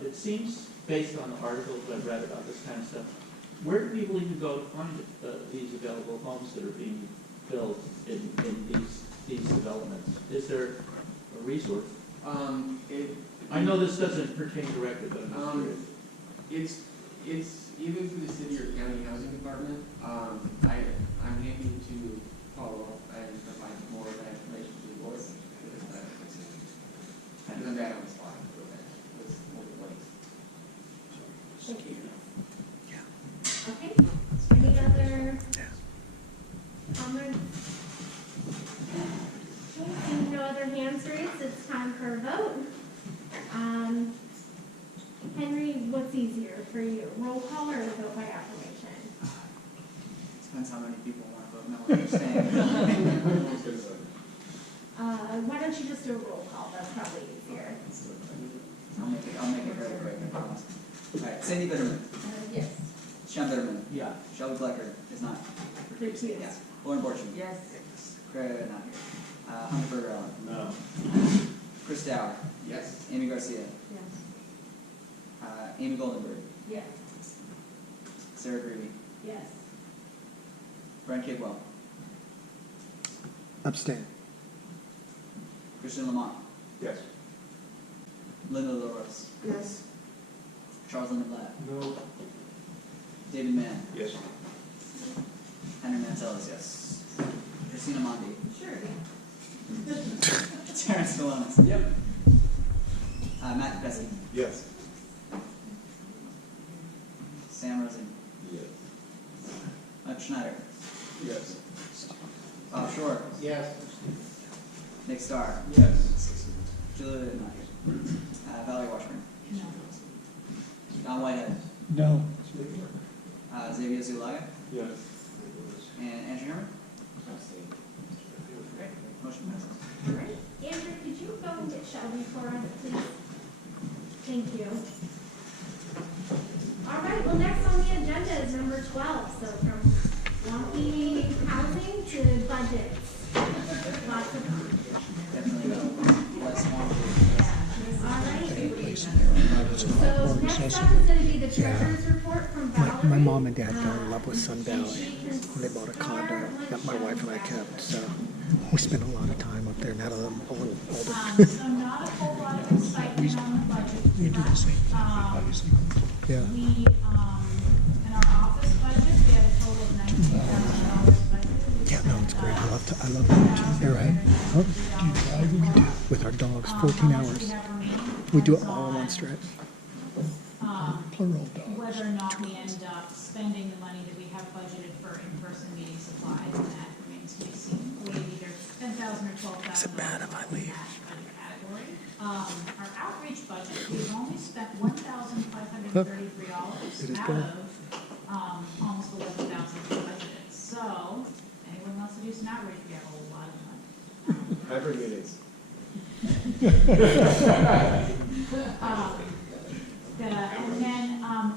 It seems, based on the articles I've read about this kind of stuff, where do people even go to find these available homes that are being built in these developments? Is there a resource? I know this doesn't pertain directly, but I'm just curious. It's either through the city or county housing department. I'm happy to follow up and provide more of that information to the board. And then that on the spot with that, with more links. Thank you. Okay, any other comments? Okay, seeing no other hands raised, it's time for a vote. Henry, what's easier for you, roll call or vote by acclamation? Depends how many people want to vote no or abstain. Why don't you just do a roll call, that's probably easier. I'll make it very quick, I promise. All right, Cindy Bitterman. Yes. Sean Bitterman. Yeah. Shelby Blecker is not. Recused. Yeah. Lauren Borchardt. Yes. Craig, not here. Hunter Berger Allen. No. Chris Dower. Yes. Amy Garcia. Yes. Amy Goldenberg. Yes. Sarah Greavy. Yes. Brent Kidwell. Abstain. Christian Lamont. Yes. Linda Melrose. Yes. Charles Lindblad. No. David Mann. Yes. Henry Mantelis, yes. Christina Mondi. Sure, yeah. Terrence Salonis. Yep. Matthew Pesky. Yes. Sam Rosen. Yes. Mike Schneider. Yes. Bob Shore. Yes. Nick Starr. Yes. Julia not here. Valerie Washburn. No. Don Whitehead. No. Xavier Zulaga. Yes. And Andrew Herman. Great. Motion passes. All right, Andrew, could you go and get Shelby for us, please? Thank you. All right, well, next on the agenda is number 12, so from wonky housing to budgets. Lots of fun. Definitely less one. All right. So next up is going to be the treasurer's report from Valerie. My mom and dad fell in love with Sun Valley when they bought a condo that my wife and I kept, so we spent a lot of time up there now that I'm a little older. So not a whole lot of excitement on the budget. We do the same thing, obviously. Yeah. We, in our office budget, we have a total of $19,000 budgeted. Yeah, no, it's great. I love that. You're right. Huh? Do you drive? We do. With our dogs, 14 hours. We do it all in one stretch. Plural dogs. Whether or not we end up spending the money that we have budgeted for in-person meeting supplies, and that remains to be seen. We have either $10,000 or $12,000. Is it bad if I leave? Category. Our outreach budget, we've only spent $1,533 out of almost $11,000 budgeted. So, anyone wants to do some outreach, we have a lot of money. Hybrid meetings. And then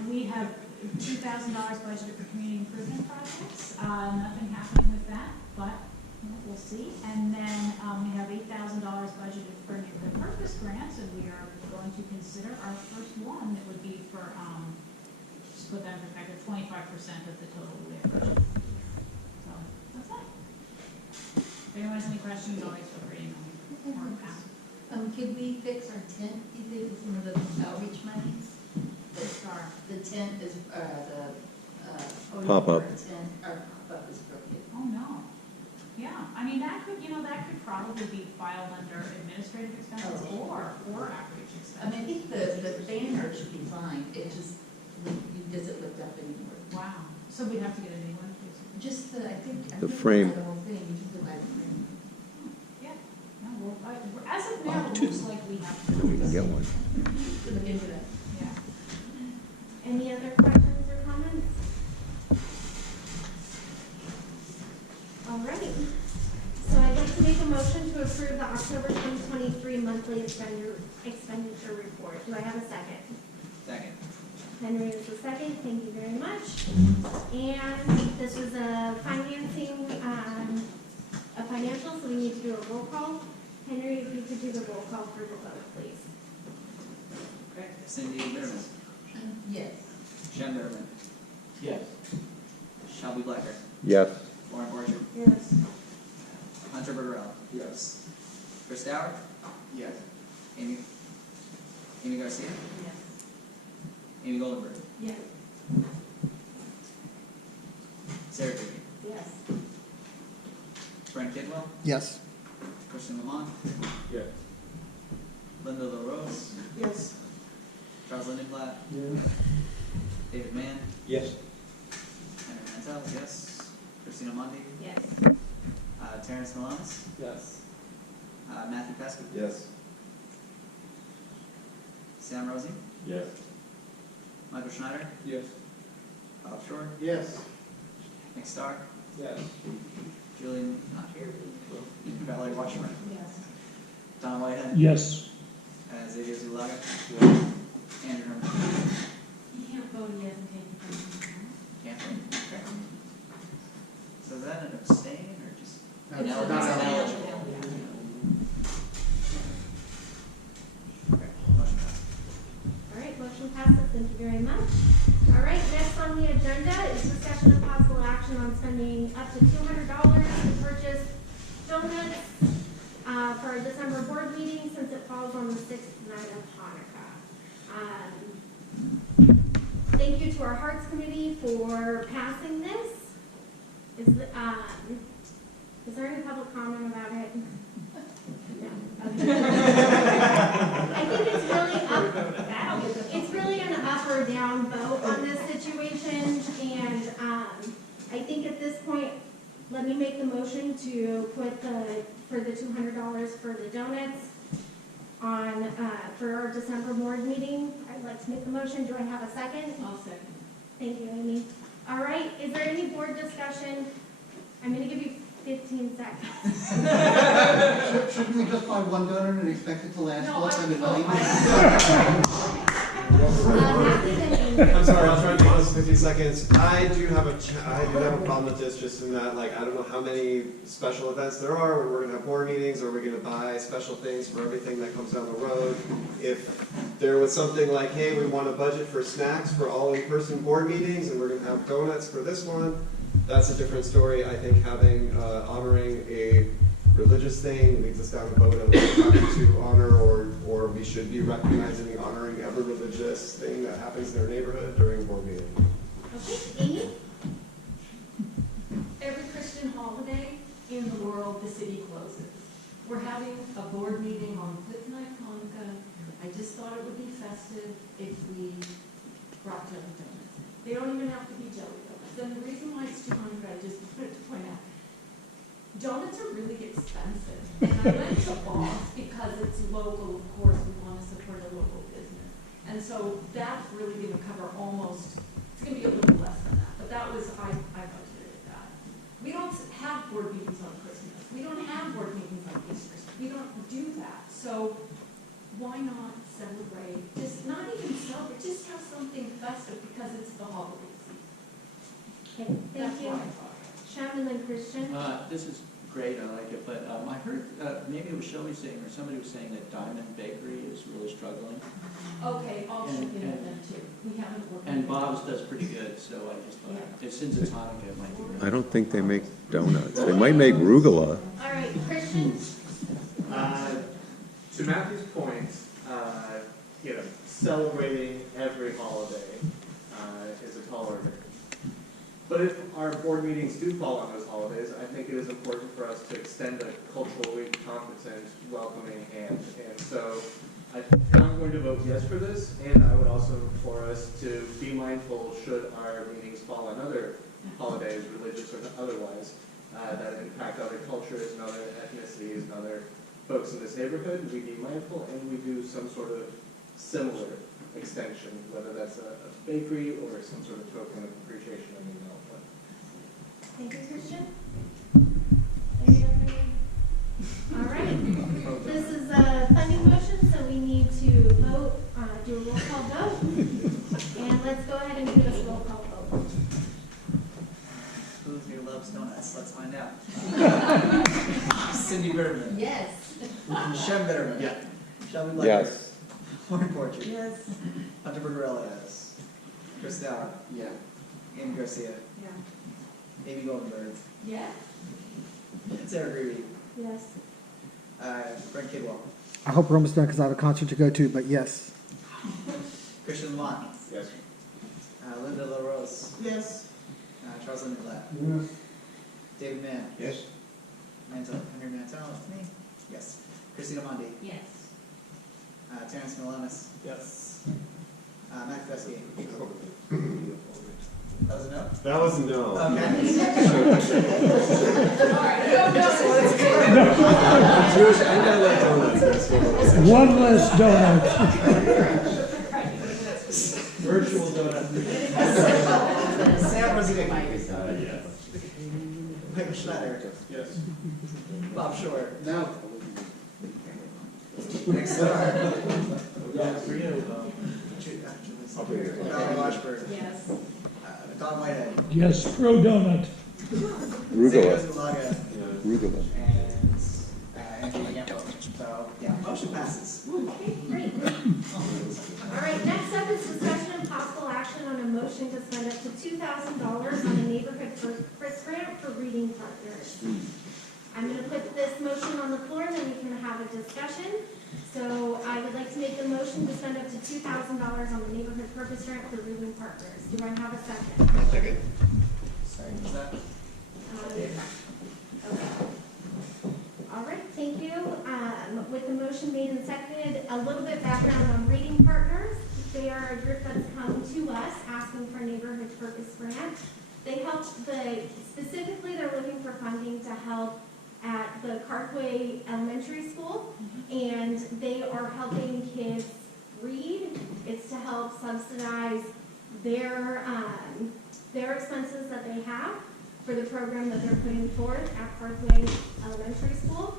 we have $2,000 budgeted for community improvement projects. Nothing happening with that, but we'll see. And then we have $8,000 budgeted for neighborhood purpose grants, and we are going to consider our first one that would be for, just put that in perspective, 25% of the total we have budgeted. So that's it. If anyone has any questions, always feel free to email me or ask. Could we fix our tent, do you think, with some of the outreach monies? The tent is, Pop-up. Tent, our pop-up is broken. Oh, no. Yeah, I mean, that could probably be filed under administrative expenses or outreach expenses. I mean, I think the banner should be fine, it just, doesn't lift up anymore. Wow, so we'd have to get a new one, basically. Just I think The frame. the whole thing, you can buy the frame. Yeah, no, well, as of now, it looks like we have to. We can get one. Look into that. Yeah. Any other questions or comments? All right. So I'd like to make a motion to approve the October 2023 monthly expenditure report. Do I have a second? Second. Henry is the second. Thank you very much. And this was a financial, so we need to do a roll call. Henry, if you could do the roll call for the vote, please. Okay, Cindy Bitterman. Yes. Shem Bitterman. Yes. Shelby Blacker. Yes. Lauren Borcher. Yes. Hunter Burrell. Yes. Chris Dower. Yes. Amy Garcia. Yes. Amy Goldenberg. Yes. Sarah Creedy. Yes. Brent Kidwell. Yes. Christian Lamont. Yeah. Linda LaRose. Yes. Charles Lindenblatt. Yeah. David Mann. Yes. Henry Mantel, yes. Christina Mondi. Yes. Terrence Malones. Yes. Matthew Pesky. Yes. Sam Rosie. Yes. Michael Schneider. Yes. Bob Shore. Yes. Nick Starr. Yes. Julian, not here. Valerie Washburn. Yes. Don Whitehead. Yes. Xavier Zulaga. Andrew Herman. You can't vote, he hasn't taken from Can't wait. Okay. So is that an abstain or just? That's Ineligible? not Ineligible. Okay, motion passed. All right, motion passes. Thank you very much. All right, next on the agenda is discussion of possible action on spending up to $200 to purchase donuts for our December board meeting since it falls on the 6th night of Hanukkah. Thank you to our Hearts Committee for passing this. Is there any public comment about it? No. Okay. I think it's really an up or down vote on this situation, and I think at this point, let me make the motion to put for the $200 for the donuts on, for our December board meeting. I'd like to make the motion. Do I have a second? I'll second. Thank you, Amy. All right, is there any board discussion? I'm gonna give you 15 seconds. Shouldn't we just buy one donut and expect it to last No, less than a I- night? I'm sorry, I'll try to make this 50 seconds. I do have a problem with this, just in that, like, I don't know how many special events there are, when we're gonna have board meetings, or we're gonna buy special things for everything that comes down the road. If there was something like, hey, we want a budget for snacks for all in-person board meetings, and we're gonna have donuts for this one, that's a different story. I think having, honoring a religious thing leads us down the road of having to honor, or we should be recognizing and honoring every religious thing that happens in their neighborhood during board meeting. Okay, Amy? Every Christian holiday in the world, the city closes. We're having a board meeting on Fifth Night Hanukkah. I just thought it would be festive if we brought jelly donuts. They don't even have to be jelly donuts. And the reason why it's $200, I just wanted to point out, donuts are really expensive. And I went to Bob's because it's local, of course, we want to support a local business. And so that's really going to cover almost, it's going to be a little less than that. But that was, I budgeted that. We don't have board meetings on Christmas. We don't have board meetings on Easter. We don't do that. So why not celebrate, just not even celebrate, just have something festive because it's the holiday season. Okay, thank That's you. why I thought. Shem and then Christian. This is great, I like it, but I heard, maybe it was Shelby saying, or somebody was saying that Diamond Bakery is really struggling. Okay, I'll check in with them too. We haven't worked. And Bob's does pretty good, so I just thought, since it's Hanukkah, it might be good. I don't think they make donuts. They might make rugula. All right, Christian. to Matthew's point, celebrating every holiday is a tall order. But if our board meetings do fall on those holidays, I think it is important for us to extend a culturally competent, welcoming hand. And so I'm going to vote yes for this, and I would also for us to be mindful should our meetings fall on other holidays, religious or otherwise, that impact other cultures and other ethnicities and other folks in this neighborhood. We be mindful and we do some sort of similar extension, whether that's a bakery or some sort of token of appreciation on email. Thank you, Christian. All right. This is a funding motion, so we need to vote, do a roll call vote. And let's go ahead and do this roll call vote. Who here loves donuts? Let's find out. Cindy Berman. Yes. Shem Bitterman. Yeah. Shelby Lecker. Yes. Lauren Porcher. Yes. Hunter Bergerella. Yes. Chris Dow. Yeah. Amy Garcia. Yeah. Amy Goldenberg. Yeah. Sarah Greavy. Yes. Brent Kidwell. I hope we're almost done because I have a concert to go to, but yes. Christian Lamont. Yes. Linda LaRose. Yes. Charles Lindenblatt. Yes. David Mann. Yes. Henry Mantel. That's me. Yes. Christina Mondi. Yes. Terrence Milanis. Yes. Matt Fesky. That was a no? That was a no. Okay. Jewish and I like donuts. That's what it was. One less donut. Virtual donut. Sam Rosinick. Yes. Michael Schneider. Yes. Bob Shore. No. Nick Starr. For you. Valerie Washburn. Yes. Don Whitehead. Yes, pro donut. Rugula. Zulaga. Rugula. And Anthony Gampo. So, yeah, motion passes. Okay, great. All right, next up is discussion and possible action on a motion to spend up to $2,000 on a neighborhood first grant for reading partners. I'm going to put this motion on the floor and then we can have a discussion. So I would like to make the motion to spend up to $2,000 on the neighborhood purpose grant for reading partners. Do I have a second? Second. Sorry, was that? Okay. All right, thank you. With the motion made and seconded, a little bit background on reading partners. They are a group that's come to us asking for a neighborhood purpose grant. They help specifically they're looking for funding to help at the Carthway Elementary School, and they are helping kids read. It's to help subsidize their expenses that they have for the program that they're putting forth at Carthway Elementary School.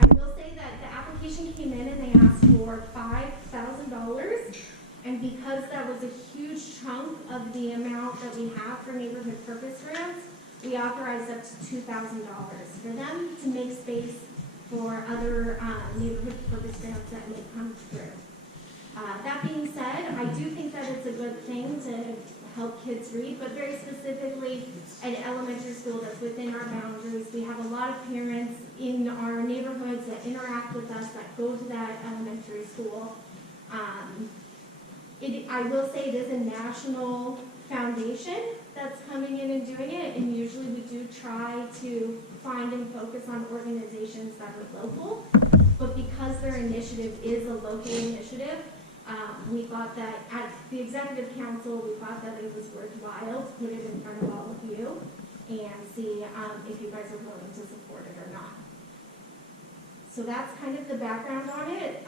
I will say that the application came in and they asked for $5,000, and because that was a huge chunk of the amount that we have for neighborhood purpose grants, we authorized up to $2,000 for them to make space for other neighborhood purpose grants that may come through. That being said, I do think that it's a good thing to help kids read, but very specifically an elementary school that's within our boundaries. We have a lot of parents in our neighborhoods that interact with us that go to that elementary school. I will say it is a national foundation that's coming in and doing it, and usually we do try to find and focus on organizations that are local, but because their initiative is a local initiative, we thought that at the executive council, we thought that it was worthwhile to put it in front of all of you and see if you guys are willing to support it or not. So that's kind of the background on it.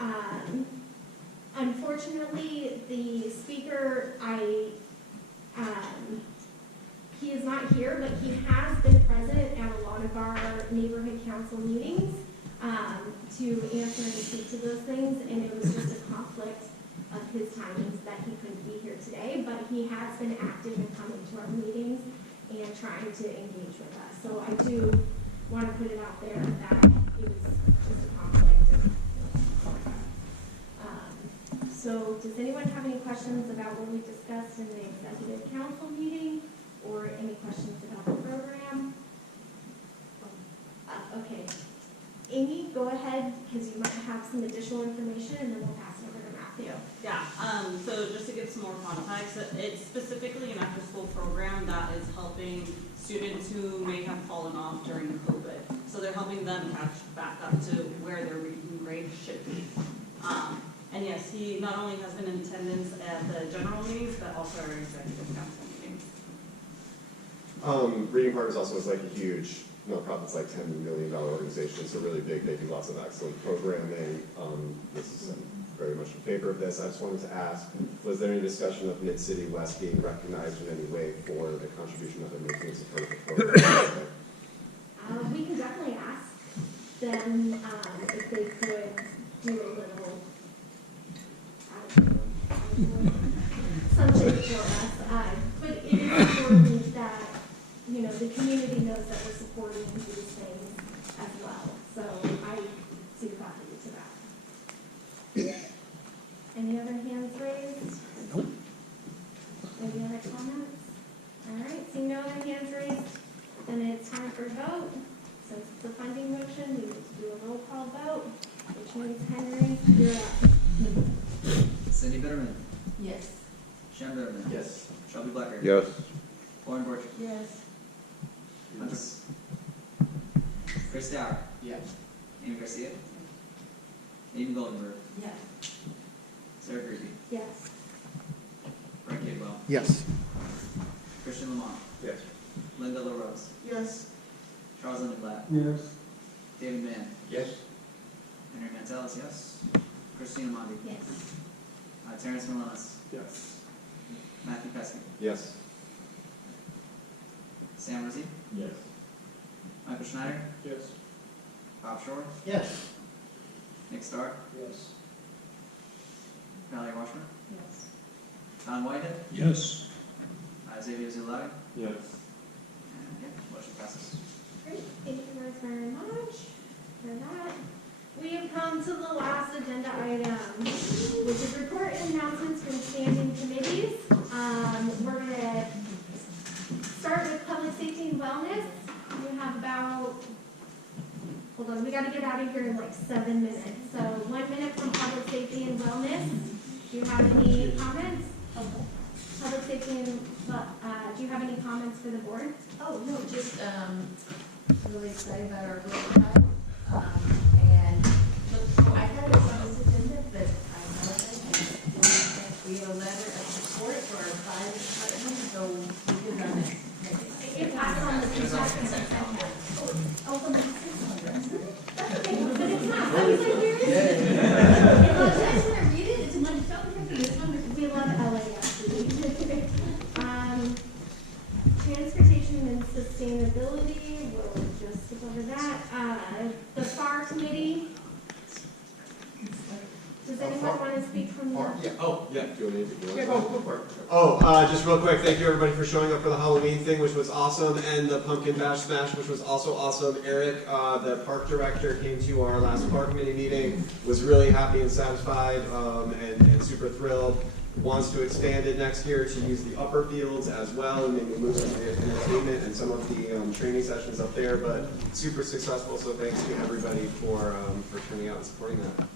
Unfortunately, the speaker, he is not here, but he has been present at a lot of our neighborhood council meetings to answer and speak to those things, and it was just a conflict of his timings that he couldn't be here today, but he has been active in coming to our meetings and trying to engage with us. So I do want to put it out there that it was just a conflict. So does anyone have any questions about what we discussed in the executive council meeting, or any questions about the program? Okay. Amy, go ahead, because you might have some additional information, and then we'll pass it over to Matthew. Yeah, so just to give some more context, it's specifically an after-school program that is helping students who may have fallen off during COVID. So they're helping them catch back up to where their reading grade should be. And yes, he not only has been in attendance at the general meetings, but also our executive council meetings. Reading Partners also is like a huge nonprofit. It's like $10 million organization. It's a really big. They do lots of excellent programming. This is very much in favor of this. I just wanted to ask, was there any discussion of Mid-City West being recognized in any way for the contribution that they're making to the program? We can definitely ask them if they could do a little, something for us. But it is important that, you know, the community knows that we're supporting these things as well. So I see the value to that. Any other hands raised? Nope. Any other comments? All right, seeing no other hands raised, then it's time for a vote. Since it's a funding motion, we need to do a roll call vote, which means Henry, you're up. Cindy Bitterman, Yes. Shem Bitterman. Yes. Shelby Blacker. Yes. Lauren Borchert. Yes. Hunter. Chris Dower. Yes. Amy Garcia. Amy Goldenberg. Yes. Sarah Creepy. Yes. Brent Gabriel. Yes. Christian Lamont. Yes. Linda LaRose. Yes. Charles Lindenblatt. Yes. David Mann. Yes. Henry Mantelis, yes. Christina Mondi. Yes. Terrence Malonis. Yes. Matthew Pesky. Yes. Sam Rizzi. Yes. Michael Schneider. Yes. Bob Shore. Yes. Nick Stark. Yes. Valerie Washburn. Yes. Don Whitehead. Yes. Xavier Zulai. Yes. And yeah, motion passes. Great, thank you guys very much for that. We have come to the last agenda item, which is report and announcements from standing committees. We're gonna start with public safety and wellness. We have about, hold on, we gotta get out of here in like 7 minutes. So 1 minute from public safety and wellness. Do you have any comments? Public safety and, do you have any comments for the board? Oh, no, just, really excited about our growth time. And look, I had this on this agenda, but I know that we have a letter of support for our fire department, so we did on it. It's on the consent calendar. Oh, the that's okay, but it's not. I was like, where is it? If I was trying to read it, it's much so different. We love LAFC. Transportation and sustainability, we'll just skip over that. The FAR committee. Does anyone want to speak from the? Yeah. Oh, yeah. Do you want me to Yeah, go for it. Oh, just real quick, thank you everybody for showing up for the Halloween thing, which was awesome, and the Pumpkin Bash Smash, which was also awesome. Eric, the park director, came to our last park committee meeting, was really happy and satisfied, and super thrilled. Wants to expand it next year to use the upper fields as well, and maybe move some of the entertainment and some of the training sessions up there, but super successful, so thanks to everybody for turning out and supporting that.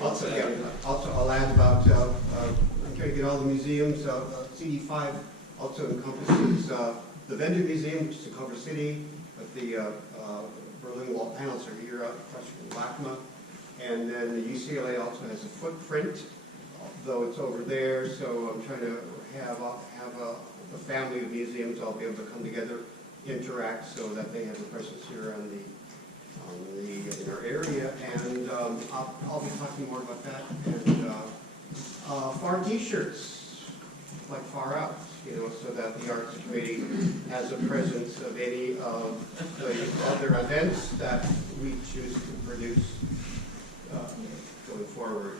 Also, yeah, also I'll add about, I'm trying to get all the museums, CD5 also encompasses the Vendor Museum, which is in Culver City, but the Berlin Wall panels are here across from LACMA, and then the UCLA also has a footprint, though it's over there, so I'm trying to have a family of museums all be able to come together, interact, so that they have a presence here on in our area, and I'll be talking more about that. And FAR T-shirts, like Far Out, you know, so that the Arts Committee has a presence of any of the other events that we choose to produce going forward.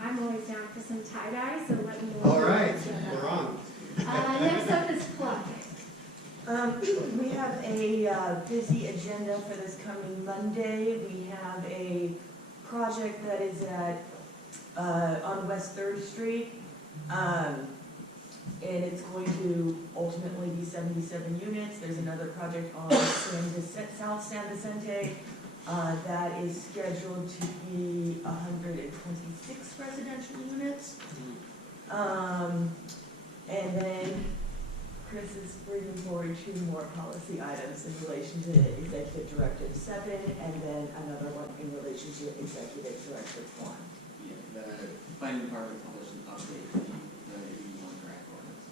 I'm always down for some tie-dye, so let me know. All right, we're on. Next up is Plug. We have a busy agenda for this coming Monday. We have a project that is at on West 3rd Street. And it's going to ultimately be 77 units. There's another project on South San Vicente That is scheduled to be 126 residential units. And then Chris is bringing forward 2 more policy items in relation to Executive Directive 7, and then another one in relation to Executive Directive 1. Yeah, the planning department published an update to the 81 draft ordinance.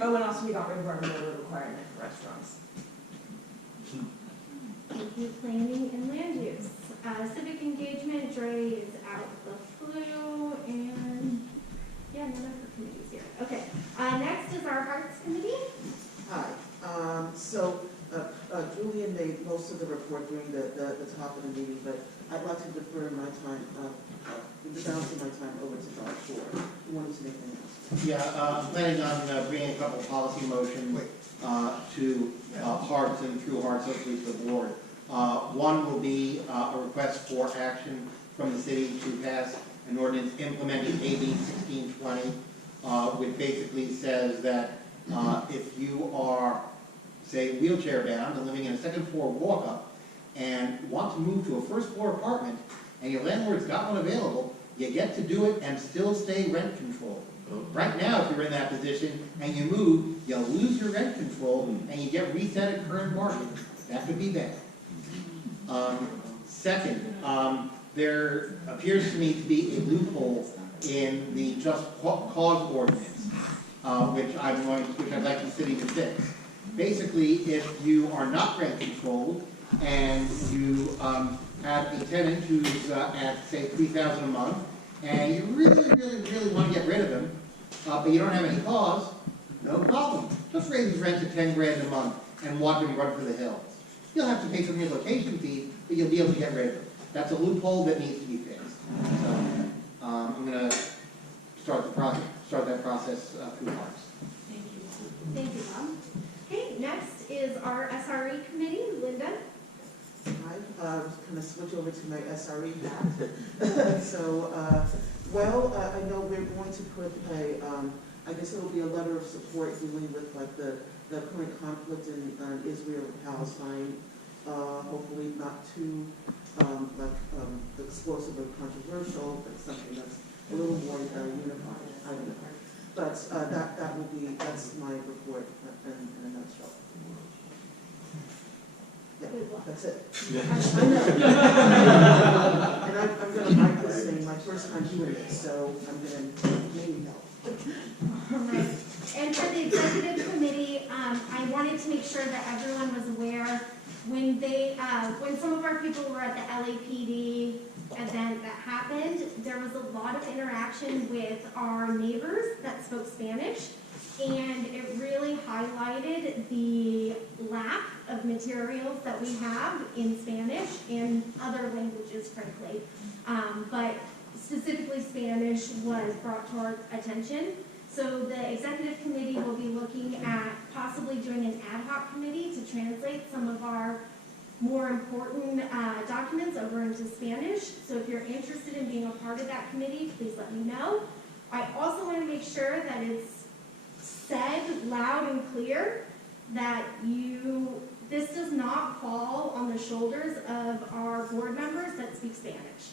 Oh, and also we got rid of our minimum requirement for restaurants. Thank you, planning and land use. Civic engagement, Dre is out with the flu, and yeah, none of her committees here. Okay, next is our Hearts Committee. Hi. Julian made most of the report during the top of the meeting, but I'd like to defer my time, the balance of my time over to Dr. Ford, who wanted to make an announcement. Yeah, I'm planning on bringing a couple of policy motions to Hearts and through Hearts, hopefully to the board. One will be a request for action from the city to pass an ordinance implementing AB 1620, which basically says that if you are, say, wheelchair bound and living in a second floor walk-up and want to move to a first floor apartment and your landlord's got one available, you get to do it and still stay rent controlled. Right now, if you're in that position and you move, you'll lose your rent control and you get reset at current market. That could be bad. Second, there appears to me to be a loophole in the just cause ordinance, which I'd like the city to fix. Basically, if you are not rent controlled and you have a tenant who's at say $3,000 a month, and you really want to get rid of him, but you don't have any cause, no problem. Just raise his rent to $10 grand a month and watch him run for the hills. You'll have to pay some relocation fees, but you'll be able to get rid of him. That's a loophole that needs to be fixed. So I'm going to start that process through Hearts. Thank you. Thank you, Bob. Okay, next is our SRE committee, Linda. I'm going to switch over to my SRE hat. So, I know we're going to put I guess it'll be a letter of support dealing with like the current conflict in Israel and Palestine. Hopefully not too explosive or controversial, but something that's a little more unified. I don't know. But that's my report in a nutshell. Yeah, that's it. I know. And I'm going to write this thing my first time doing it, so I'm going to maybe help. All right. And for the executive committee, I wanted to make sure that everyone was aware when some of our people were at the LAPD event that happened, there was a lot of interaction with our neighbors that spoke Spanish, and it really highlighted the lack of materials that we have in Spanish and other languages, frankly. But specifically Spanish was brought to our attention. So the executive committee will be looking at possibly doing an ad hoc committee to translate some of our more important documents over into Spanish. So if you're interested in being a part of that committee, please let me know. I also want to make sure that it's said loud and clear that this does not fall on the shoulders of our board members that speak Spanish.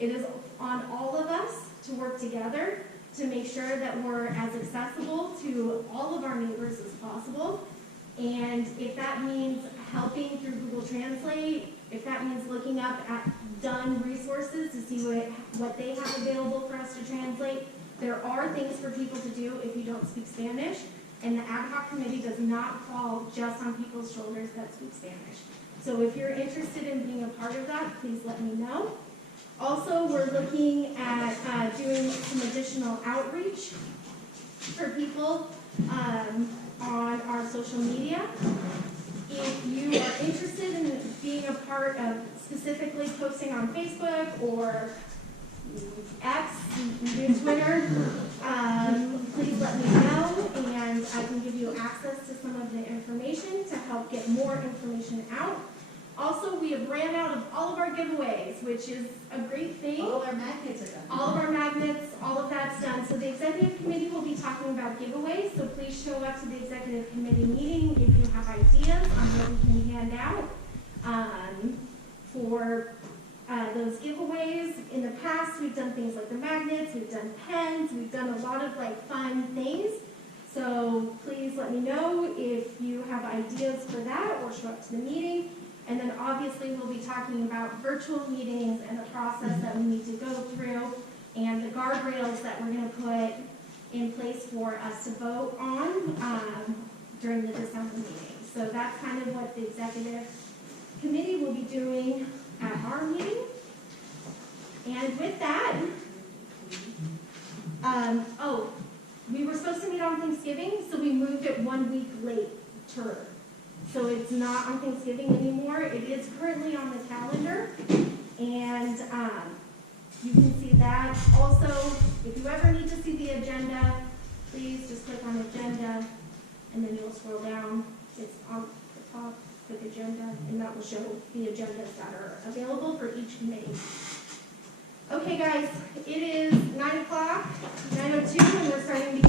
It is on all of us to work together to make sure that we're as accessible to all of our neighbors as possible. And if that means helping through Google Translate, if that means looking up at done resources to see what they have available for us to translate, there are things for people to do if you don't speak Spanish, and the ad hoc committee does not fall just on people's shoulders that speak Spanish. So if you're interested in being a part of that, please let me know. Also, we're looking at doing some additional outreach for people on our social media. If you are interested in being a part of specifically posting on Facebook or X, Twitter, please let me know, and I can give you access to some of the information to help get more information out. Also, we have ran out of all of our giveaways, which is a great thing. All of our magnets are done. All of our magnets, all of that's done. So the executive committee will be talking about giveaways, so please show up to the executive committee meeting if you have ideas on what we can hand out for those giveaways. In the past, we've done things like the magnets, we've done pens, we've done a lot of like fun things. So please let me know if you have ideas for that or show up to the meeting. And then obviously we'll be talking about virtual meetings and the process that we need to go through and the guardrails that we're going to put in place for us to vote on during the December meeting. So that's kind of what the executive committee will be doing at our meeting. And with that, we were supposed to meet on Thanksgiving, so we moved it 1 week later. So it's not on Thanksgiving anymore. It is currently on the calendar, and you can see that. Also, if you ever need to see the agenda, please just click on agenda, and then you'll scroll down. It's on the top, click agenda, and that will show the agendas that are available for each committee. Okay, guys, it is 9 o'clock, 9:02, and we're starting to